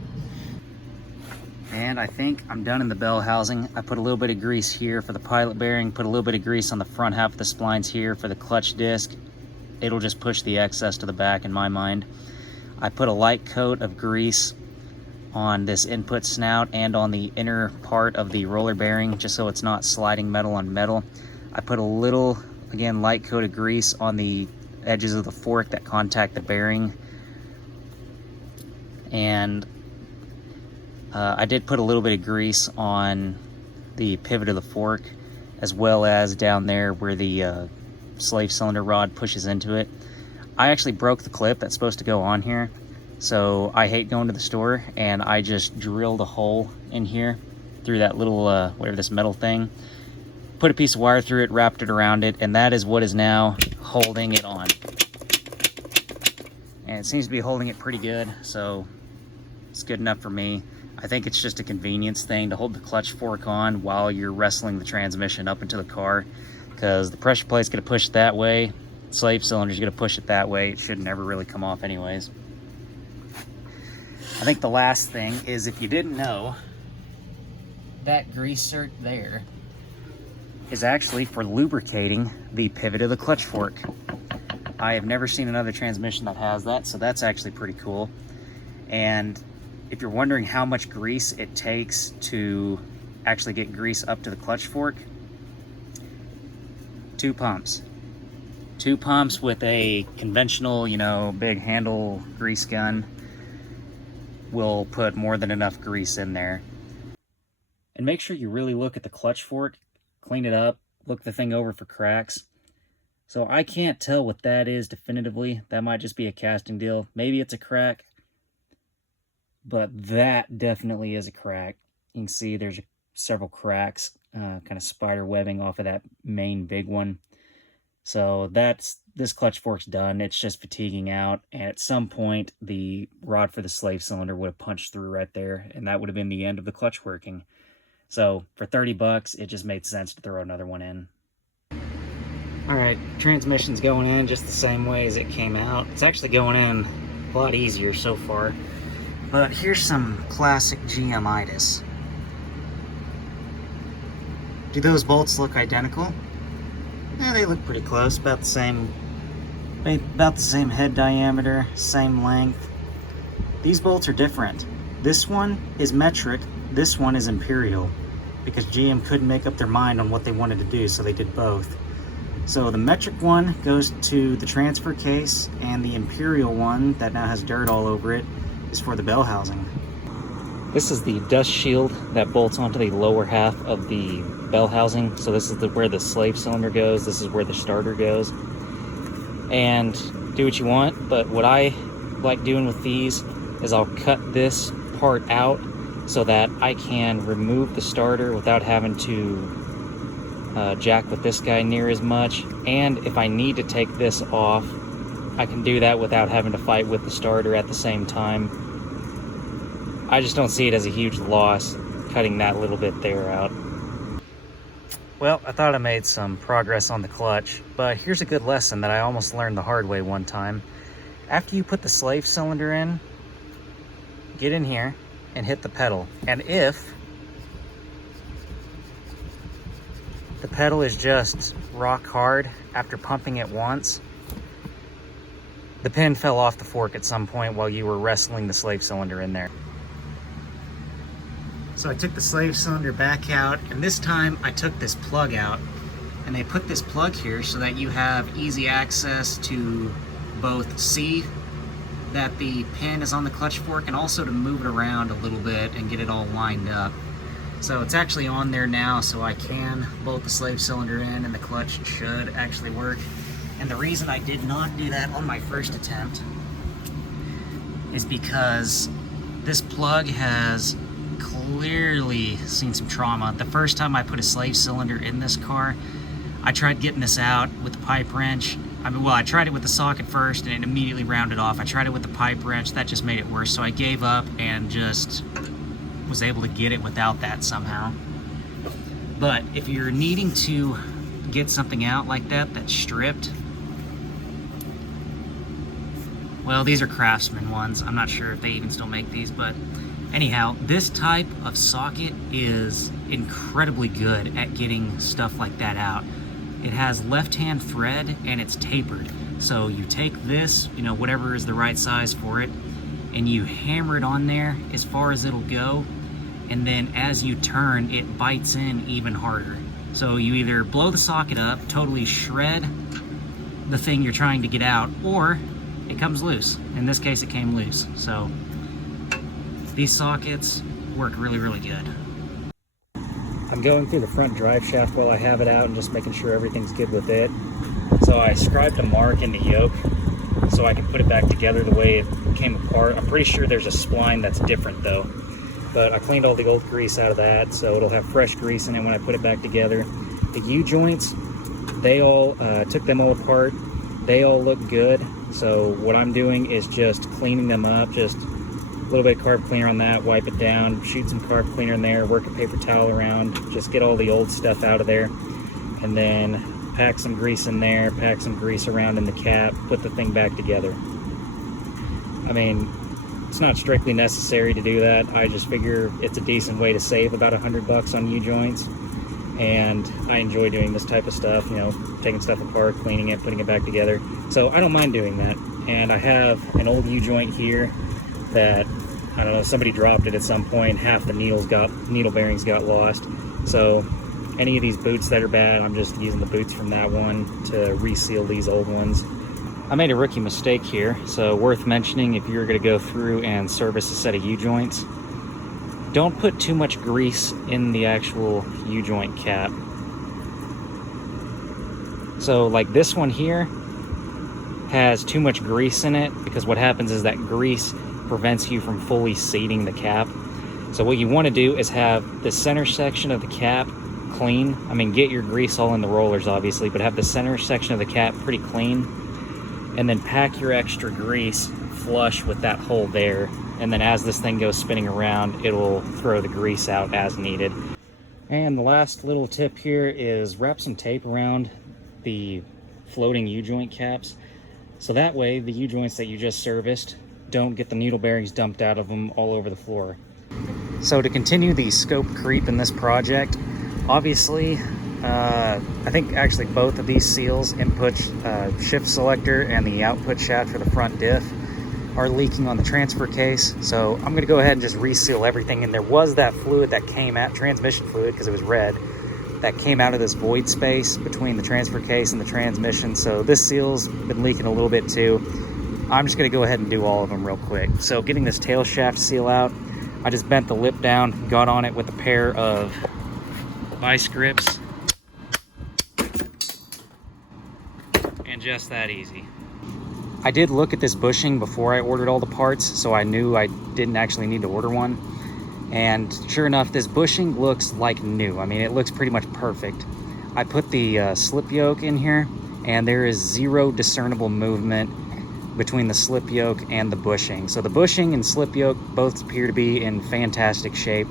And I think I'm done in the bell housing. I put a little bit of grease here for the pilot bearing, put a little bit of grease on the front half of the splines here for the clutch disc. It'll just push the excess to the back in my mind. I put a light coat of grease on this input snout and on the inner part of the roller bearing, just so it's not sliding metal on metal. I put a little, again, light coat of grease on the edges of the fork that contact the bearing. And I did put a little bit of grease on the pivot of the fork, as well as down there where the slave cylinder rod pushes into it. I actually broke the clip that's supposed to go on here, so I hate going to the store, and I just drilled a hole in here through that little, whatever this metal thing, put a piece of wire through it, wrapped it around it, and that is what is now holding it on. And it seems to be holding it pretty good, so it's good enough for me. I think it's just a convenience thing to hold the clutch fork on while you're wrestling the transmission up into the car, because the pressure plate's going to push it that way, the slave cylinder's going to push it that way. It should never really come off anyways. I think the last thing is, if you didn't know, that grease cert there is actually for lubricating the pivot of the clutch fork. I have never seen another transmission that has that, so that's actually pretty cool. And if you're wondering how much grease it takes to actually get grease up to the clutch fork, 2 pumps. 2 pumps with a conventional, you know, big handle grease gun will put more than enough grease in there. And make sure you really look at the clutch fork, clean it up, look the thing over for cracks. So I can't tell what that is definitively. That might just be a casting deal. Maybe it's a crack, but that definitely is a crack. You can see there's several cracks, kind of spider webbing off of that main big one. So this clutch fork's done. It's just fatiguing out, and at some point the rod for the slave cylinder would have punched through right there, and that would have been the end of the clutch working. So for 30 bucks, it just made sense to throw another one in. All right, transmission's going in just the same way as it came out. It's actually going in a lot easier so far. But here's some classic GM-itis. Do those bolts look identical? Yeah, they look pretty close, about the same head diameter, same length. These bolts are different. This one is metric, this one is imperial, because GM couldn't make up their mind on what they wanted to do, so they did both. So the metric one goes to the transfer case, and the imperial one that now has dirt all over it is for the bell housing. This is the dust shield that bolts onto the lower half of the bell housing. So this is where the slave cylinder goes, this is where the starter goes. And do what you want, but what I like doing with these is I'll cut this part out so that I can remove the starter without having to jack with this guy near as much. And if I need to take this off, I can do that without having to fight with the starter at the same time. I just don't see it as a huge loss cutting that little bit there out. Well, I thought I made some progress on the clutch, but here's a good lesson that I almost learned the hard way one time. After you put the slave cylinder in, get in here and hit the pedal. And if the pedal is just rock hard after pumping it once, the pin fell off the fork at some point while you were wrestling the slave cylinder in there. So I took the slave cylinder back out, and this time I took this plug out, and they put this plug here so that you have easy access to both see that the pin is on the clutch fork and also to move it around a little bit and get it all lined up. So it's actually on there now, so I can bolt the slave cylinder in and the clutch should actually work. And the reason I did not do that on my first attempt is because this plug has clearly seen some trauma. The first time I put a slave cylinder in this car, I tried getting this out with the pipe wrench. I tried it with the socket first and it immediately rounded off. I tried it with the pipe wrench, that just made it worse. So I gave up and just was able to get it without that somehow. But if you're needing to get something out like that that's stripped, well, these are Craftsman ones. I'm not sure if they even still make these, but anyhow, this type of socket is incredibly good at getting stuff like that out. It has left-hand thread and it's tapered. So you take this, you know, whatever is the right size for it, and you hammer it on there as far as it'll go, and then as you turn, it bites in even harder. So you either blow the socket up, totally shred the thing you're trying to get out, or it comes loose. In this case, it came loose. So these sockets work really, really good. I'm going through the front drive shaft while I have it out and just making sure everything's good with it. So I scribed a mark in the yoke so I can put it back together the way it came apart. I'm pretty sure there's a spline that's different though. But I cleaned all the old grease out of that, so it'll have fresh grease in it when I put it back together. The U-joints, they all, took them all apart. They all look good. So what I'm doing is just cleaning them up, just a little bit of carb cleaner on that, wipe it down, shoot some carb cleaner in there, work a paper towel around, just get all the old stuff out of there, and then pack some grease in there, pack some grease around in the cap, put the thing back together. I mean, it's not strictly necessary to do that. I just figure it's a decent way to save about $100 on U-joints, and I enjoy doing this type of stuff, you know, taking stuff apart, cleaning it, putting it back together. So I don't mind doing that. And I have an old U-joint here that, I don't know, somebody dropped it at some point, half the needle bearings got lost. So any of these boots that are bad, I'm just using the boots from that one to reseal these old ones. I made a rookie mistake here, so worth mentioning if you're going to go through and service a set of U-joints, don't put too much grease in the actual U-joint cap. So like this one here has too much grease in it, because what happens is that grease prevents you from fully seating the cap. So what you want to do is have the center section of the cap clean. I mean, get your grease all in the rollers obviously, but have the center section of the cap pretty clean, and then pack your extra grease flush with that hole there, and then as this thing goes spinning around, it will throw the grease out as needed. And the last little tip here is wrap some tape around the floating U-joint caps, so that way the U-joints that you just serviced don't get the needle bearings dumped out of them all over the floor. So to continue the scope creep in this project, obviously, I think actually both of these seals, input shift selector and the output shaft for the front diff, are leaking on the transfer case. So I'm gonna go ahead and just reseal everything. And there was that fluid that came out, transmission fluid, because it was red, that came out of this void space between the transfer case and the transmission. So this seal's been leaking a little bit too. I'm just gonna go ahead and do all of them real quick. So getting this tail shaft seal out, I just bent the lip down, got on it with a pair of vice grips, and just that easy. I did look at this bushing before I ordered all the parts, so I knew I didn't actually need to order one. And sure enough, this bushing looks like new. I mean, it looks pretty much perfect. I put the slip yoke in here, and there is zero discernible movement between the slip yoke and the bushing. So the bushing and slip yoke both appear to be in fantastic shape.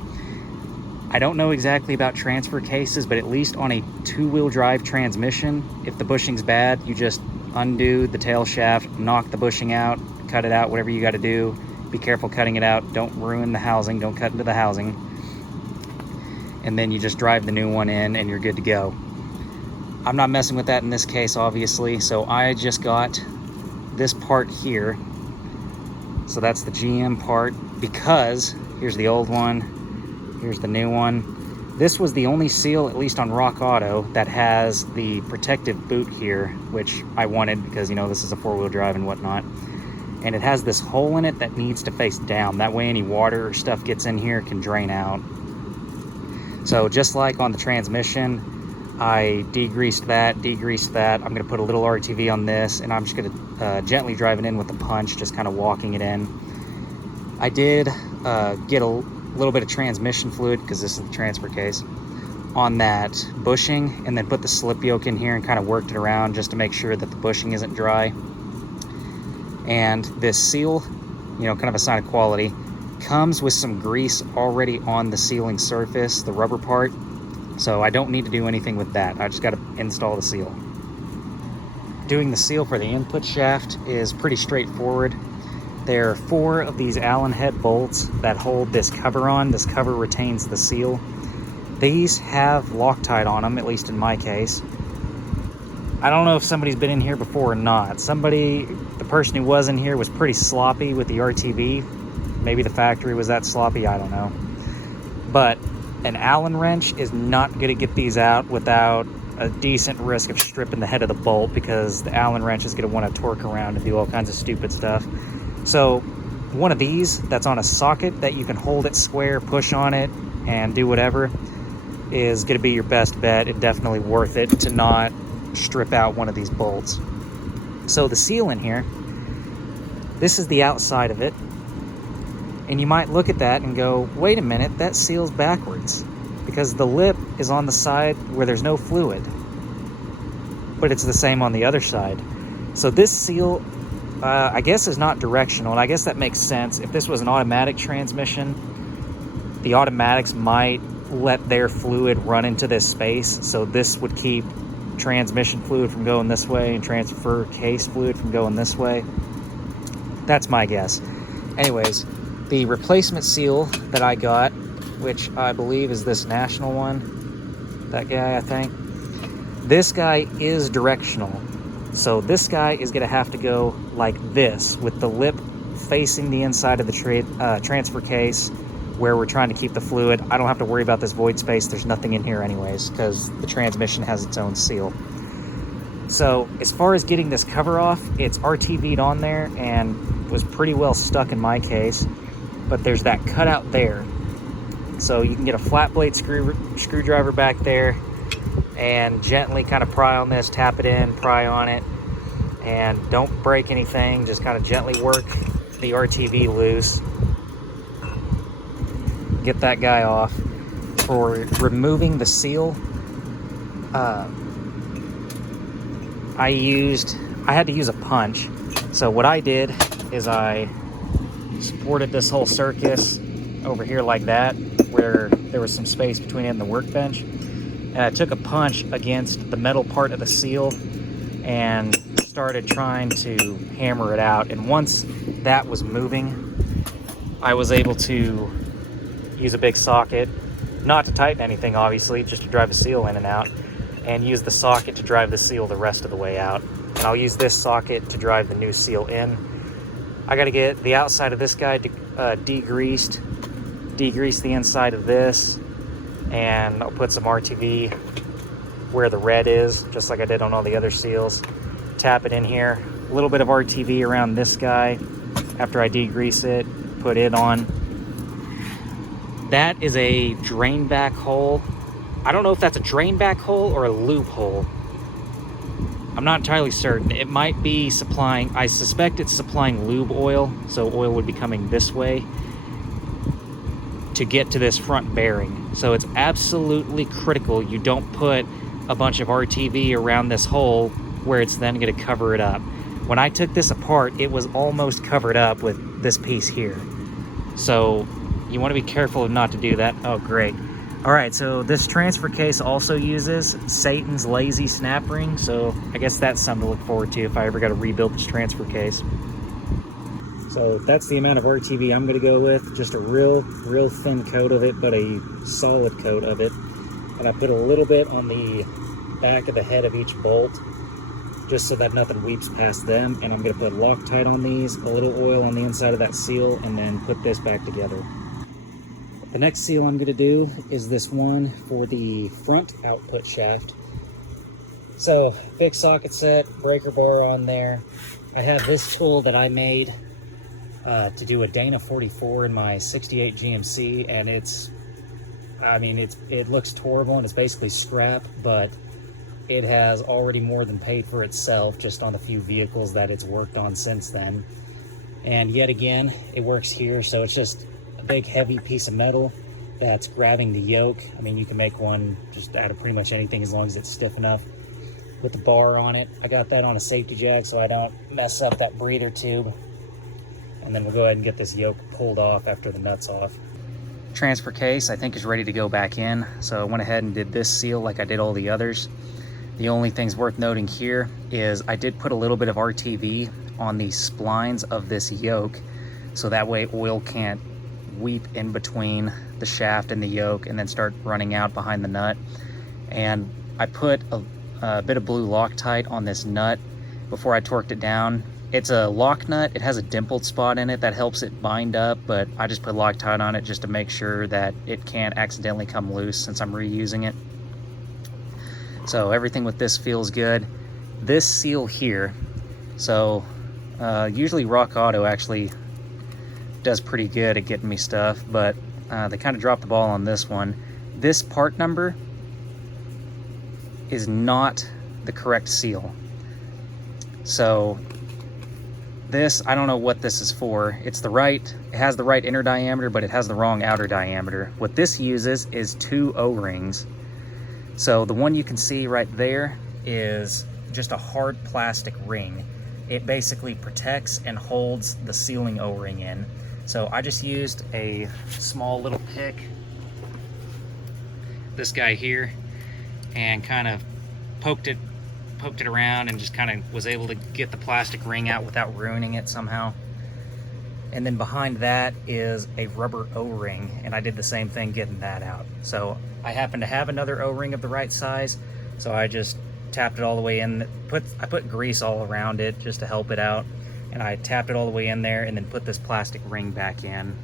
I don't know exactly about transfer cases, but at least on a two-wheel drive transmission, if the bushing's bad, you just undo the tail shaft, knock the bushing out, cut it out, whatever you got to do. Be careful cutting it out. Don't ruin the housing. Don't cut into the housing. And then you just drive the new one in and you're good to go. I'm not messing with that in this case, obviously. So I just got this part here. So that's the GM part, because here's the old one. Here's the new one. This was the only seal, at least on Rock Auto, that has the protective boot here, which I wanted because, you know, this is a four-wheel drive and whatnot. And it has this hole in it that needs to face down. That way any water or stuff gets in here can drain out. So just like on the transmission, I degreased that. I'm gonna put a little RTV on this, and I'm just gonna gently drive it in with the punch, just kind of walking it in. I did get a little bit of transmission fluid, because this is the transfer case, on that bushing, and then put the slip yoke in here and kind of worked it around just to make sure that the bushing isn't dry. And this seal, you know, kind of a sign of quality, comes with some grease already on the sealing surface, the rubber part, so I don't need to do anything with that. I just got to install the seal. Doing the seal for the input shaft is pretty straightforward. There are 4 of these Allen head bolts that hold this cover on. This cover retains the seal. These have Loctite on them, at least in my case. I don't know if somebody's been in here before or not. The person who was in here was pretty sloppy with the RTV. Maybe the factory was that sloppy, I don't know. But an Allen wrench is not going to get these out without a decent risk of stripping the head of the bolt, because the Allen wrench is going to want to torque around and do all kinds of stupid stuff. So one of these that's on a socket that you can hold it square, push on it, and do whatever is going to be your best bet. It's definitely worth it to not strip out one of these bolts. So the seal in here, this is the outside of it, and you might look at that and go, wait a minute, that seal's backwards, because the lip is on the side where there's no fluid, but it's the same on the other side. So this seal, I guess, is not directional, and I guess that makes sense. If this was an automatic transmission, the automatics might let their fluid run into this space, so this would keep transmission fluid from going this way and transfer case fluid from going this way. That's my guess. Anyways, the replacement seal that I got, which I believe is this National one, that guy, I think, this guy is directional. So this guy is going to have to go like this, with the lip facing the inside of the transfer case where we're trying to keep the fluid. I don't have to worry about this void space. There's nothing in here anyways, because the transmission has its own seal. So as far as getting this cover off, it's RTV'd on there and was pretty well stuck in my case, but there's that cutout there. So you can get a flat blade screwdriver back there and gently kind of pry on this, tap it in, pry on it, and don't break anything. Just kind of gently work the RTV loose. Get that guy off. For removing the seal, I had to use a punch. So what I did is I supported this whole circus over here like that, where there was some space between it and the workbench, and I took a punch against the metal part of the seal and started trying to hammer it out. And once that was moving, I was able to use a big socket, not to tighten anything obviously, just to drive the seal in and out, and use the socket to drive the seal the rest of the way out. And I'll use this socket to drive the new seal in. I got to get the outside of this guy degreased, degrease the inside of this, and I'll put some RTV where the red is, just like I did on all the other seals. Tap it in here, a little bit of RTV around this guy after I degrease it, put it on. That is a drain back hole. I don't know if that's a drain back hole or a loop hole. I'm not entirely certain. It might be supplying, I suspect it's supplying lube oil, so oil would be coming this way to get to this front bearing. So it's absolutely critical you don't put a bunch of RTV around this hole where it's then going to cover it up. When I took this apart, it was almost covered up with this piece here. So you want to be careful not to do that. Oh, great. All right, so this transfer case also uses Satan's lazy snap ring, so I guess that's something to look forward to if I ever got to rebuild this transfer case. So that's the amount of RTV I'm going to go with, just a real thin coat of it, but a solid coat of it. And I put a little bit on the back of the head of each bolt, just so that nothing weeps past them. And I'm going to put Loctite on these, a little oil on the inside of that seal, and then put this back together. The next seal I'm going to do is this one for the front output shaft. So, big socket set, breaker bar on there. I have this tool that I made to do a Dana 44 in my 68 GMC, and it looks horrible and it's basically scrap, but it has already more than paid for itself just on the few vehicles that it's worked on since then. And yet again, it works here, so it's just a big heavy piece of metal that's grabbing the yoke. I mean, you can make one just out of pretty much anything as long as it's stiff enough, with the bar on it. I got that on a safety jack so I don't mess up that breather tube. And then we'll go ahead and get this yoke pulled off after the nut's off. Transfer case, I think, is ready to go back in. So I went ahead and did this seal like I did all the others. The only things worth noting here is I did put a little bit of RTV on the splines of this yoke, so that way oil can't weep in between the shaft and the yoke and then start running out behind the nut. And I put a bit of blue Loctite on this nut before I torqued it down. It's a lock nut. It has a dimpled spot in it that helps it bind up, but I just put Loctite on it just to make sure that it can't accidentally come loose since I'm reusing it. So everything with this feels good. This seal here, so usually Rock Auto actually does pretty good at getting me stuff, but they kind of dropped the ball on this one. This part number is not the correct seal. So this, I don't know what this is for. It has the right inner diameter, but it has the wrong outer diameter. What this uses is 2 O-rings. So the one you can see right there is just a hard plastic ring. It basically protects and holds the sealing O-ring in. So I just used a small little pick, this guy here, and kind of poked it around and just kind of was able to get the plastic ring out without ruining it somehow. And then behind that is a rubber O-ring, and I did the same thing getting that out. So I happen to have another O-ring of the right size, so I just tapped it all the way in. I put grease all around it just to help it out, and I tapped it all the way in there and then put this plastic ring back in.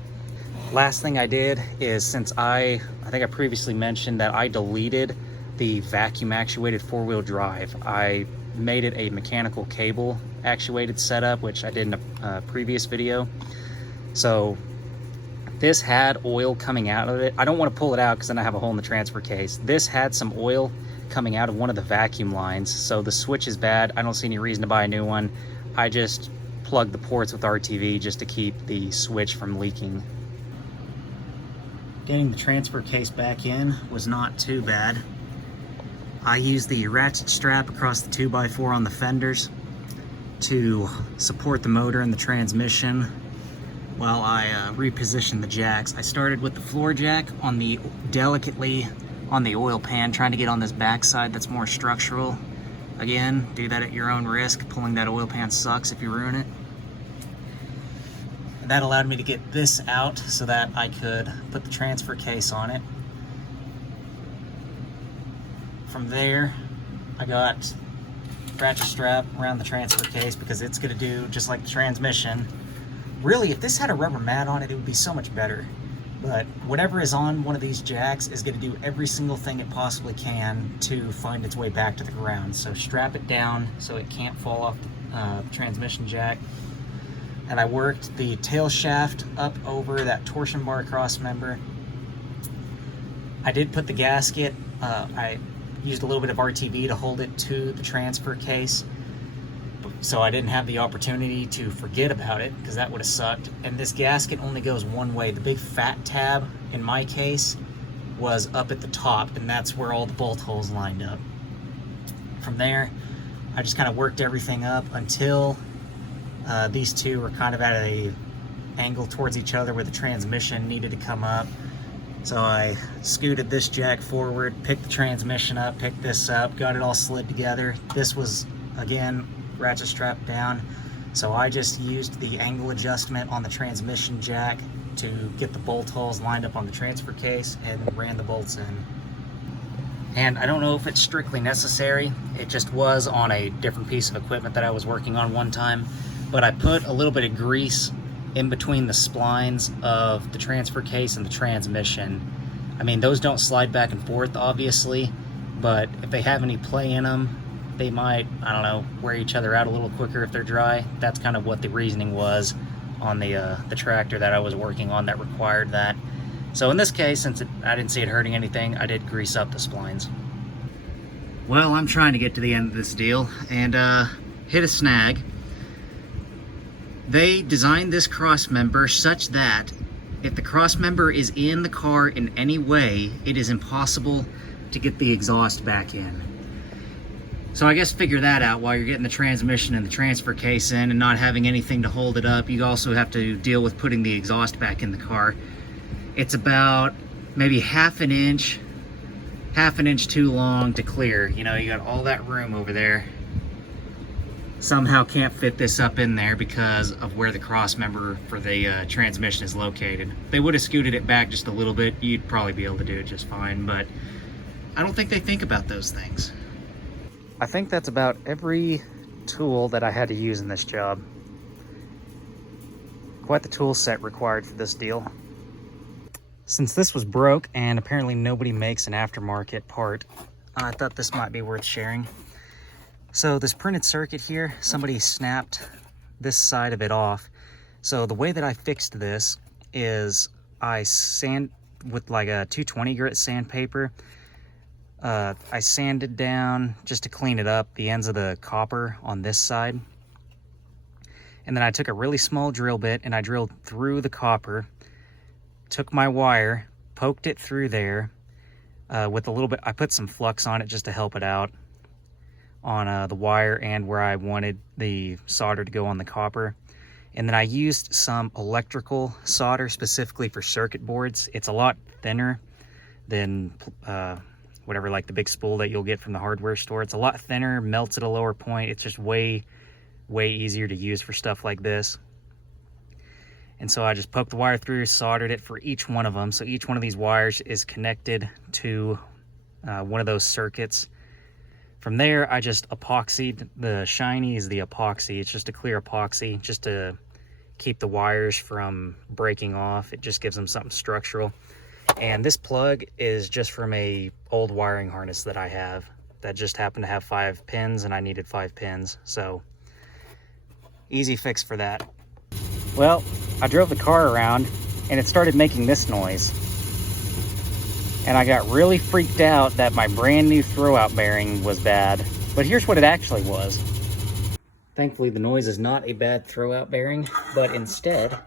Last thing I did is, since I think I previously mentioned that I deleted the vacuum actuated 4-wheel drive, I made it a mechanical cable actuated setup, which I did in a previous video. So this had oil coming out of it. I don't want to pull it out because then I have a hole in the transfer case. This had some oil coming out of one of the vacuum lines, so the switch is bad. I don't see any reason to buy a new one. I just plugged the ports with RTV just to keep the switch from leaking. Getting the transfer case back in was not too bad. I used the ratchet strap across the 2x4 on the fenders to support the motor and the transmission while I repositioned the jacks. I started with the floor jack delicately on the oil pan, trying to get on this backside that's more structural. Again, do that at your own risk. Pulling that oil pan sucks if you ruin it. And that allowed me to get this out so that I could put the transfer case on it. From there, I got ratchet strap around the transfer case because it's going to do just like the transmission. Really, if this had a rubber mat on it, it would be so much better. But whatever is on one of these jacks is going to do every single thing it possibly can to find its way back to the ground. So strap it down so it can't fall off the transmission jack. And I worked the tail shaft up over that torsion bar cross member. I did put the gasket, I used a little bit of RTV to hold it to the transfer case, so I didn't have the opportunity to forget about it, because that would have sucked. And this gasket only goes one way. The big fat tab, in my case, was up at the top, and that's where all the bolt holes lined up. From there, I just kind of worked everything up until these two were kind of at a angle towards each other where the transmission needed to come up. So I scooted this jack forward, picked the transmission up, picked this up, got it all slid together. This was, again, ratchet strap down. So I just used the angle adjustment on the transmission jack to get the bolt holes lined up on the transfer case and ran the bolts in. And I don't know if it's strictly necessary. It just was on a different piece of equipment that I was working on one time. But I put a little bit of grease in between the splines of the transfer case and the transmission. I mean, those don't slide back and forth, obviously, but if they have any play in them, they might, I don't know, wear each other out a little quicker if they're dry. That's kind of what the reasoning was on the tractor that I was working on that required that. So in this case, since I didn't see it hurting anything, I did grease up the splines. Well, I'm trying to get to the end of this deal and hit a snag. They designed this cross member such that if the cross member is in the car in any way, it is impossible to get the exhaust back in. So I guess figure that out while you're getting the transmission and the transfer case in and not having anything to hold it up. You also have to deal with putting the exhaust back in the car. It's about maybe half an inch too long to clear. You know, you got all that room over there. Somehow can't fit this up in there because of where the cross member for the transmission is located. If they would have scooted it back just a little bit, you'd probably be able to do it just fine, but I don't think they think about those things. I think that's about every tool that I had to use in this job. Quite the tool set required for this deal. Since this was broke and apparently nobody makes an aftermarket part, I thought this might be worth sharing. So this printed circuit here, somebody snapped this side of it off. So the way that I fixed this is I sand with like a 220 grit sandpaper. I sanded down just to clean it up the ends of the copper on this side. And then I took a really small drill bit and I drilled through the copper, took my wire, poked it through there with a little bit, I put some flux on it just to help it out on the wire and where I wanted the solder to go on the copper. And then I used some electrical solder specifically for circuit boards. It's a lot thinner than whatever, like the big spool that you'll get from the hardware store. It's a lot thinner, melts at a lower point. It's just way easier to use for stuff like this. And so I just poked the wire through, soldered it for each one of them. So each one of these wires is connected to one of those circuits. From there, I just epoxied. The shiny is the epoxy. It's just a clear epoxy just to keep the wires from breaking off. It just gives them something structural. And this plug is just from a old wiring harness that I have that just happened to have 5 pins and I needed 5 pins. So easy fix for that. Well, I drove the car around and it started making this noise. And I got really freaked out that my brand new throwout bearing was bad. But here's what it actually was. Thankfully, the noise is not a bad throwout bearing, but instead,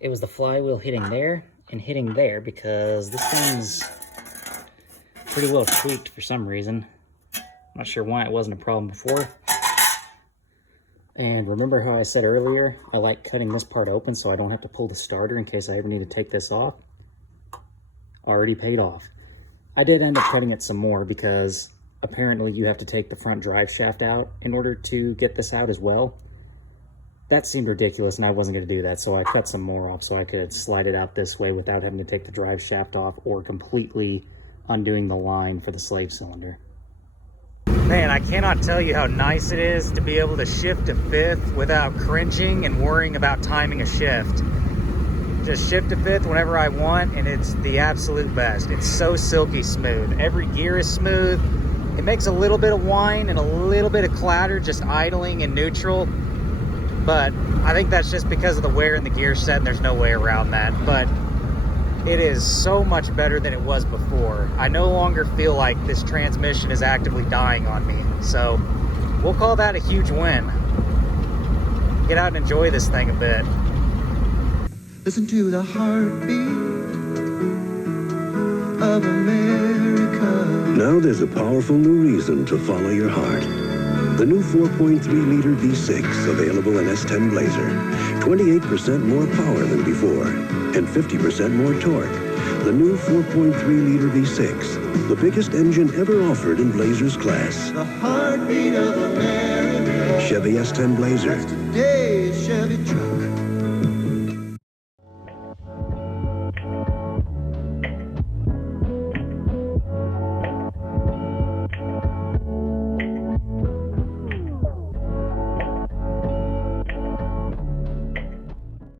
it was the flywheel hitting there and hitting there because this thing's pretty well tweaked for some reason. I'm not sure why it wasn't a problem before. And remember how I said earlier, I like cutting this part open so I don't have to pull the starter in case I ever need to take this off? Already paid off. I did end up cutting it some more because apparently you have to take the front drive shaft out in order to get this out as well. That seemed ridiculous and I wasn't going to do that, so I cut some more off so I could slide it out this way without having to take the drive shaft off or completely undoing the line for the slave cylinder. Man, I cannot tell you how nice it is to be able to shift to fifth without cringing and worrying about timing a shift. Just shift to fifth whenever I want and it's the absolute best. It's so silky smooth. Every gear is smooth. It makes a little bit of whine and a little bit of clatter just idling in neutral. But I think that's just because of the wear in the gear set and there's no way around that. But it is so much better than it was before. I no longer feel like this transmission is actively dying on me. So we'll call that a huge win. Get out and enjoy this thing a bit. Listen to the heartbeat of America. Now there's a powerful new reason to follow your heart. The new 4.3-liter V6 available in S10 Blazer. 28% more power than before and 50% more torque. The new 4.3-liter V6, the biggest engine ever offered in Blazer's class. The heartbeat of America. Chevy S10 Blazer. Today